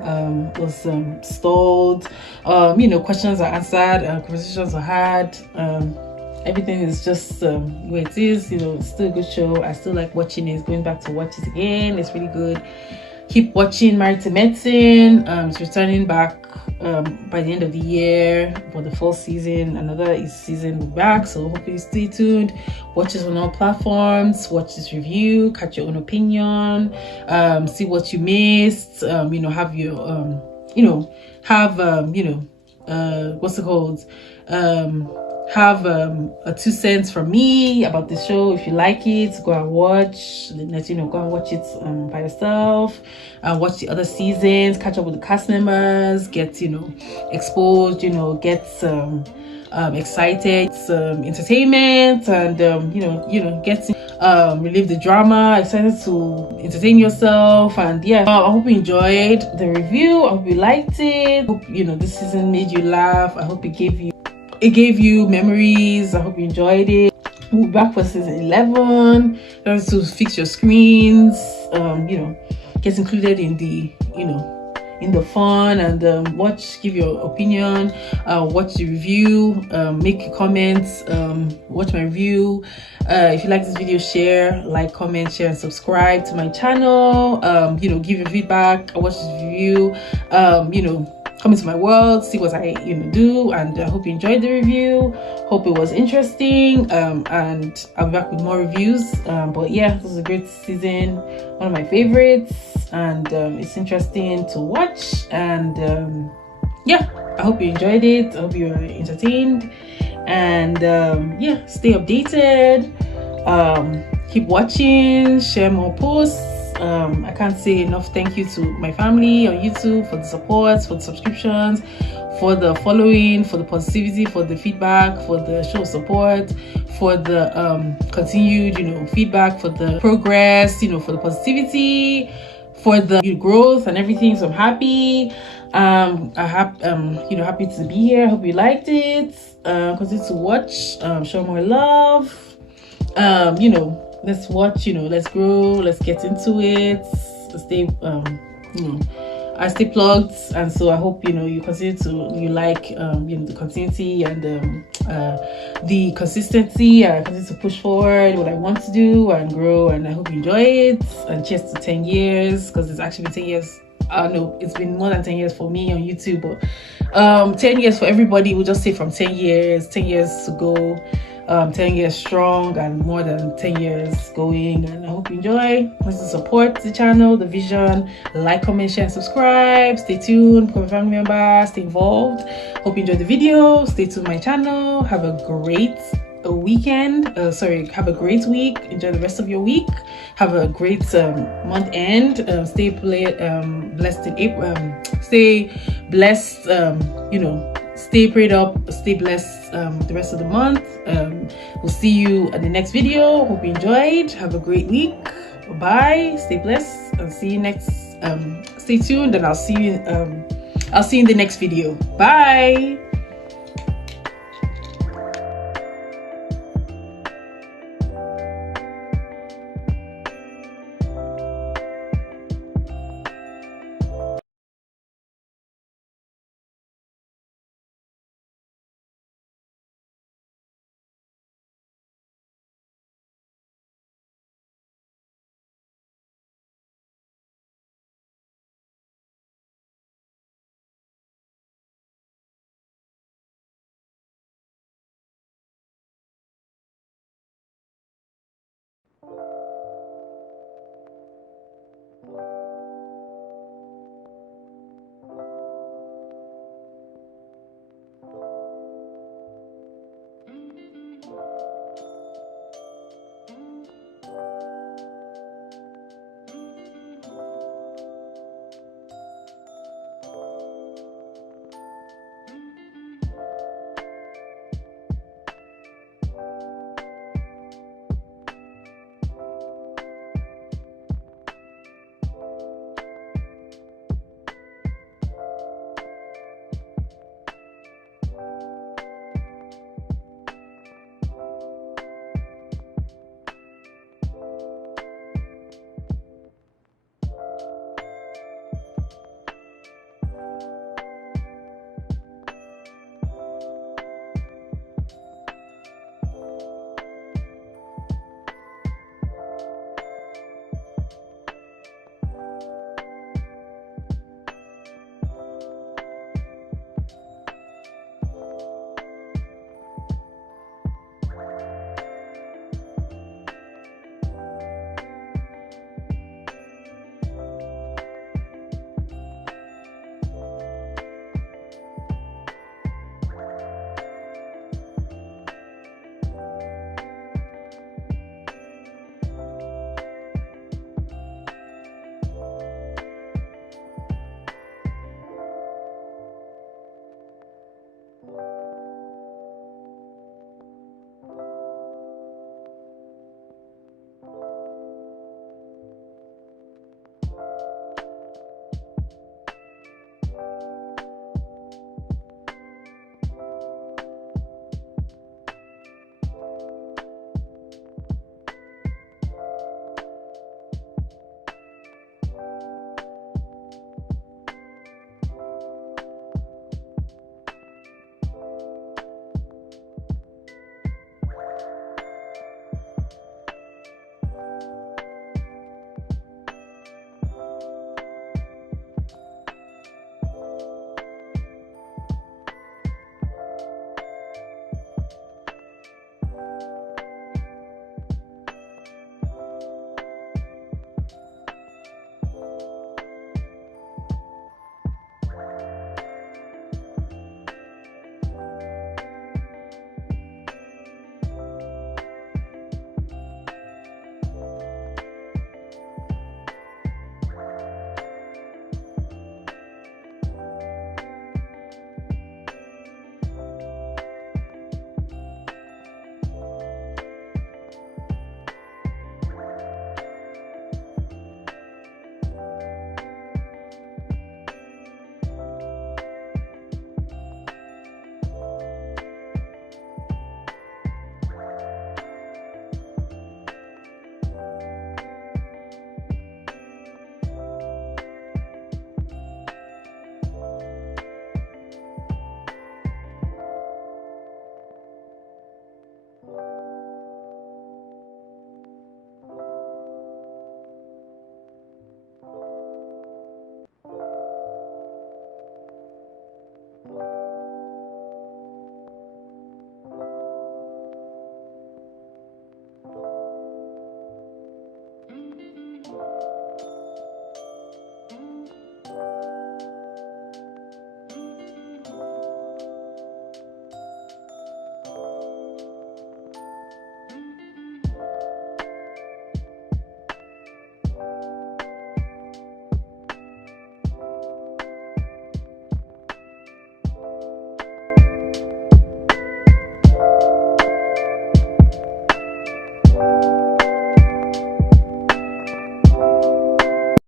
was stalled. Questions are answered, conversations are had. Everything is just where it is. It's still a good show. I still like watching it. Going back to watch it again, it's really good. Keep watching Maritally-Entertaining. It's returning back by the end of the year for the fall season. Another season will be back, so hopefully stay tuned. Watch this on all platforms. Watch this review, catch your own opinion, see what you missed. Have your what's it called, have a 2 cents from me about the show. If you like it, go and watch. Go and watch it by yourself. Watch the other seasons. Catch up with the cast members. Get exposed. Get excited. Entertainment, and get relieve the drama. Excited to entertain yourself. And yeah, I hope you enjoyed the review. I hope you liked it. Hope this season made you laugh. I hope it gave you memories. I hope you enjoyed it. We'll be back for season 11. That's to fix your screens, get included in the in the fun, and give your opinion, watch the review, make comments, watch my review. If you like this video, share, like, comment, share, and subscribe to my channel. Give your feedback, watch this review, come into my world, see what I do, and I hope you enjoyed the review. Hope it was interesting, and I'll be back with more reviews. But yeah, this is a great season, one of my favorites, and it's interesting to watch. And yeah, I hope you enjoyed it. I hope you were entertained, and yeah, stay updated. Keep watching, share more posts. I can't say enough thank you to my family on YouTube for the support, for the subscriptions, for the following, for the positivity, for the feedback, for the show of support, for the continued feedback, for the progress, for the positivity, for the growth and everything. So I'm happy. Happy to be here. Hope you liked it. Continue to watch, show more love. Let's watch, let's grow, let's get into it. Stay I stay plugged, and so I hope you continue to like the continuity and the consistency. I continue to push forward what I want to do and grow, and I hope you enjoy it. And cheers to 10 years, because it's actually been 10 years. No, it's been more than 10 years for me on YouTube, but 10 years for everybody. We'll just say from 10 years to go. 10 years strong and more than 10 years going. And I hope you enjoy. Please support the channel, the vision, like, comment, share, and subscribe. Stay tuned, become a family member, stay involved. Hope you enjoyed the video. Stay tuned to my channel. Have a great weekend. Have a great week. Enjoy the rest of your week. Have a great month end. Stay blessed in April. Stay blessed. Stay prayed up, stay blessed the rest of the month. We'll see you in the next video. Hope you enjoyed. Have a great week. Bye. Stay blessed. I'll see you next. Stay tuned, and I'll see you in the next video. Bye.